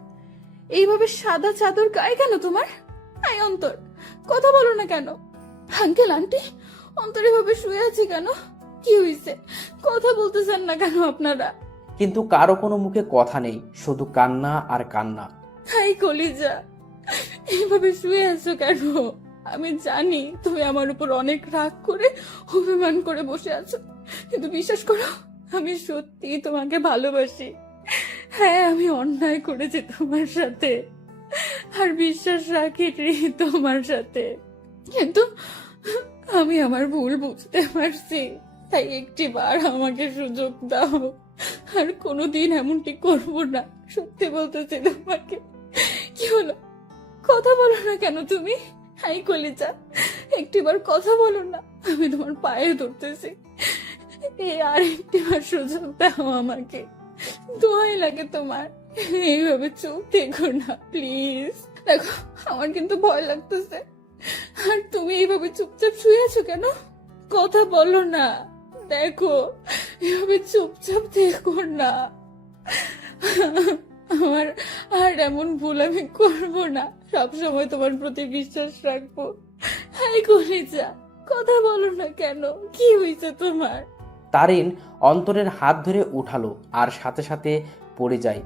এইভাবে সাদা চাদর গায়ে কেন তোমার? হাই অন্তর, কথা বলো না কেন? আঙ্কেল, আন্টি, অন্তর এভাবে শুয়ে আছে কেন? কি হয়েছে? কথা বলতেছেন না কেন আপনারা? কিন্তু কারো কোনো মুখে কথা নেই, শুধু কান্না আর কান্না। হাই কলিজা, এইভাবে শুয়ে আছো কেন? আমি জানি তুমি আমার উপর অনেক রাগ করে অভিমান করে বসে আছো, কিন্তু বিশ্বাস করো, আমি সত্যি তোমাকে ভালোবাসি। হ্যাঁ, আমি অন্যায় করেছি তোমার সাথে। আর বিশ্বাস রাখি তোমার সাথে, কিন্তু আমি আমার ভুল বুঝতে পারছি। তাই একটিবার আমাকে সুযোগ দাও, আর কোনোদিন এমনটি করবো না। সত্যি বলতেছি তোমাকে। কি হলো, কথা বলো না কেন তুমি? হাই কলিজা, একটিবার কথা বলো না, আমি তোমার পায়ে ধরতেছি। এই আর একটিবার সুযোগ দাও আমাকে, দোয়াই লাগে তোমার। এইভাবে চুপ থেকো না প্লিজ। দেখো আমার কিন্তু ভয় লাগতেছে, আর তুমি এইভাবে চুপচাপ শুয়ে আছো কেন? কথা বলো না। দেখো এভাবে চুপচাপ থেকো না। আমার আর এমন ভুল আমি করবো না, সবসময় তোমার প্রতি বিশ্বাস রাখবো। হাই কলিজা, কথা বলো না কেন? কি হয়েছে তোমার? তারিন অন্তরের হাত ধরে উঠালো আর সাথে সাথে পড়ে যায়।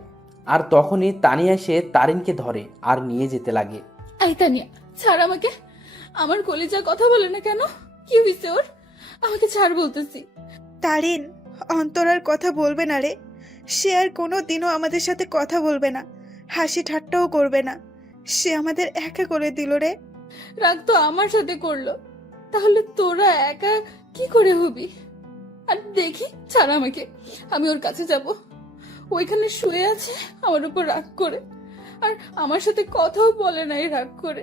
আর তখনই তানিয়া এসে তারিনকে ধরে আর নিয়ে যেতে লাগে। আই তানিয়া, ছাড় আমাকে। আমার কলিজা কথা বলে না কেন? কি হয়েছে ওর? আমাকে ছাড় বলতেছি। তারিন, অন্তর আর কথা বলবে না রে। সে আর কোনো দিনও আমাদের সাথে কথা বলবে না, হাসি ঠাট্টাও করবে না। সে আমাদের একা করে দিল রে। রাগ তো আমার সাথে করলো, তাহলে তোরা একা কি করে হবি? আর দেখি, ছাড় আমাকে, আমি ওর কাছে যাব। ওইখানে শুয়ে আছে আমার উপর রাগ করে, আর আমার সাথে কথাও বলে নাই রাগ করে।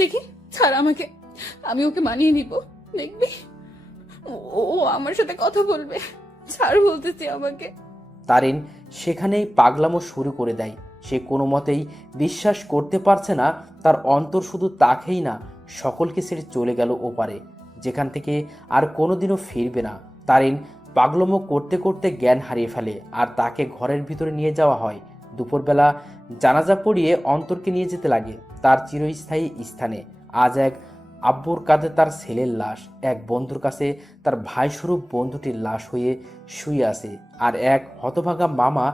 দেখি, ছাড় আমাকে, আমি ওকে মানিয়ে নিব। দেখবি ও ও আমার সাথে কথা বলবে। ছাড় বলতেছি আমাকে। তারিন সেখানেই পাগলামো শুরু করে দেয়। সে কোনো মতেই বিশ্বাস করতে পারছে না তার অন্তর শুধু তাকেই না, সকলকে ছেড়ে চলে গেল ওপারে, যেখান থেকে আর কোনোদিনও ফিরবে না। তারিন পাগলামো করতে করতে জ্ঞান হারিয়ে ফেলে, আর তাকে ঘরের ভিতরে নিয়ে যাওয়া হয়। দুপুরবেলা জানাজা পড়িয়ে অন্তরকে নিয়ে যেতে লাগে তার চিরস্থায়ী স্থানে। আজ এক আব্বুর কাঁধে তার ছেলের লাশ, এক বন্ধুর কাছে তার ভাইস্বরূপ বন্ধুটির লাশ হয়ে শুয়ে আছে, আর এক হতভাগা মামা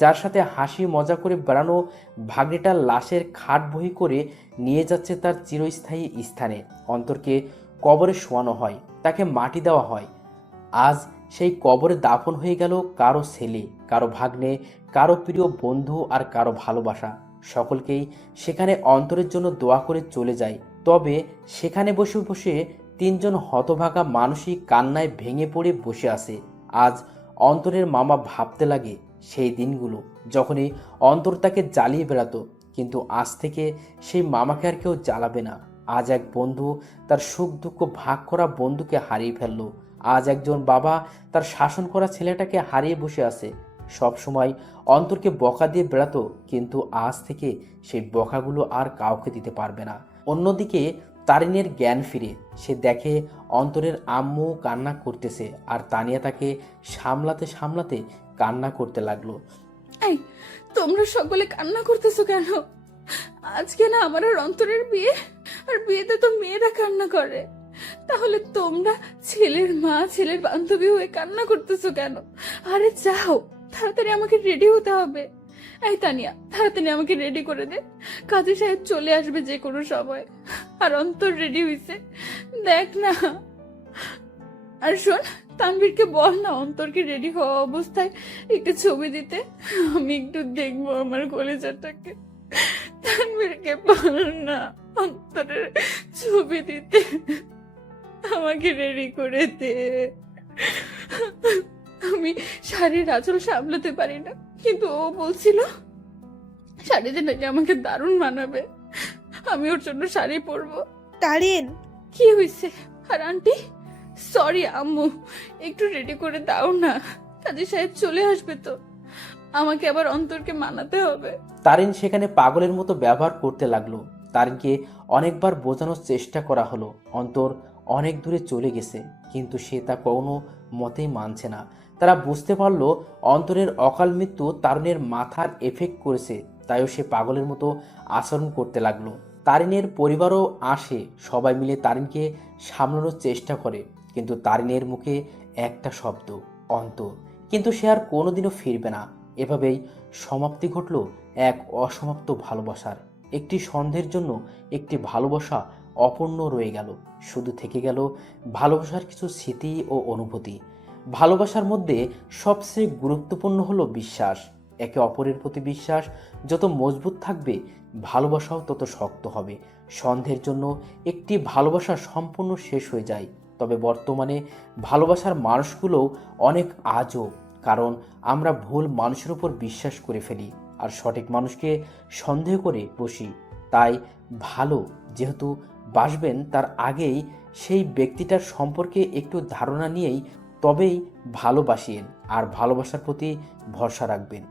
যার সাথে হাসি মজা করে বেড়ানো ভাগ্নেটার লাশের খাট বহি করে নিয়ে যাচ্ছে তার চিরস্থায়ী স্থানে। অন্তরকে কবরে শোয়ানো হয়, তাকে মাটি দেওয়া হয়। আজ সেই কবরে দাফন হয়ে গেল কারো ছেলে, কারো ভাগ্নে, কারো প্রিয় বন্ধু, আর কারো ভালোবাসা। সকলকেই সেখানে অন্তরের জন্য দোয়া করে চলে যায়। তবে সেখানে বসে বসে তিনজন হতভাগা মানসিক কান্নায় ভেঙে পড়ে বসে আছে। আজ অন্তরের মামা ভাবতে লাগে সেই দিনগুলো যখনই অন্তর তাকে জ্বালিয়ে বেড়াতো, কিন্তু আজ থেকে সেই মামাকে আর কেউ জ্বালাবে না। আজ এক বন্ধু তার সুখ দুঃখ ভাগ করা বন্ধুকে হারিয়ে ফেললো। আজ একজন বাবা তার শাসন করা ছেলেটাকে হারিয়ে বসে আছে। সব সময় অন্তরকে বকা দিয়ে বেড়াতো, কিন্তু আজ থেকে সেই বকাগুলো আর কাউকে দিতে পারবে না। অন্যদিকে তারিনের জ্ঞান ফিরে সে দেখে অন্তরের আম্মু কান্না করতেছে, আর তানিয়া তাকে সামলাতে সামলাতে কান্না করতে লাগলো। এই, তোমরা সকলে কান্না করতেছো কেন? আজকে না আমার আর অন্তরের বিয়ে, আর বিয়েতে তো মেয়েরা কান্না করে। তাহলে তোমরা ছেলের মা, ছেলের বান্ধবী হয়ে কান্না করতেছো কেন? আরে যাও, তাড়াতাড়ি আমাকে রেডি হতে হবে। এই তানিয়া, তাড়াতাড়ি আমাকে রেডি করে দে, কাজী সাহেব চলে আসবে যে কোনো সময়। আর অন্তর রেডি হইছে, দেখ না। আর শোন, তানভীরকে বল না অন্তরকে রেডি হওয়া অবস্থায় একটু ছবি দিতে, আমি একটু দেখবো আমার কলেজাটাকে। তানভীরকে বল না অন্তরের ছবি দিতে, আমাকে রেডি করে দে। আমি শাড়ির আঁচল সামলাতে পারি না, কিন্তু ও বলছিল শাড়িতে নাকি আমাকে দারুণ মানাবে, আমি ওর জন্য শাড়ি পরবো। তারিন, কি হয়েছে? আর আন্টি, সরি আম্মু, একটু রেডি করে দাও না, কাজী সাহেব চলে আসবে তো, আমাকে আবার অন্তরকে মানাতে হবে। তারিন সেখানে পাগলের মতো ব্যবহার করতে লাগলো। তারিনকে অনেকবার বোঝানোর চেষ্টা করা হলো অন্তর অনেক দূরে চলে গেছে, কিন্তু সে তা কোনো মতেই মানছে না। তারা বুঝতে পারলো অন্তরের অকাল মৃত্যু তারুণের মাথার এফেক্ট করেছে, তাইও সে পাগলের মতো আচরণ করতে লাগলো। তারিনের পরিবারও আসে, সবাই মিলে তারিনকে সামলানোর চেষ্টা করে, কিন্তু তারিনের মুখে একটা শব্দ, অন্তর। কিন্তু সে আর কোনোদিনও ফিরবে না। এভাবেই সমাপ্তি ঘটল এক অসমাপ্ত ভালোবাসার। একটি সন্ধ্যের জন্য একটি ভালোবাসা অপূর্ণ রয়ে গেল, শুধু থেকে গেল ভালোবাসার কিছু স্মৃতি ও অনুভূতি। ভালোবাসার মধ্যে সবচেয়ে গুরুত্বপূর্ণ হলো বিশ্বাস। একে অপরের প্রতি বিশ্বাস যত মজবুত থাকবে, ভালোবাসাও তত শক্ত হবে। সন্দেহের জন্য একটি ভালোবাসা সম্পূর্ণ শেষ হয়ে যায়, তবে বর্তমানে ভালোবাসার মানুষগুলোও অনেক আজব, কারণ আমরা ভুল মানুষের উপর বিশ্বাস করে ফেলি আর সঠিক মানুষকে সন্দেহ করে বসি। তাই ভালো যেহেতু বাসবেন, তার আগেই সেই ব্যক্তিটার সম্পর্কে একটু ধারণা নিয়েই তবেই ভালোবাসিয়েন আর ভালোবাসার প্রতি ভরসা রাখবেন।